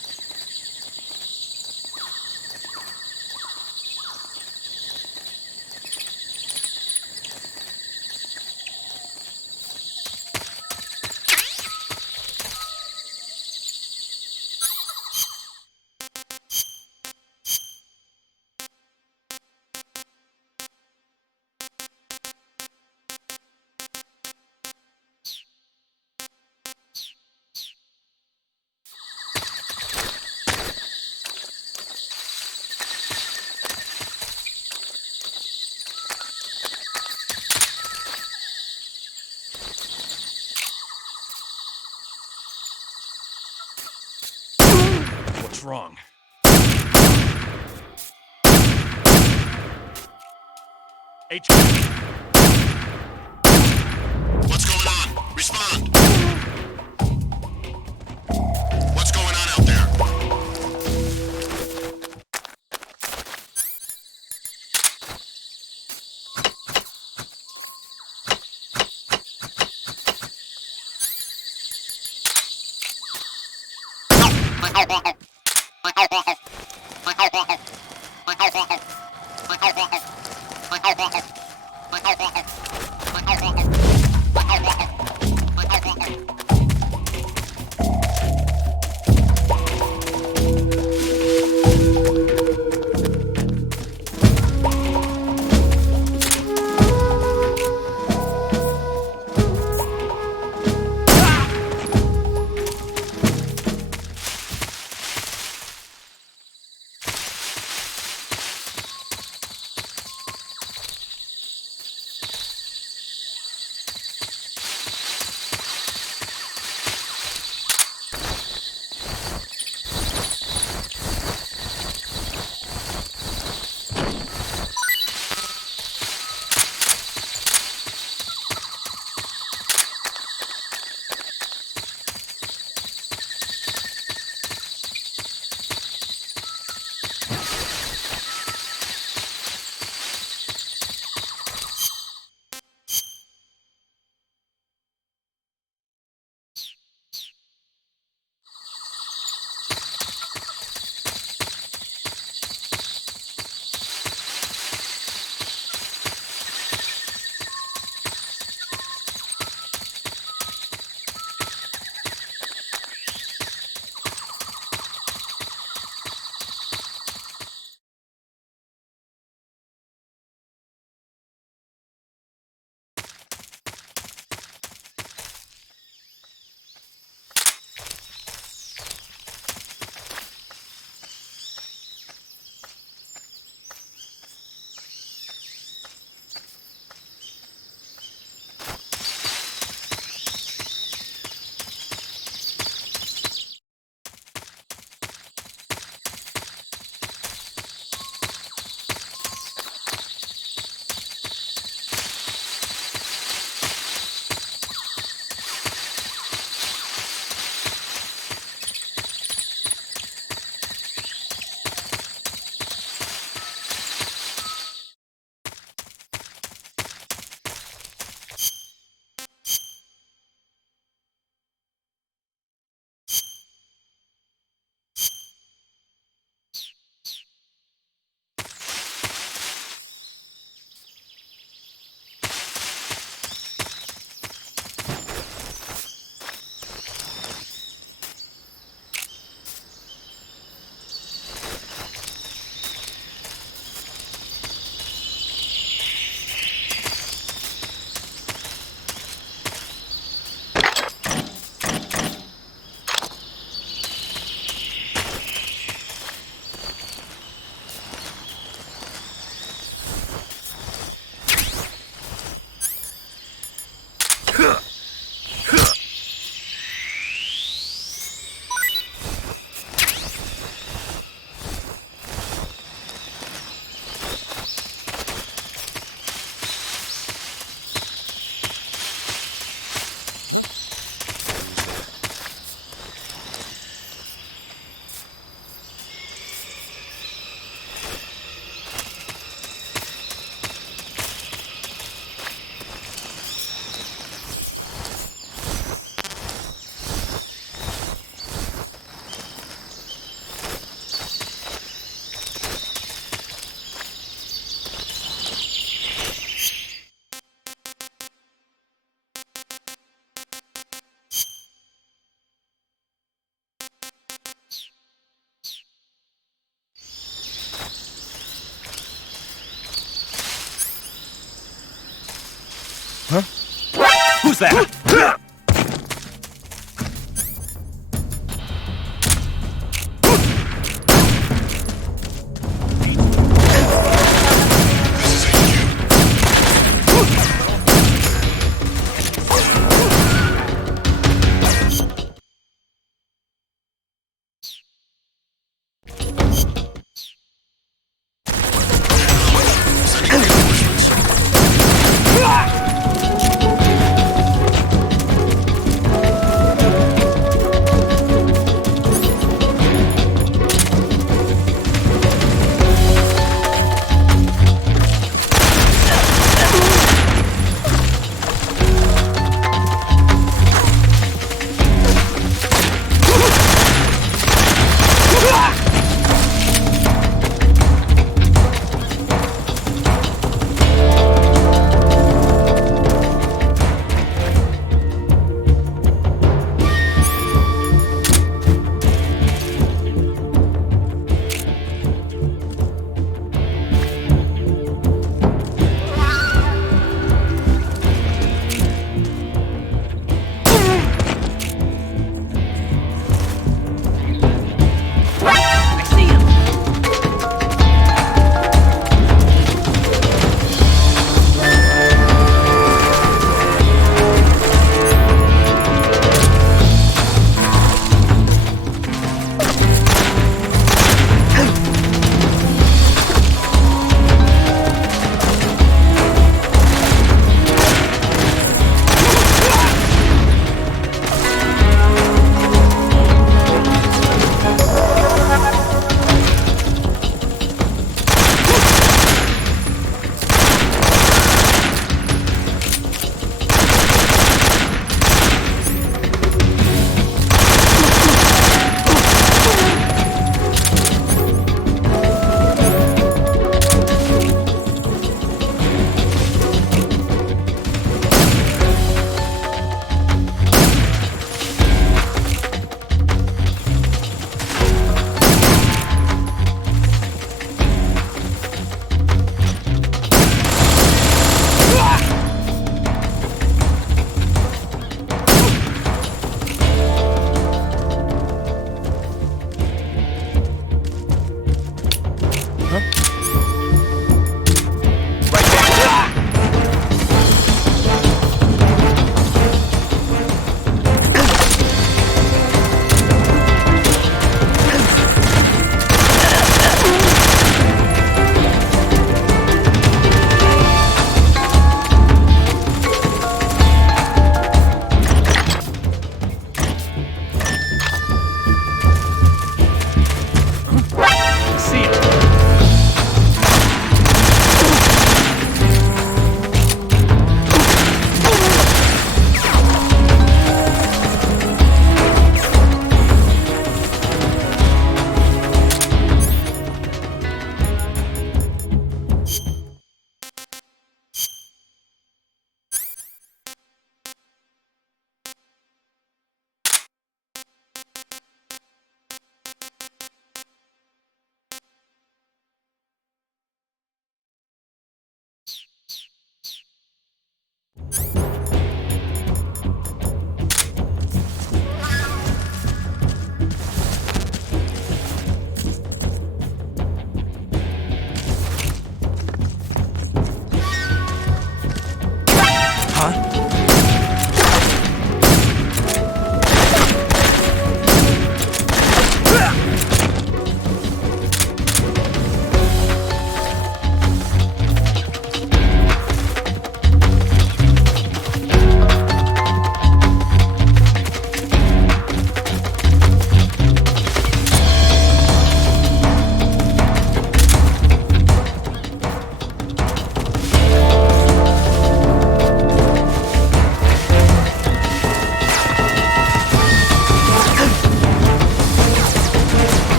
What's wrong? HQ. What's going on? Respond! What's going on out there? Huh? Who's that?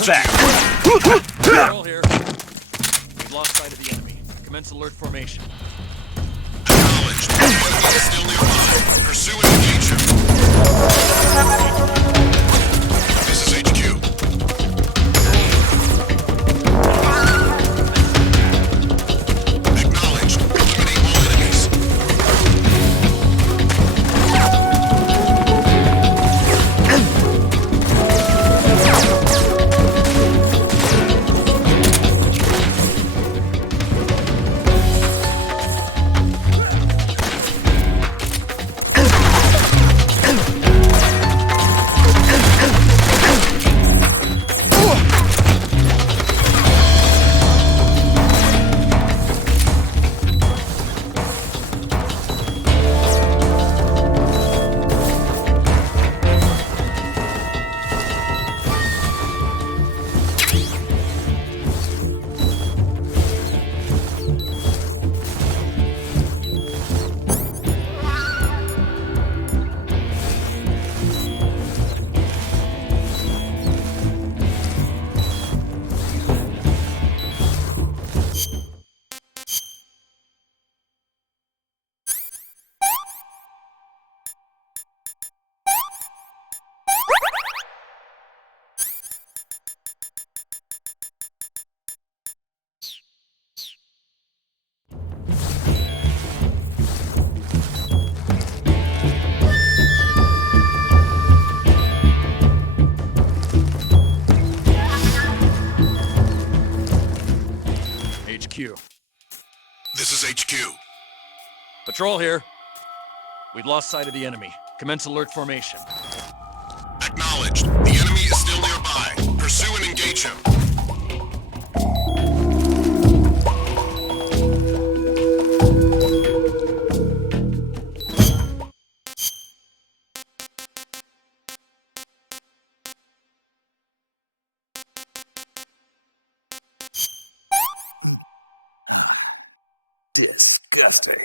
Who's that? Patrol here. We've lost sight of the enemy. Commence alert formation. Acknowledged. The enemy is still nearby. Pursue and engage him. This is HQ. Acknowledged. Eliminate all enemies. HQ. This is HQ. Patrol here. We've lost sight of the enemy. Commence alert formation. Acknowledged. The enemy is still nearby. Pursue and engage him. Disgusting.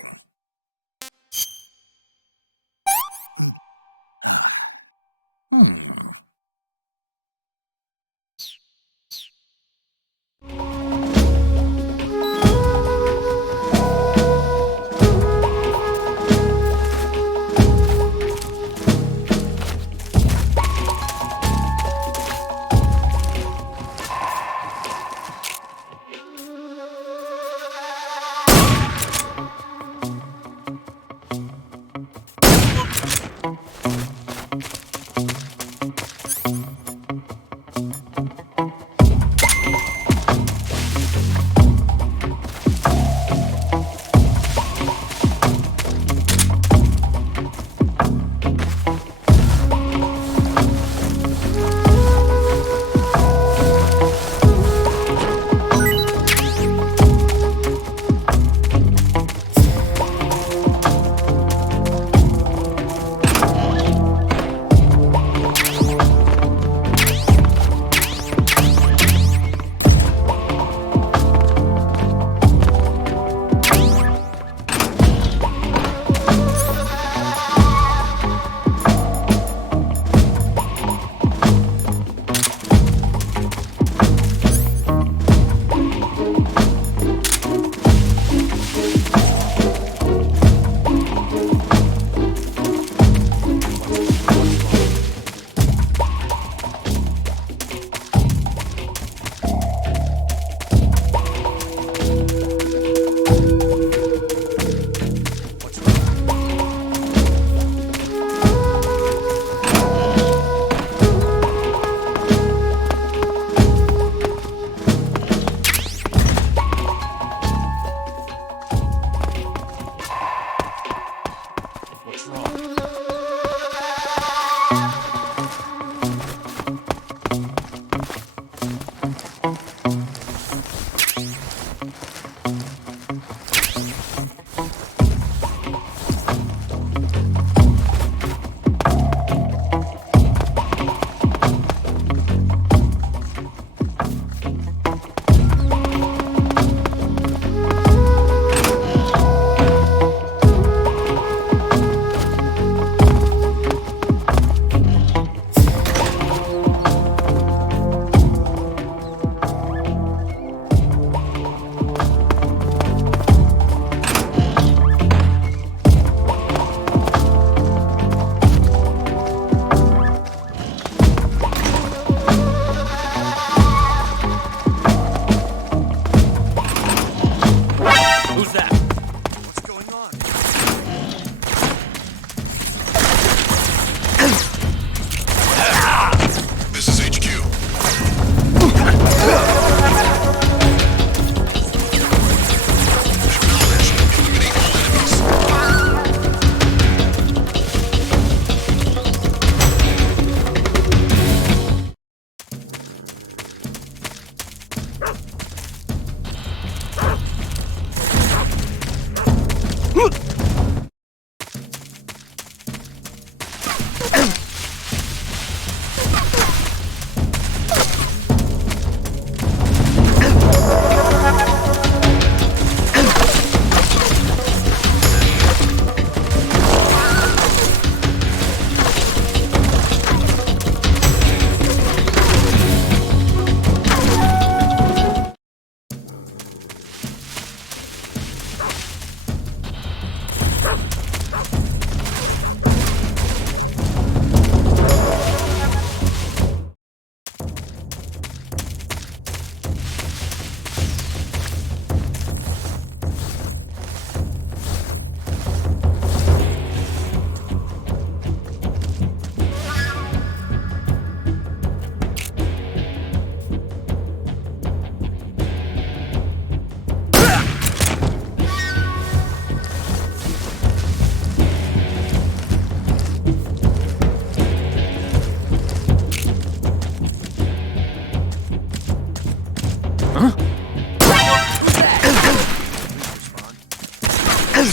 This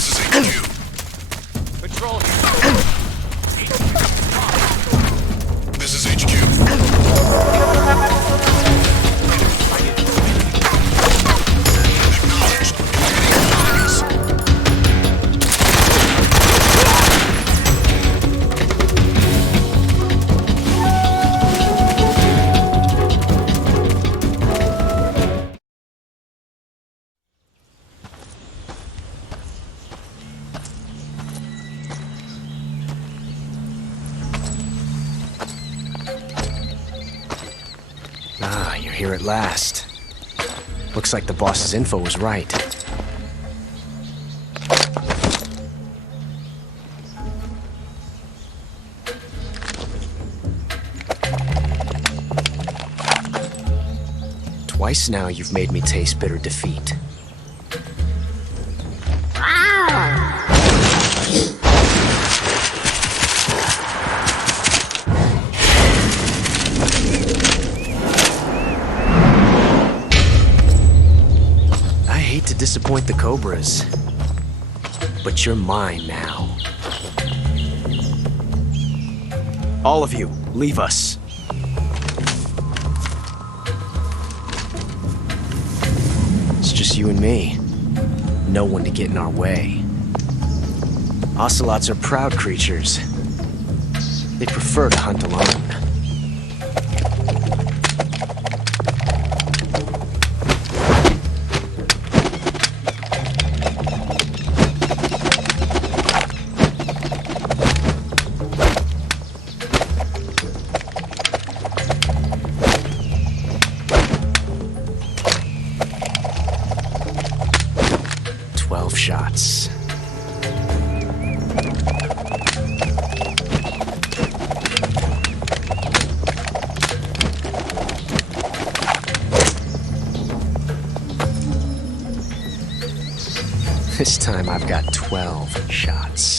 is HQ. Patrol here. This is HQ. Acknowledged. Getting targets. Ah, you're here at last. Looks like the boss's info was right. Twice now you've made me taste bitter defeat. I hate to disappoint the Cobras, but you're mine now. All of you, leave us. It's just you and me. No one to get in our way. Ocelots are proud creatures. They prefer to hunt alone. Shots. This time I've got 12 shots.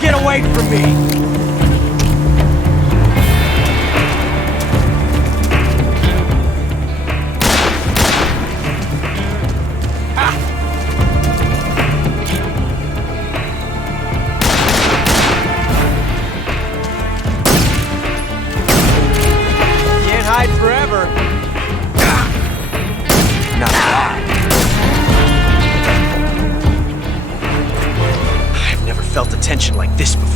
Get away from me! Can't hide forever. Not bad. I've never felt a tension like this before.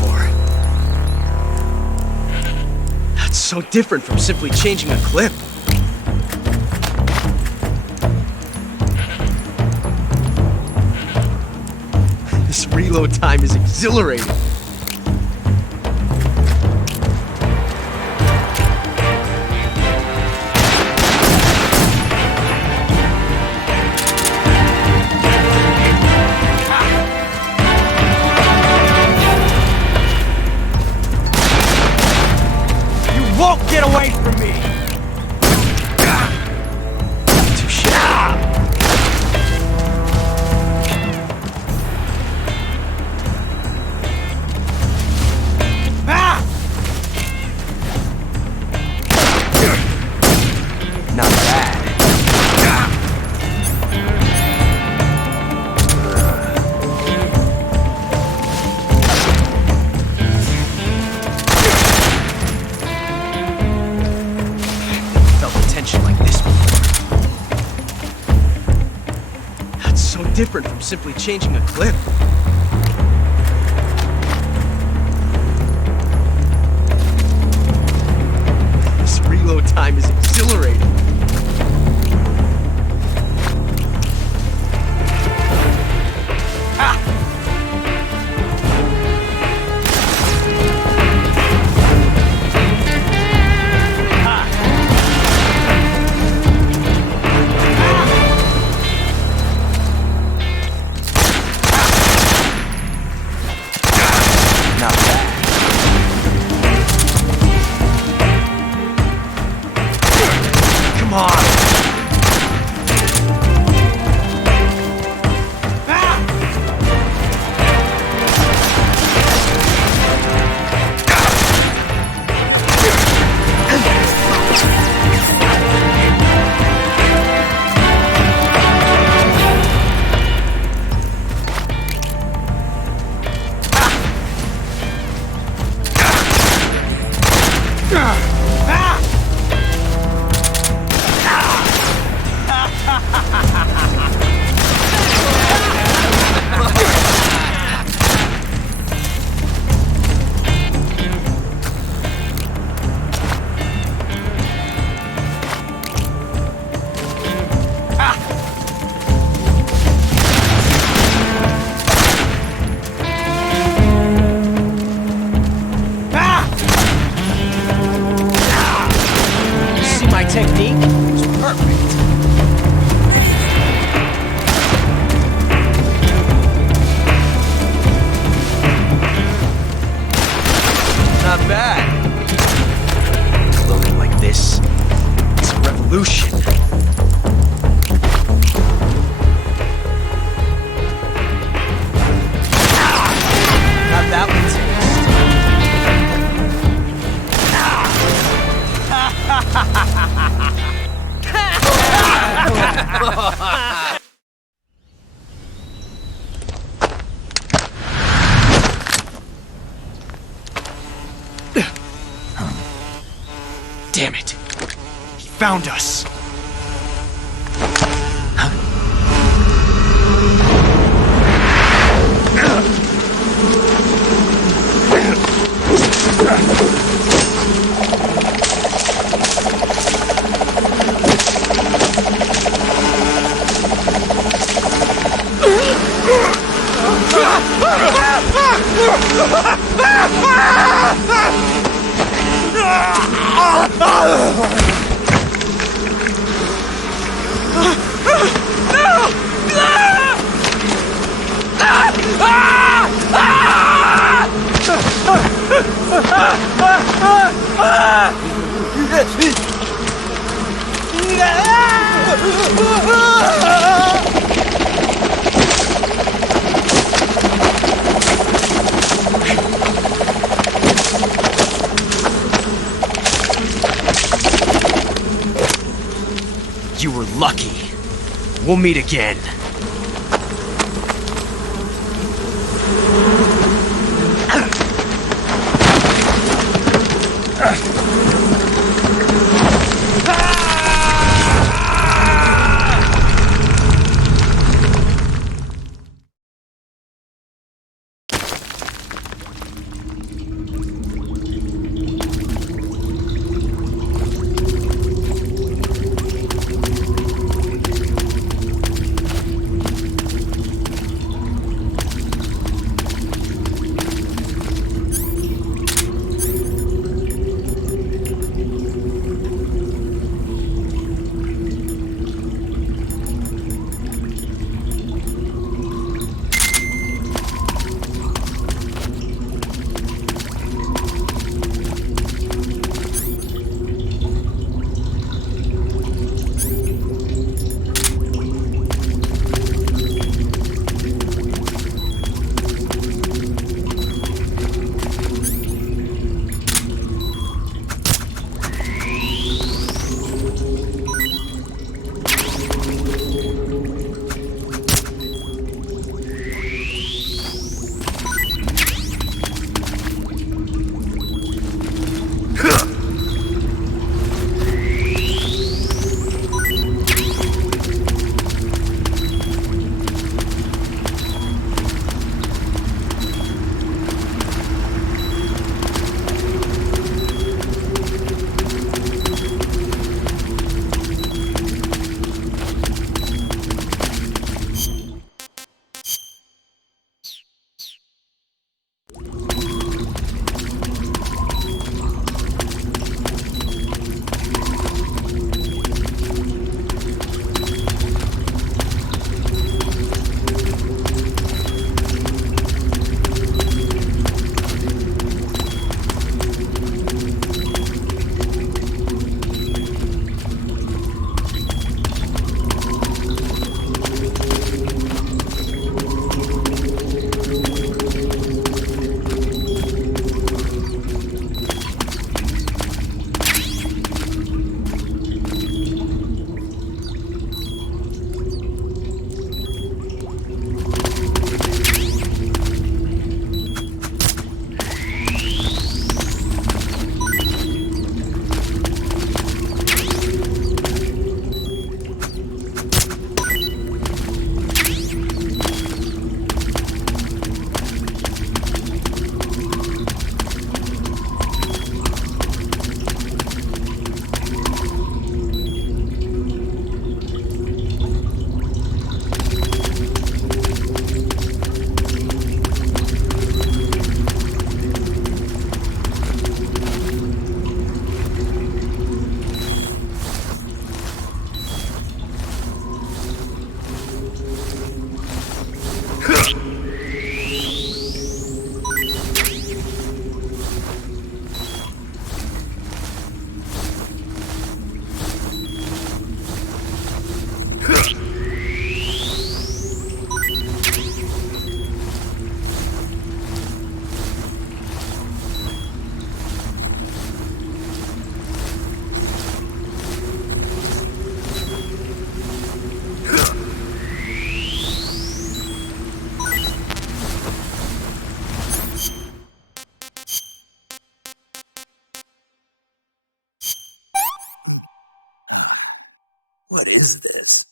That's so different from simply changing a clip. This reload time is exhilarating. different from simply changing a clip. This reload time is exhilarating. Damn it! He found us! You were lucky. We'll meet again. is this?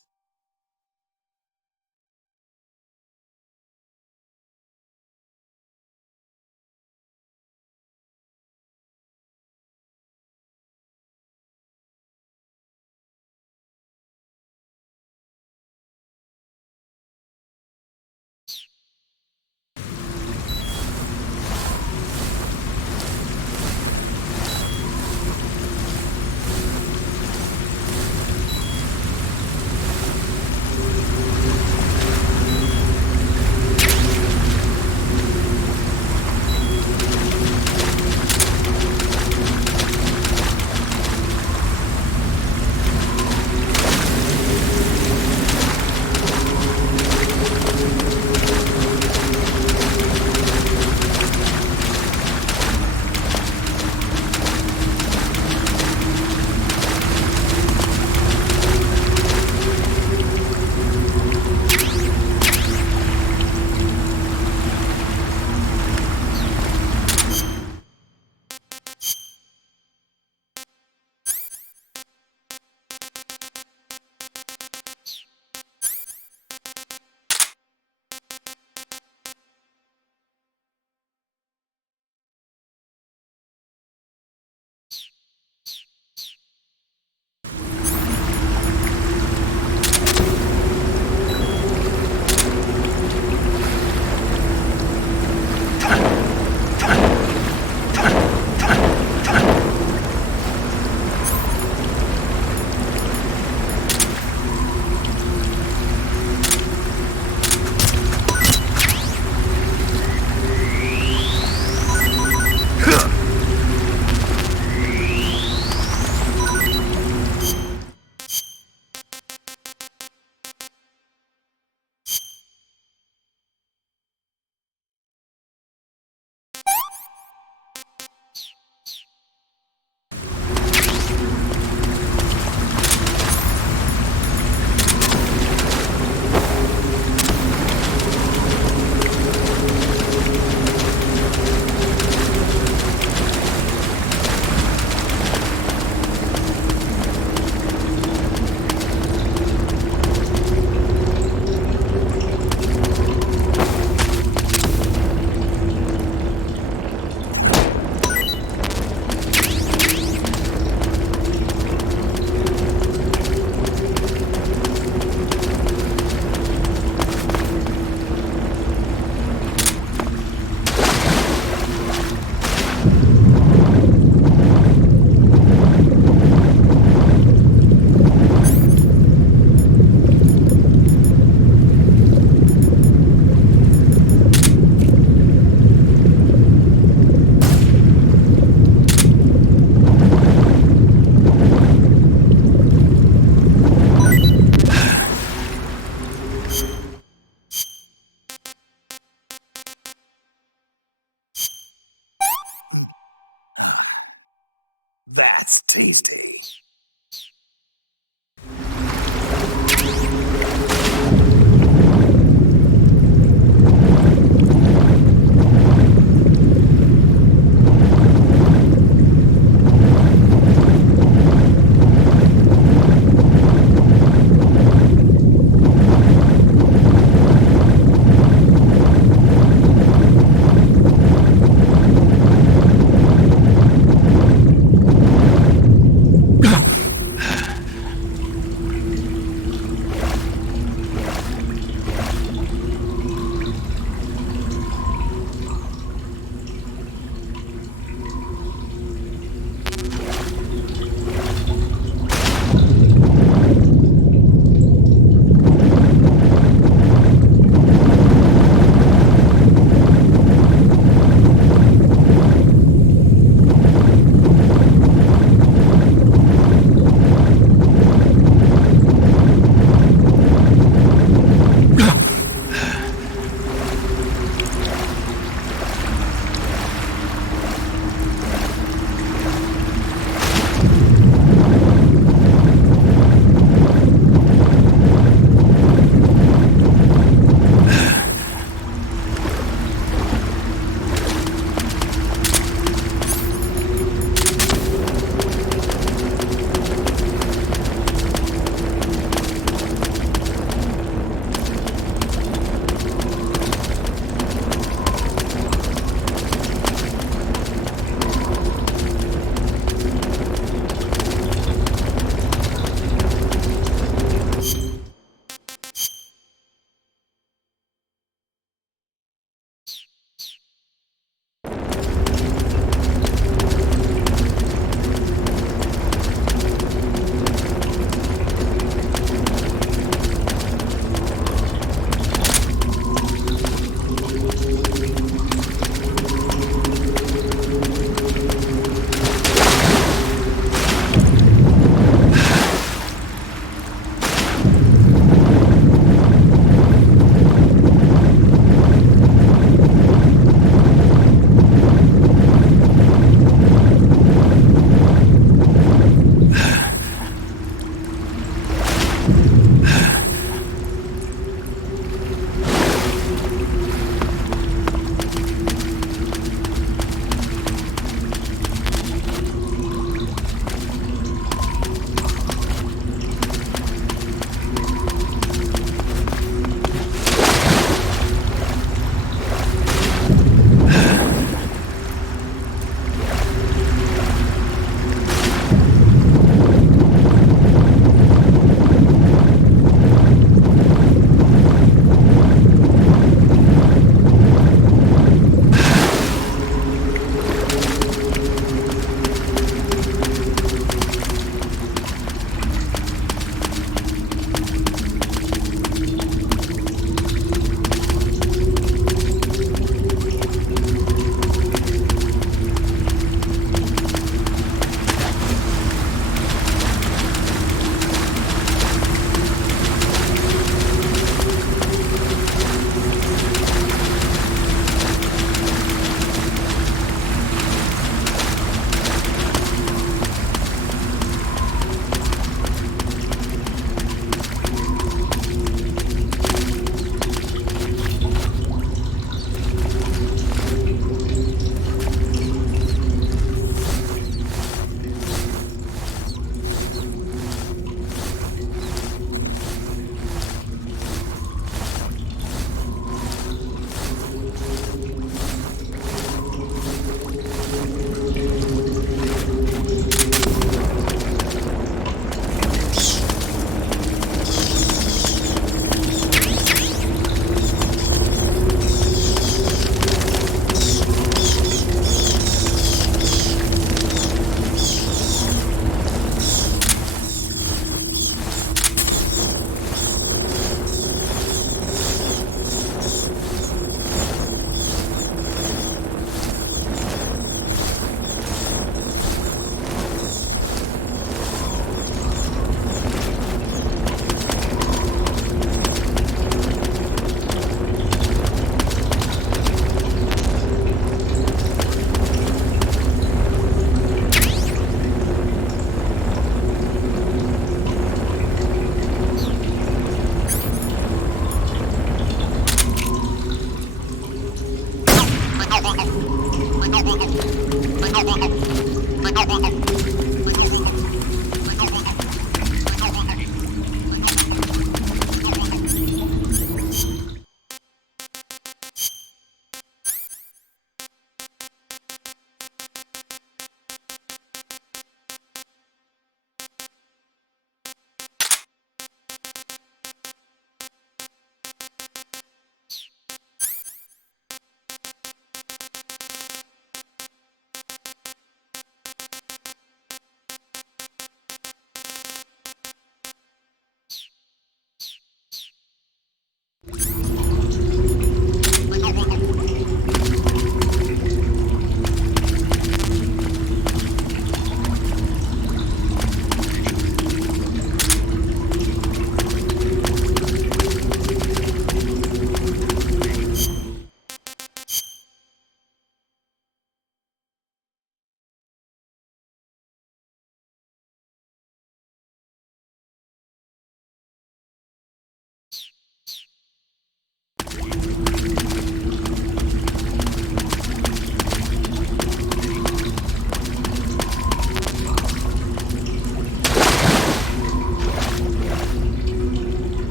That's tasty.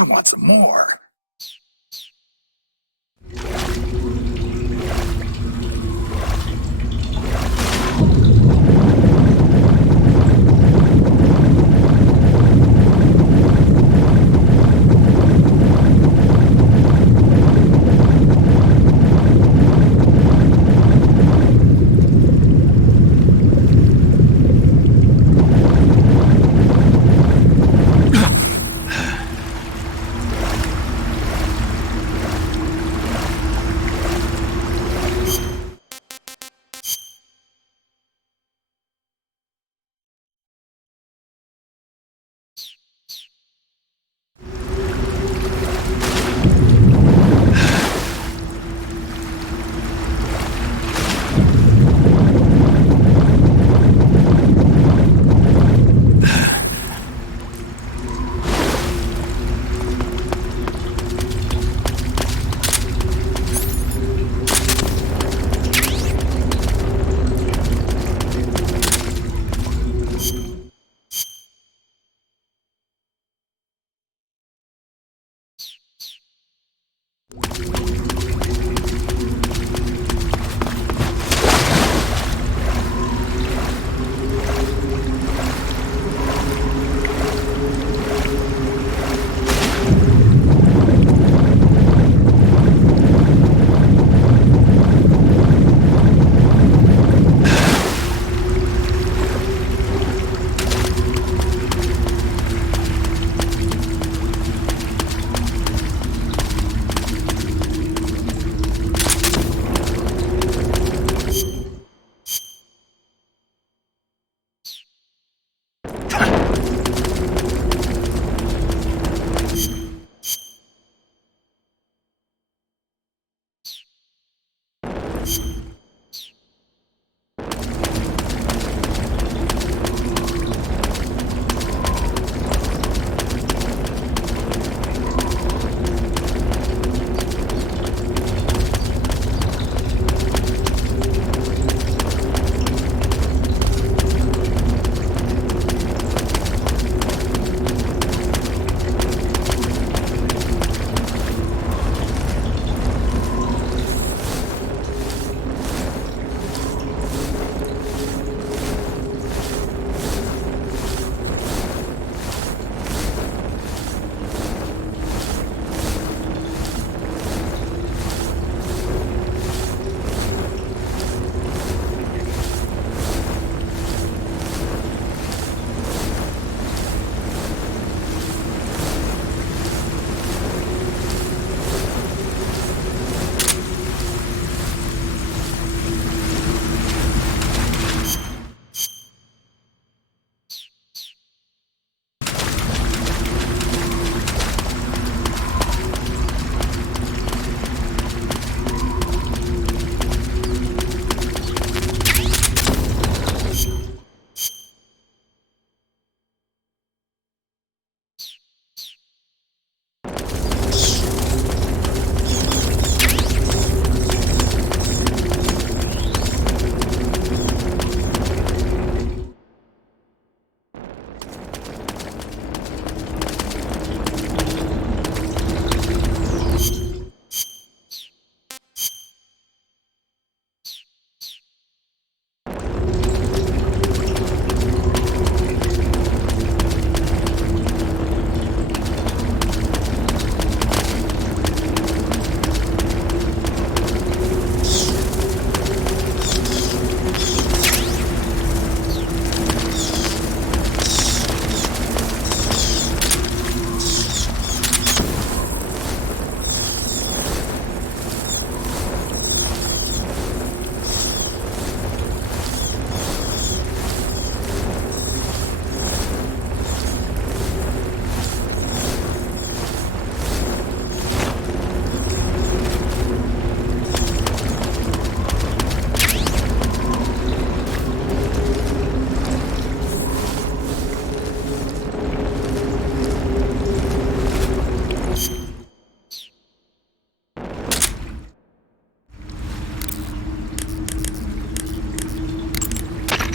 I want some more.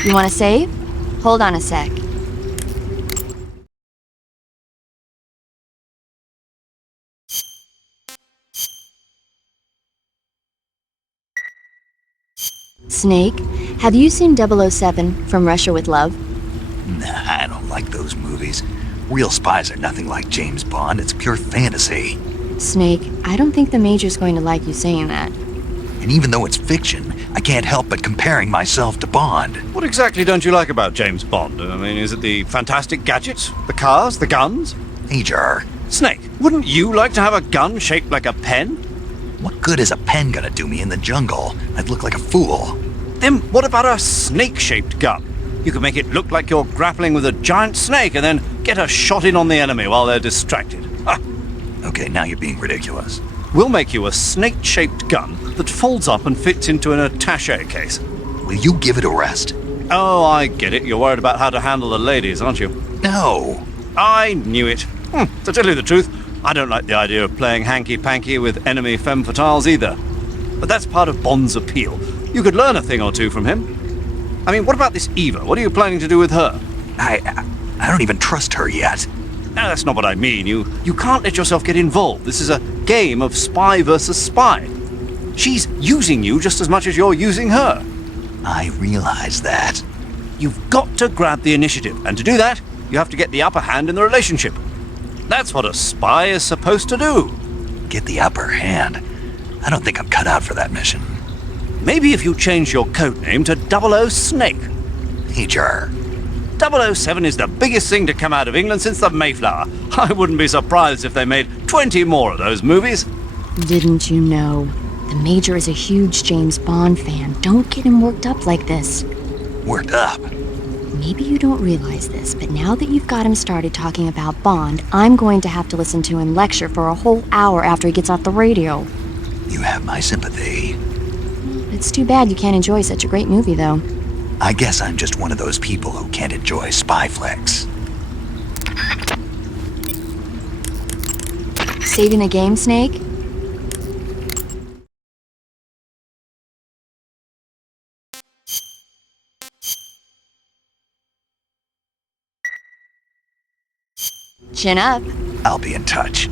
You want to save? Hold on a sec. Snake, have you seen 007 From Russia with Love? Nah, I don't like those movies. Real spies are nothing like James Bond. It's pure fantasy. Snake, I don't think the Major's going to like you saying that. And even though it's fiction, I can't help but comparing myself to Bond. What exactly don't you like about James Bond? I mean, is it the fantastic gadgets? The cars? The guns? Major. Snake, wouldn't you like to have a gun shaped like a pen? What good is a pen gonna do me in the jungle? I'd look like a fool. Then what about a snake-shaped gun? You could make it look like you're grappling with a giant snake and then get a shot in on the enemy while they're distracted. Ha! Okay, now you're being ridiculous. We'll make you a snake-shaped gun that folds up and fits into an attaché case. Will you give it a rest? Oh, I get it. You're worried about how to handle the ladies, aren't you? No. I knew it. To tell you the truth, I don't like the idea of playing hanky-panky with enemy femme fatales either. But that's part of Bond's appeal. You could learn a thing or two from him. I mean, what about this Eva? What are you planning to do with her? I don't even trust her yet. No, that's not what I mean. You can't let yourself get involved. This is a game of spy versus spy. She's using you just as much as you're using her. I realize that. You've got to grab the initiative, and to do that, you have to get the upper hand in the relationship. That's what a spy is supposed to do. Get the upper hand? I don't think I'm cut out for that mission. Maybe if you change your code name to 00 Snake. Major. 007 is the biggest thing to come out of England since the Mayflower. I wouldn't be surprised if they made 20 more of those movies. Didn't you know? The Major is a huge James Bond fan. Don't get him worked up like this. Worked up? Maybe you don't realize this, but now that you've got him started talking about Bond, I'm going to have to listen to him lecture for a whole hour after he gets off the radio. You have my sympathy. It's too bad you can't enjoy such a great movie, though. I guess I'm just one of those people who can't enjoy spy flicks. Saving the game, Snake? Chin up. I'll be in touch.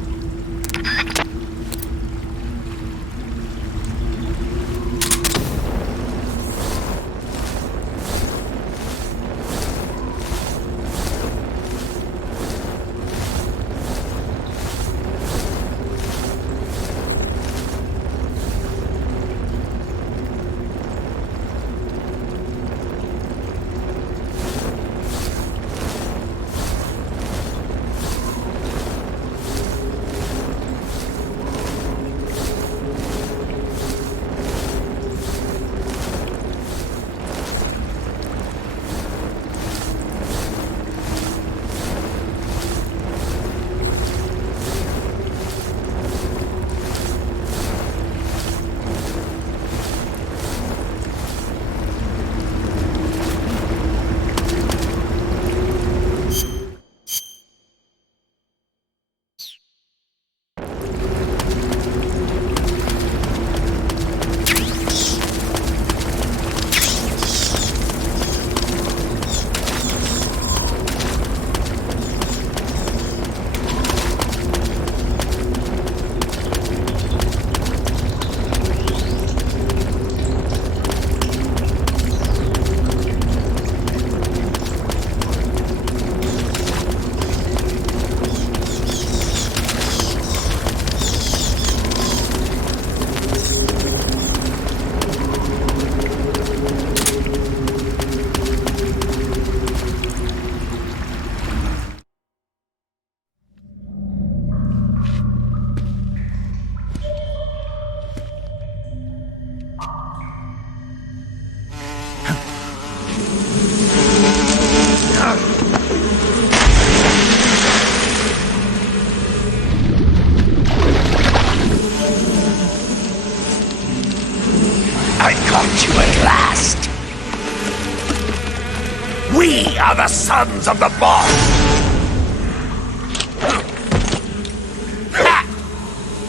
We are the sons of the boss!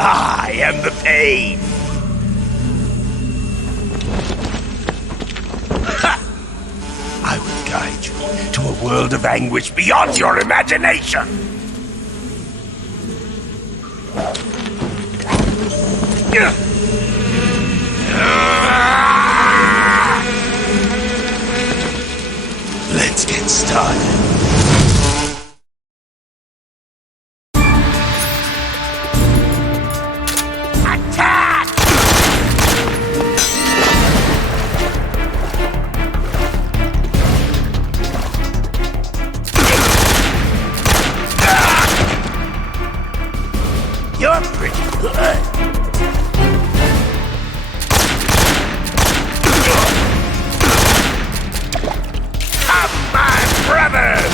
I am the pain! I guide you to a world of anguish beyond your imagination. Let's get started. You're pretty good. Come, my brothers!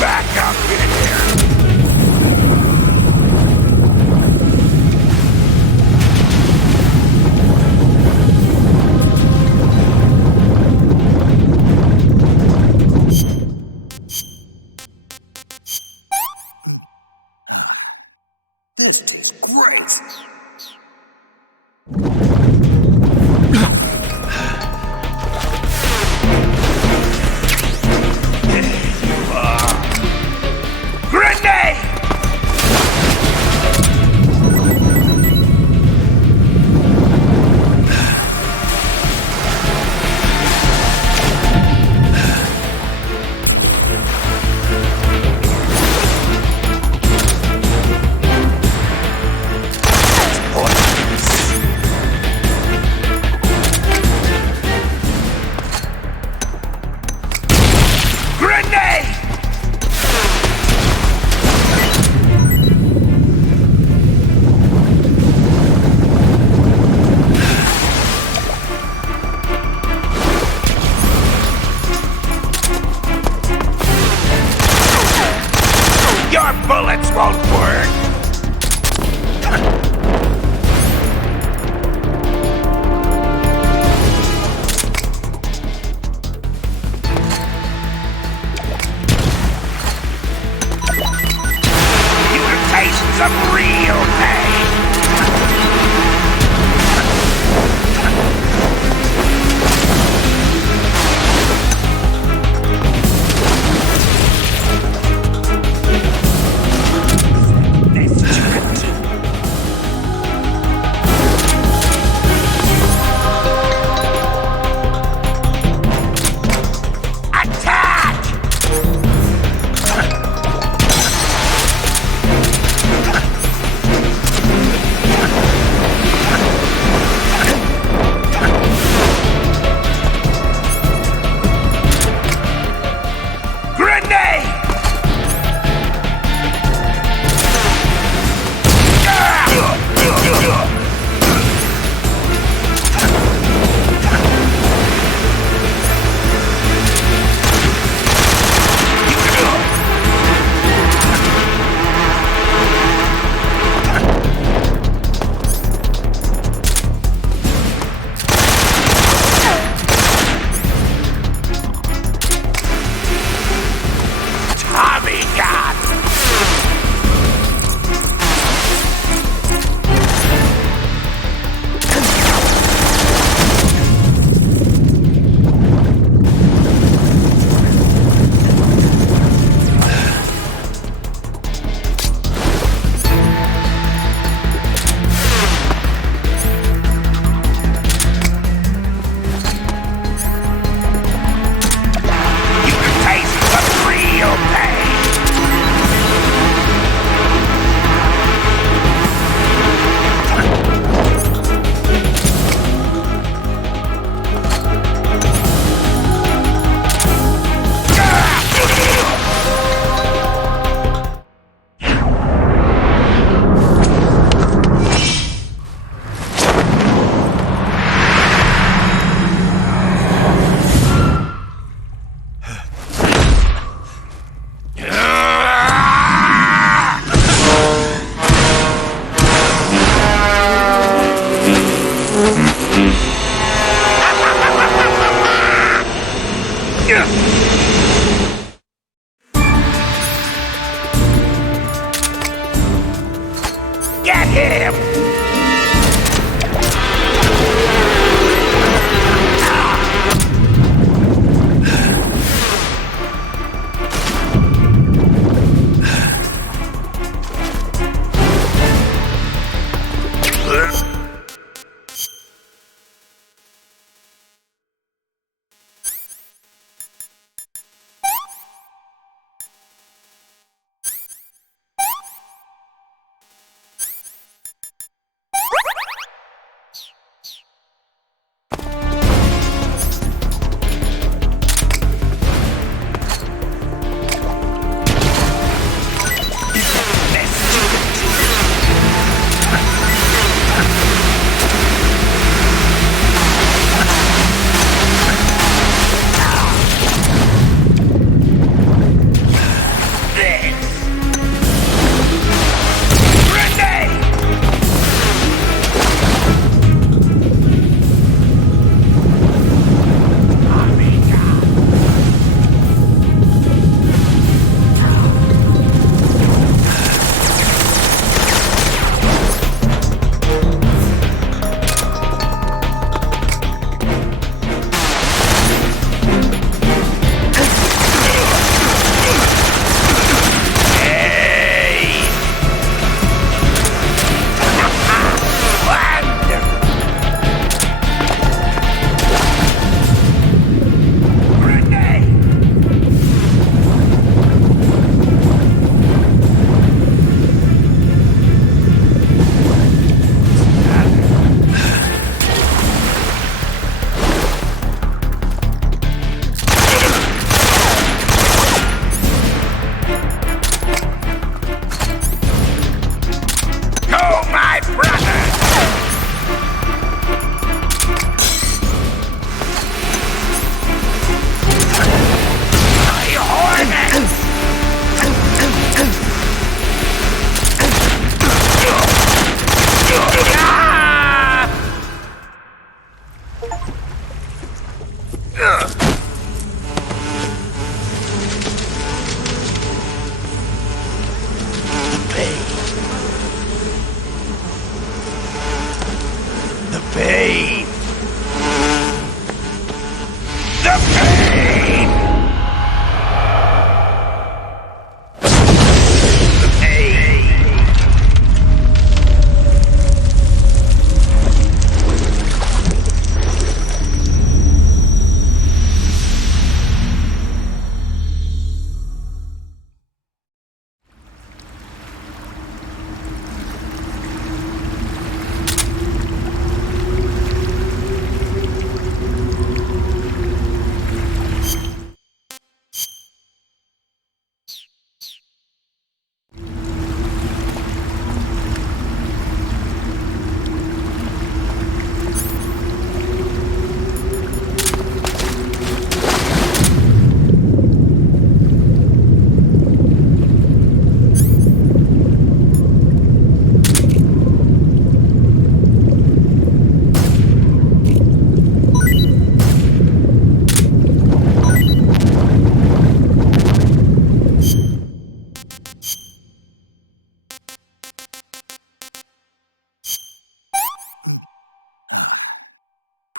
Back up in here! This is great! Bullets won't work! You will taste some real pain! him!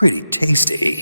Pretty tasty.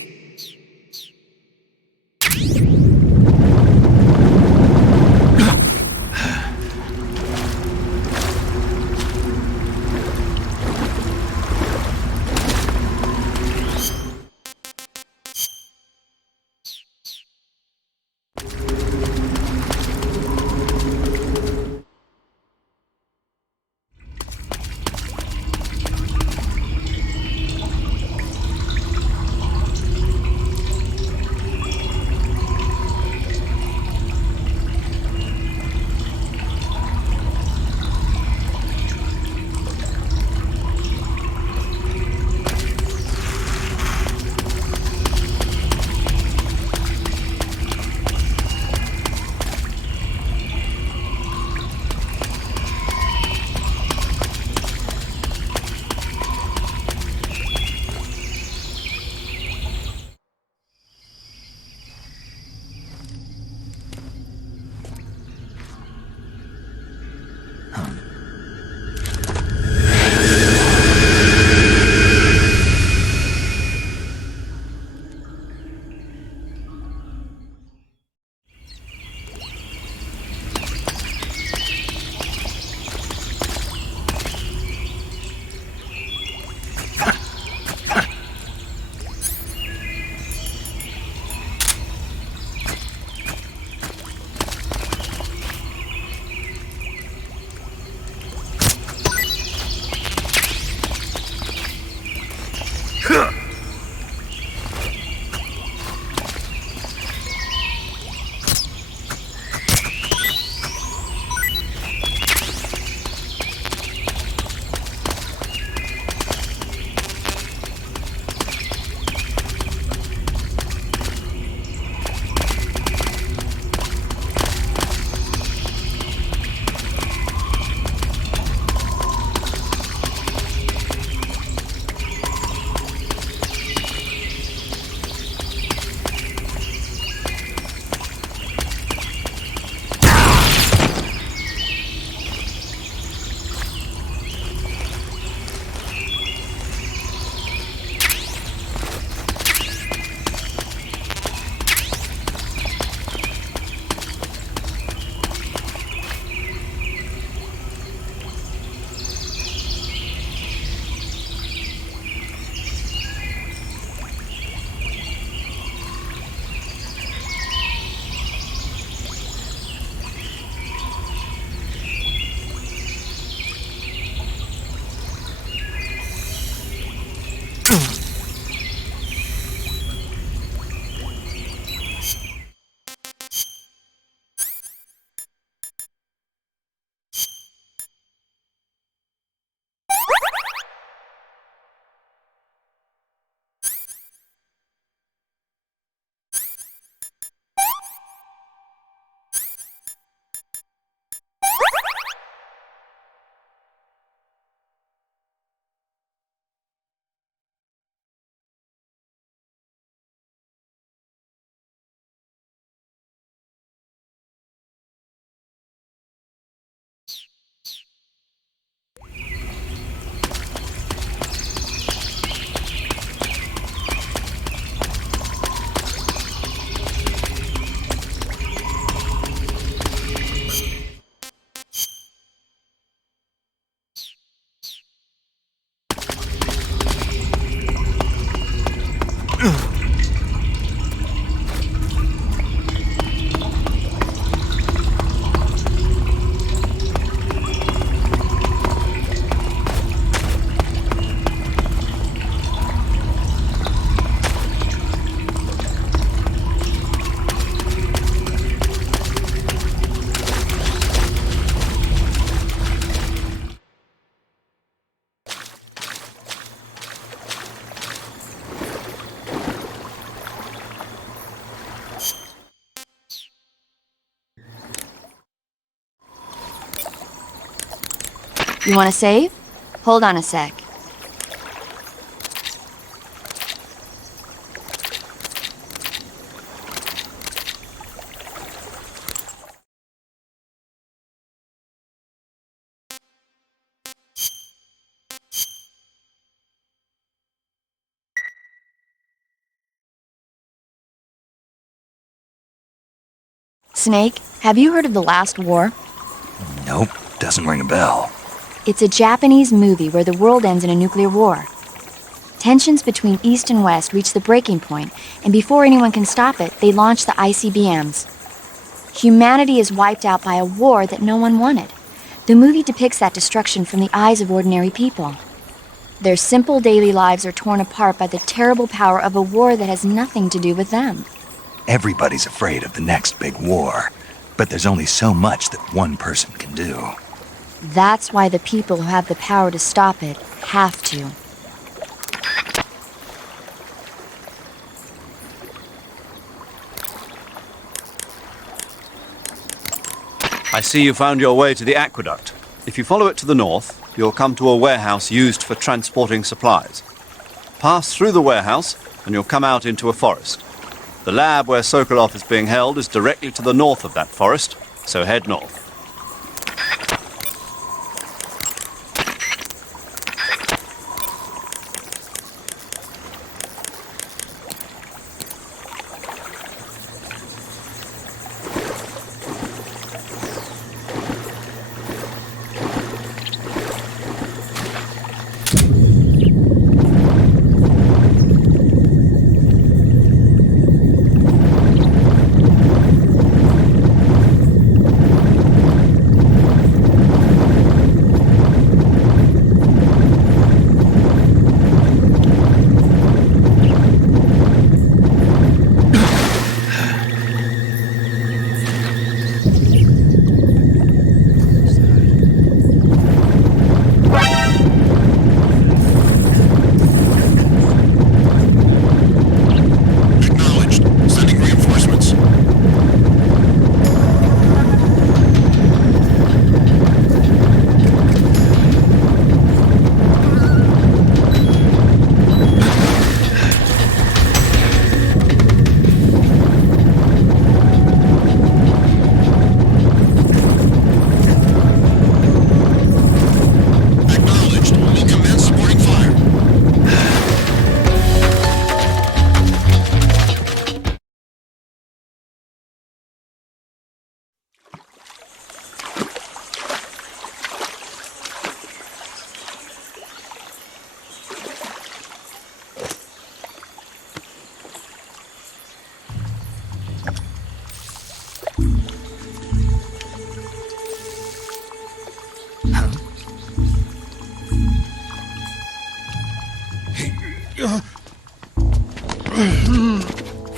You want to save? Hold on a sec. Snake, have you heard of The Last War? Nope, doesn't ring a bell. It's a Japanese movie where the world ends in a nuclear war. Tensions between East and West reach the breaking point, and before anyone can stop it, they launch the ICBMs. Humanity is wiped out by a war that no one wanted. The movie depicts that destruction from the eyes of ordinary people. Their simple daily lives are torn apart by the terrible power of a war that has nothing to do with them. Everybody's afraid of the next big war, but there's only so much that one person can do. That's why the people who have the power to stop it have to. I see you found your way to the aqueduct. If you follow it to the north, you'll come to a warehouse used for transporting supplies. Pass through the warehouse, and you'll come out into a forest. The lab where Sokolov is being held is directly to the north of that forest, so head north.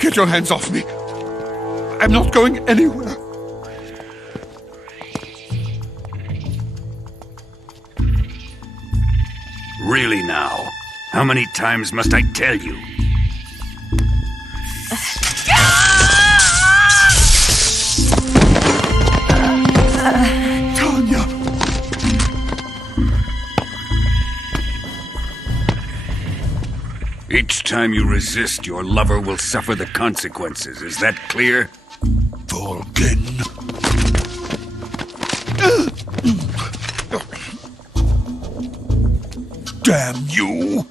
Get your hands off me. I'm not going anywhere. Really now? How many times must I tell you? Tanya! Each time you resist, your lover will suffer the consequences. Is that clear? Volgin. Damn you!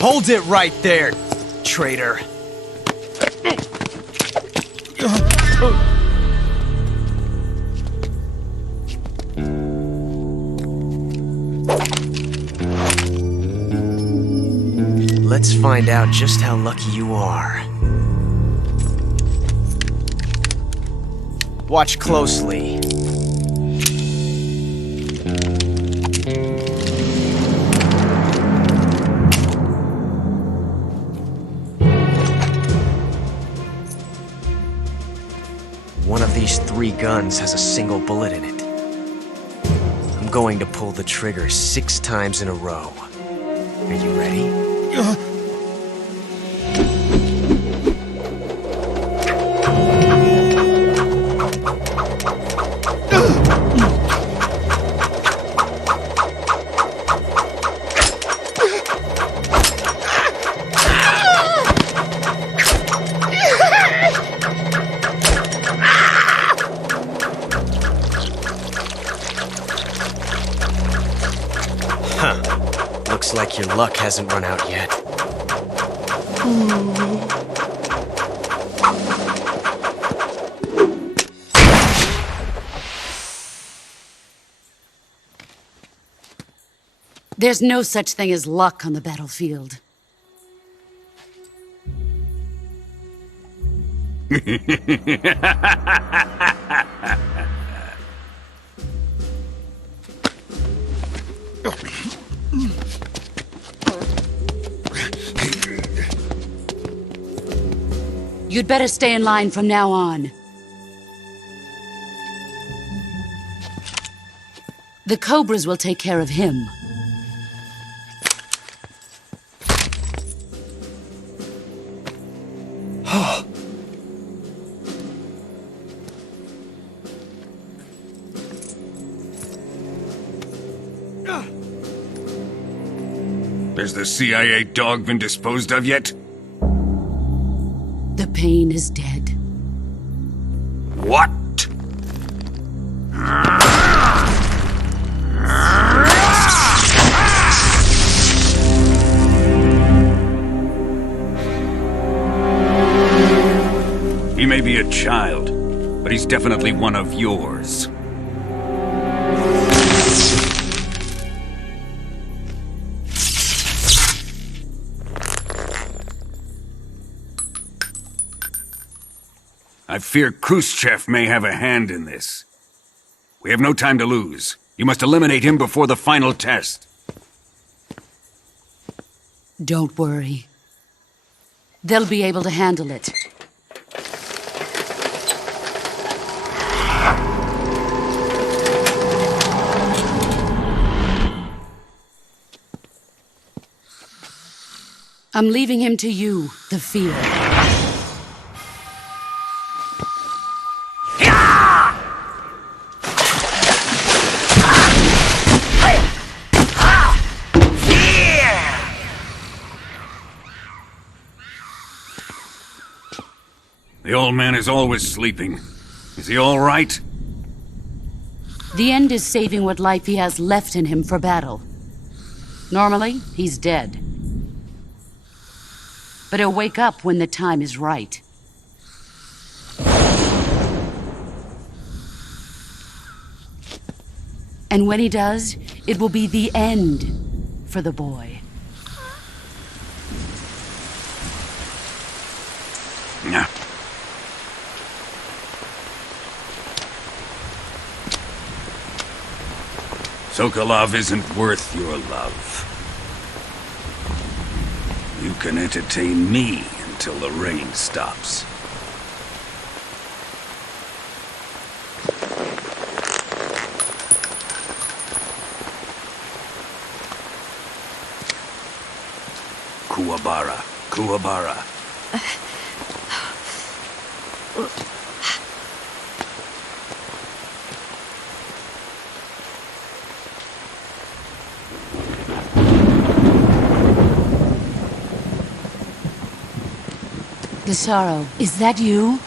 Hold it right there, traitor. Let's find out just how lucky you are. Watch closely. One of these 3 guns has a single bullet in it. I'm going to pull the trigger 6 times in a row. Are you ready? Looks like your luck hasn't run out yet. There's no such thing as luck on the battlefield. You'd better stay in line from now on. The Cobras will take care of him. Has the CIA dog been disposed of yet? The pain is dead. What? He may be a child, but he's definitely one of yours. I fear Khrushchev may have a hand in this. We have no time to lose. You must eliminate him before the final test. Don't worry. They'll be able to handle it. I'm leaving him to you, the field. The old man is always sleeping. Is he all right? The end is saving what life he has left in him for battle. Normally, he's dead. But he'll wake up when the time is right. And when he does, it will be the end for the boy. Yeah. Sokolov isn't worth your love. You can entertain me until the rain stops. Kuwabara, Kuwabara. Desaro, is that you?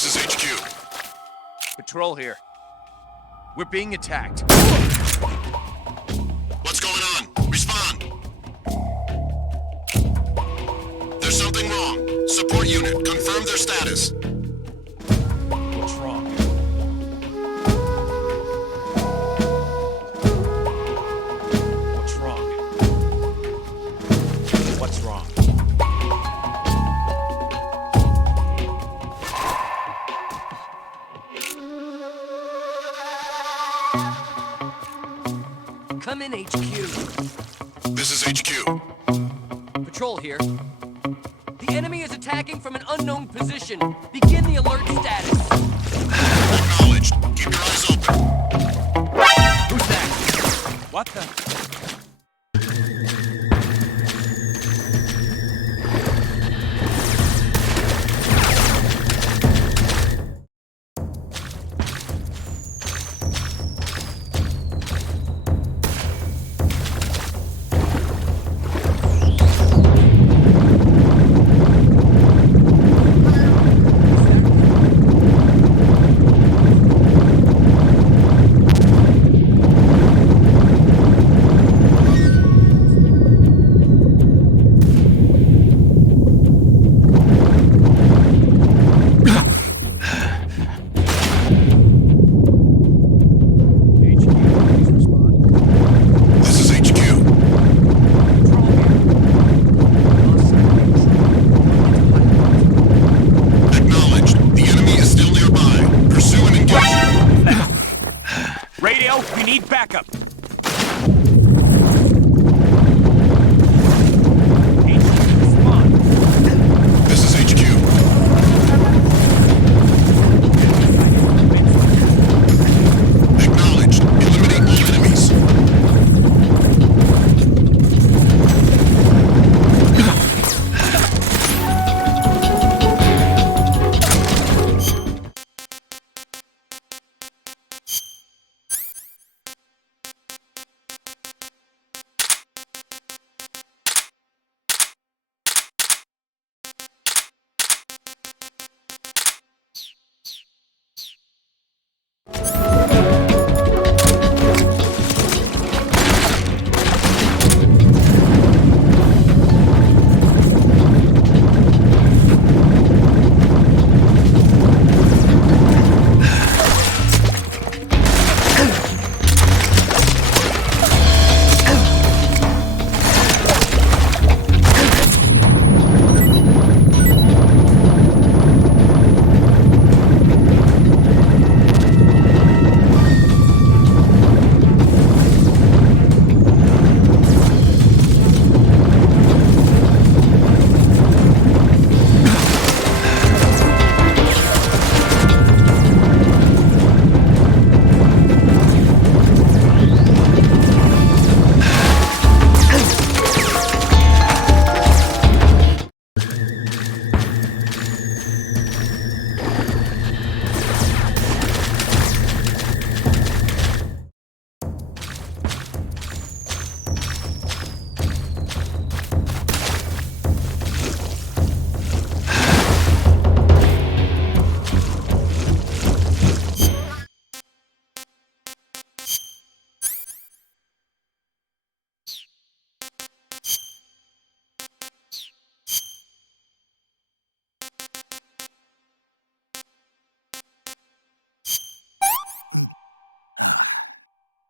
This is HQ. Patrol here. We're being attacked. What's going on? Respond. There's something wrong. Support unit, confirm their status. What's wrong? What's wrong? What's wrong? Come in, HQ. This is HQ. Patrol here. The enemy is attacking from an unknown position. Begin the alert status. Acknowledged. Keep your eyes open. Who's that? What the?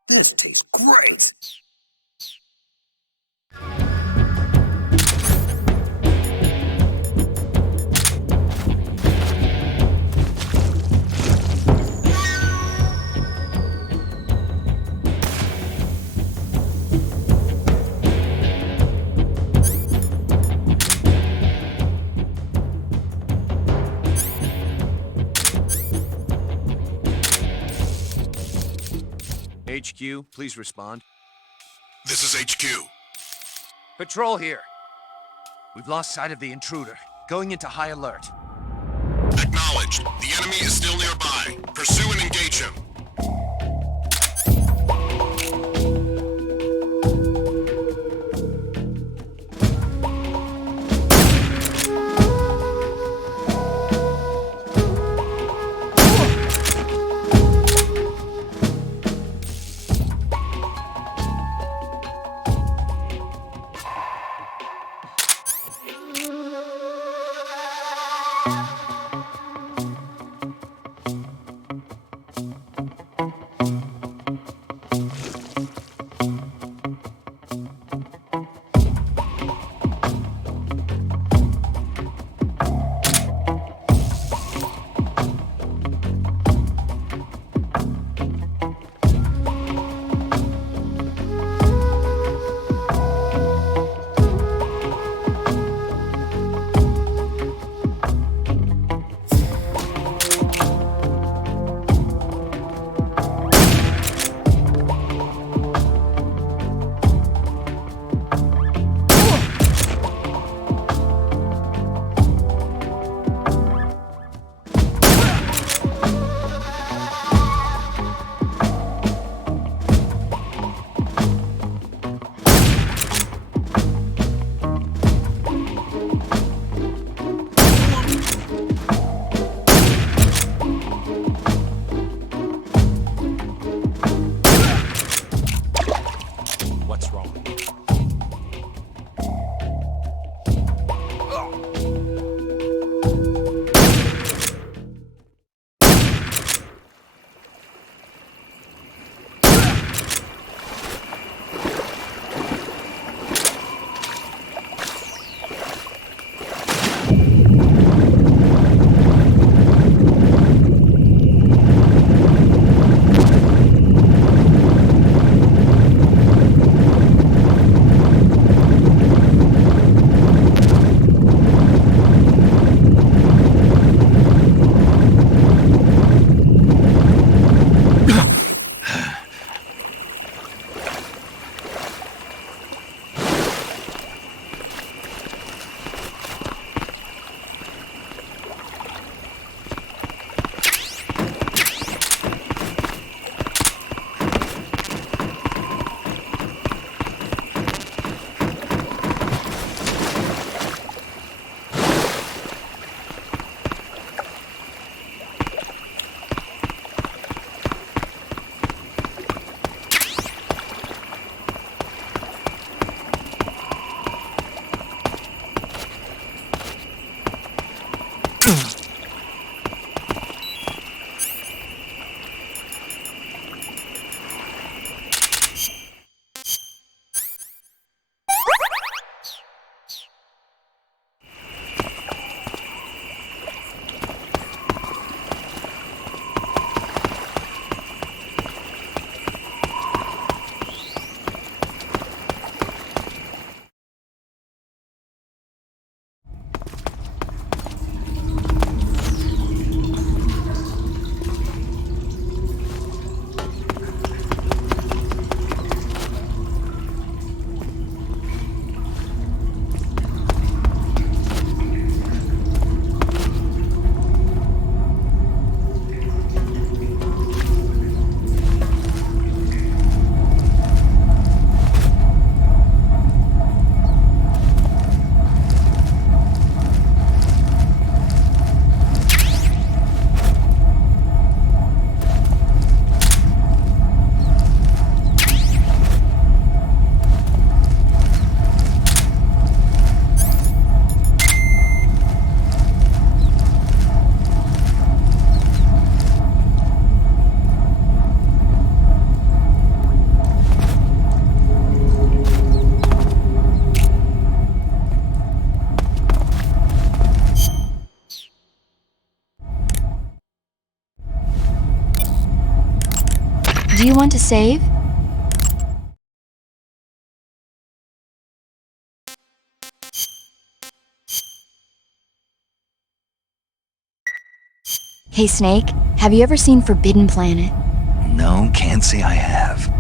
This tastes great. HQ, please respond. This is HQ. Patrol here. We've lost sight of the intruder. Going into high alert. Acknowledged. The enemy is still nearby. Pursue and engage him. Do you want to save? Hey Snake, have you ever seen Forbidden Planet? No, can't say I have.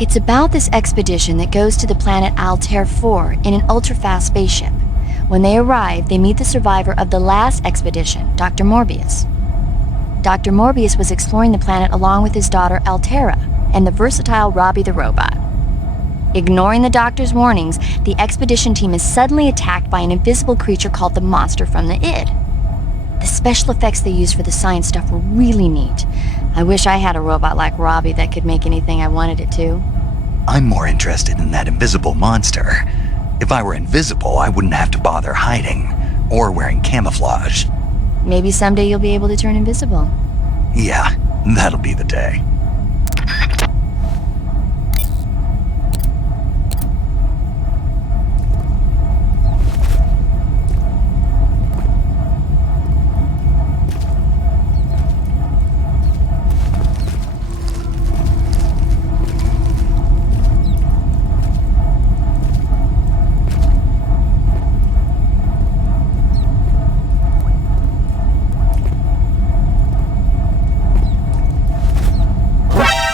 It's about this expedition that goes to the planet Altair 4 in an ultra-fast spaceship. When they arrive, they meet the survivor of the last expedition, Dr. Morbius. Dr. Morbius was exploring the planet along with his daughter Altera and the versatile Robbie the robot. Ignoring the doctor's warnings, the expedition team is suddenly attacked by an invisible creature called the Monster from the Id. The special effects they used for the science stuff were really neat. I wish I had a robot like Robbie that could make anything I wanted it to. I'm more interested in that invisible monster. If I were invisible, I wouldn't have to bother hiding or wearing camouflage. Maybe someday you'll be able to turn invisible. Yeah, that'll be the day.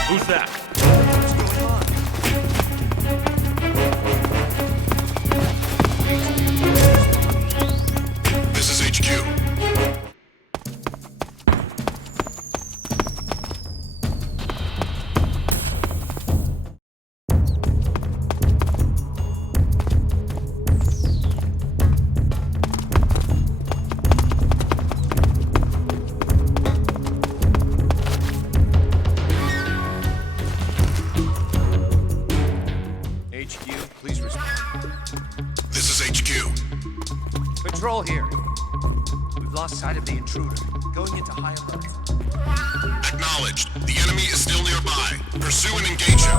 Who's that? This is HQ. Please respond. This is HQ. Patrol here. We've lost sight of the intruder. Going into high alert. Acknowledged. The enemy is still nearby. Pursue and engage him.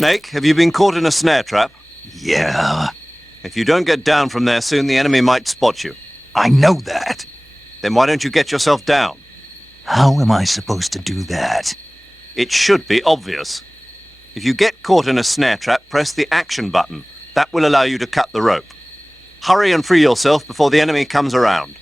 Snake, have you been caught in a snare trap? Yeah. If you don't get down from there soon, the enemy might spot you. I know that. Then why don't you get yourself down? How am I supposed to do that? It should be obvious. If you get caught in a snare trap, press the action button. That will allow you to cut the rope. Hurry and free yourself before the enemy comes around.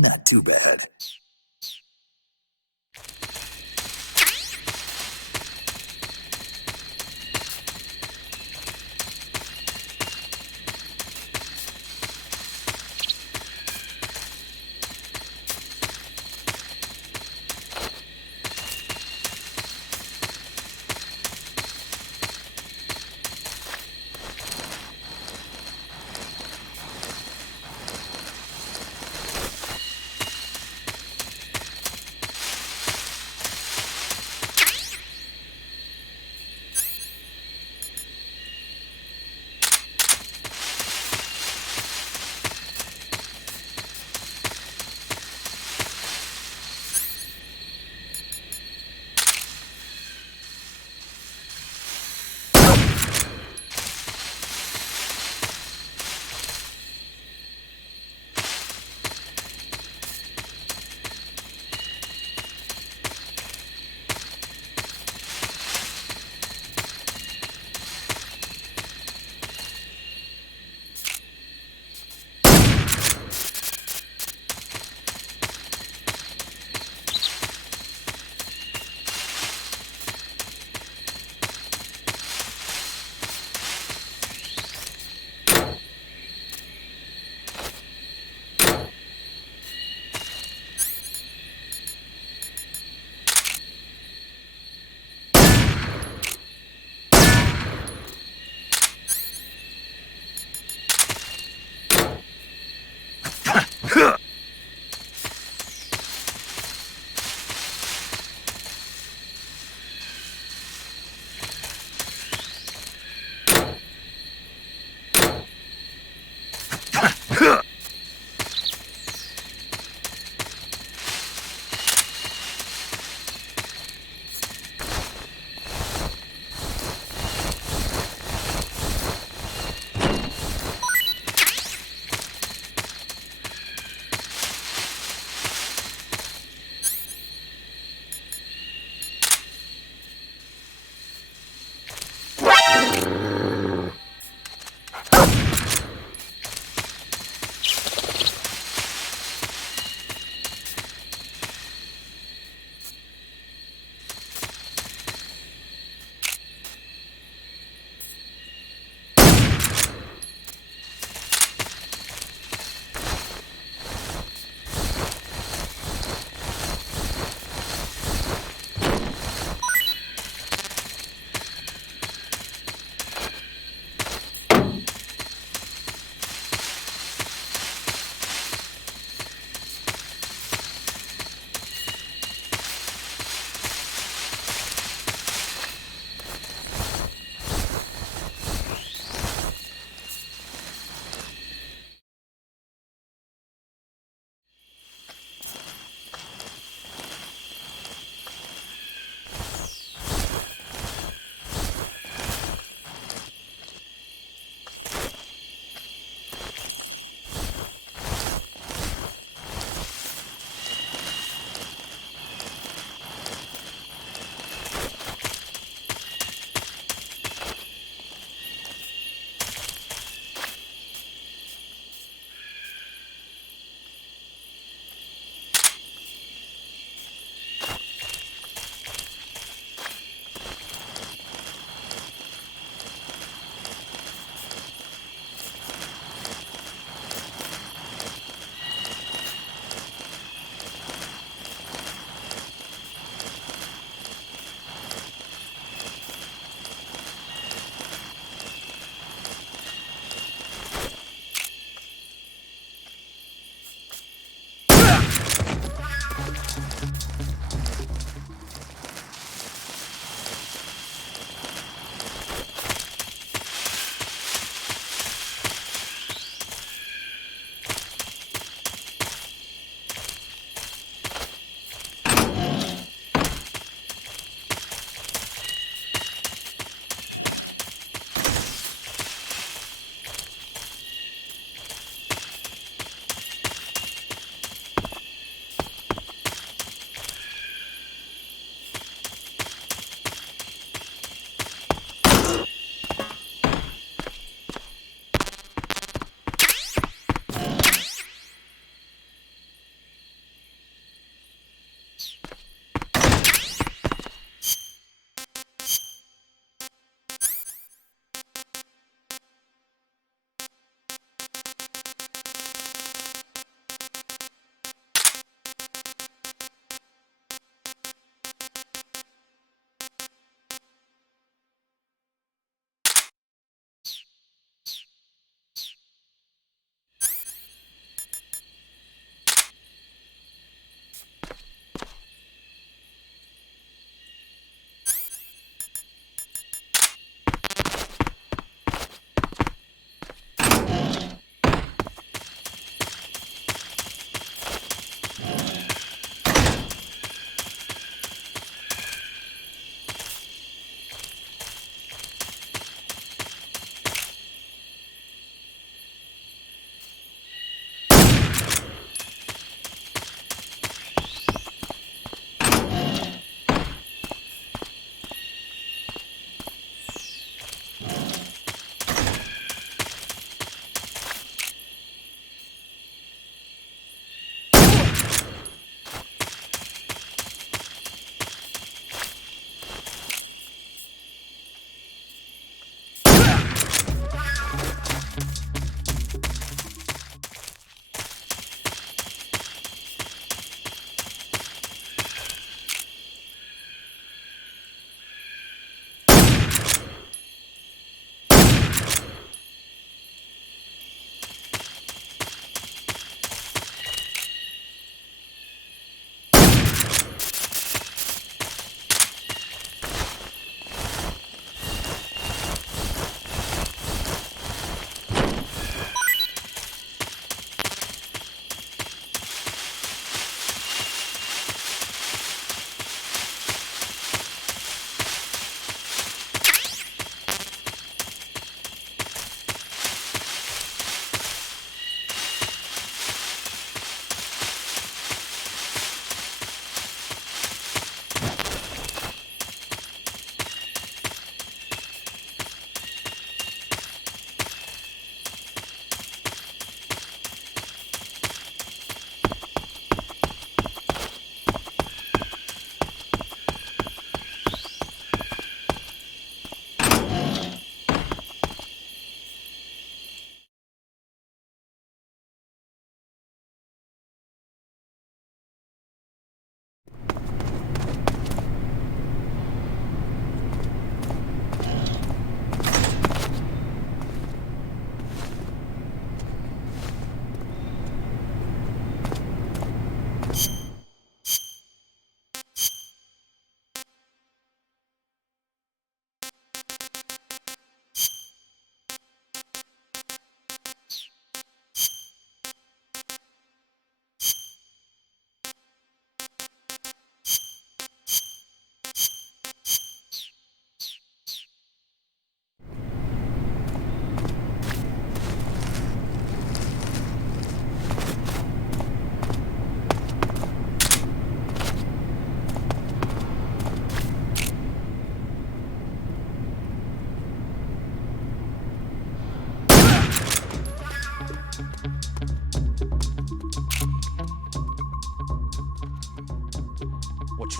Not too bad.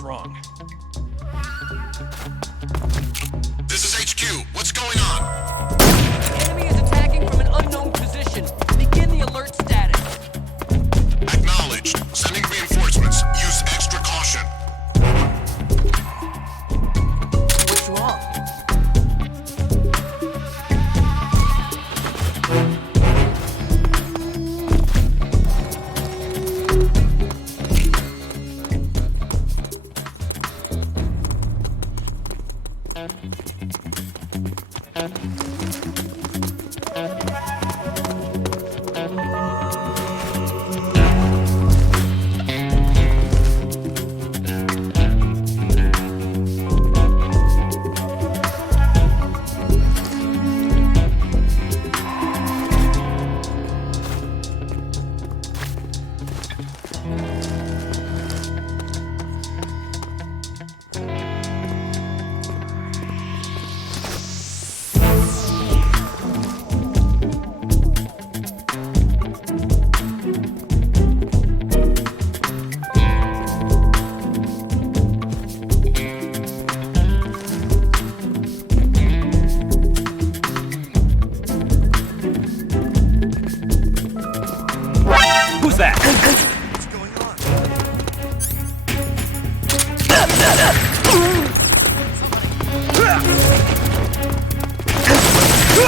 wrong? This is HQ. What's going on? The enemy is attacking from an unknown position. Begin the alert status. Acknowledged. Sending reinforcements. Use extra caution. What's wrong? Who's that? What's going on? We have an intruder. Support units.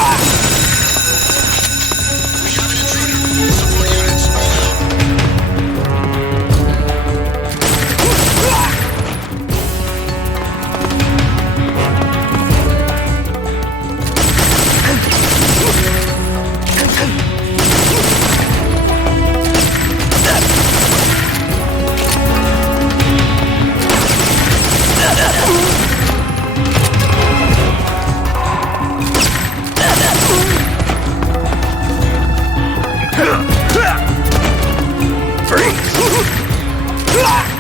Hold out.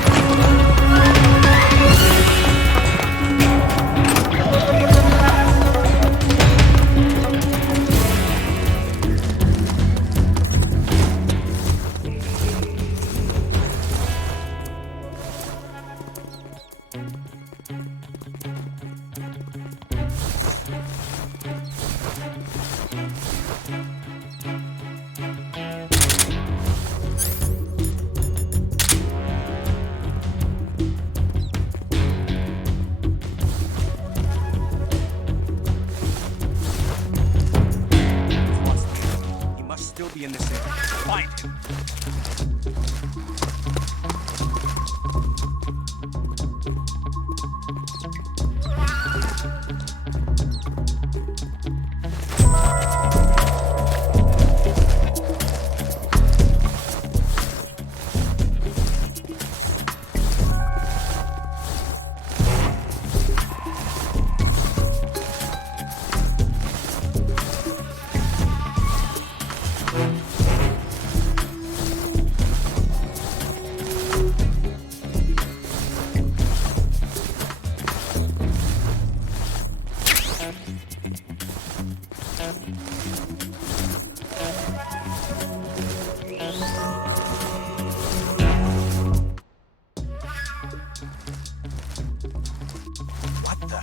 He must still be in this area. Find him. What the?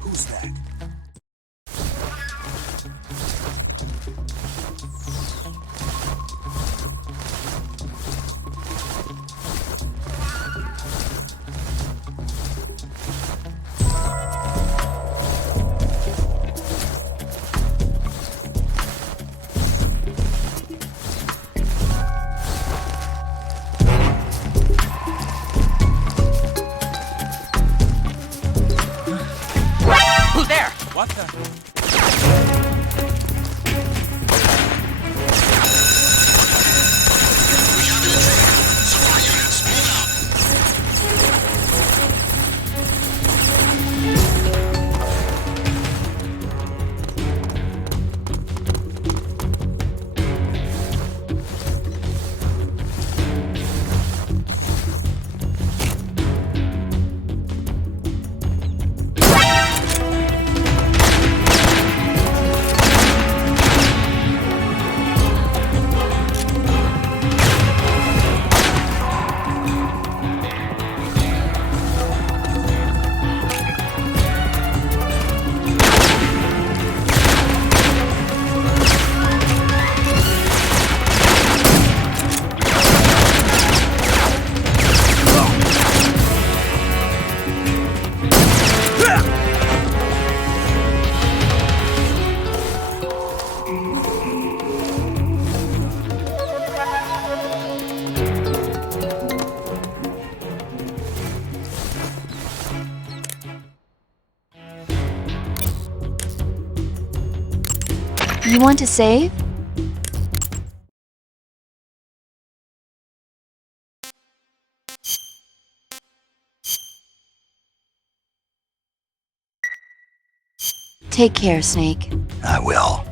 Who's that? Who's there? You want to save? Take care, Snake. I will.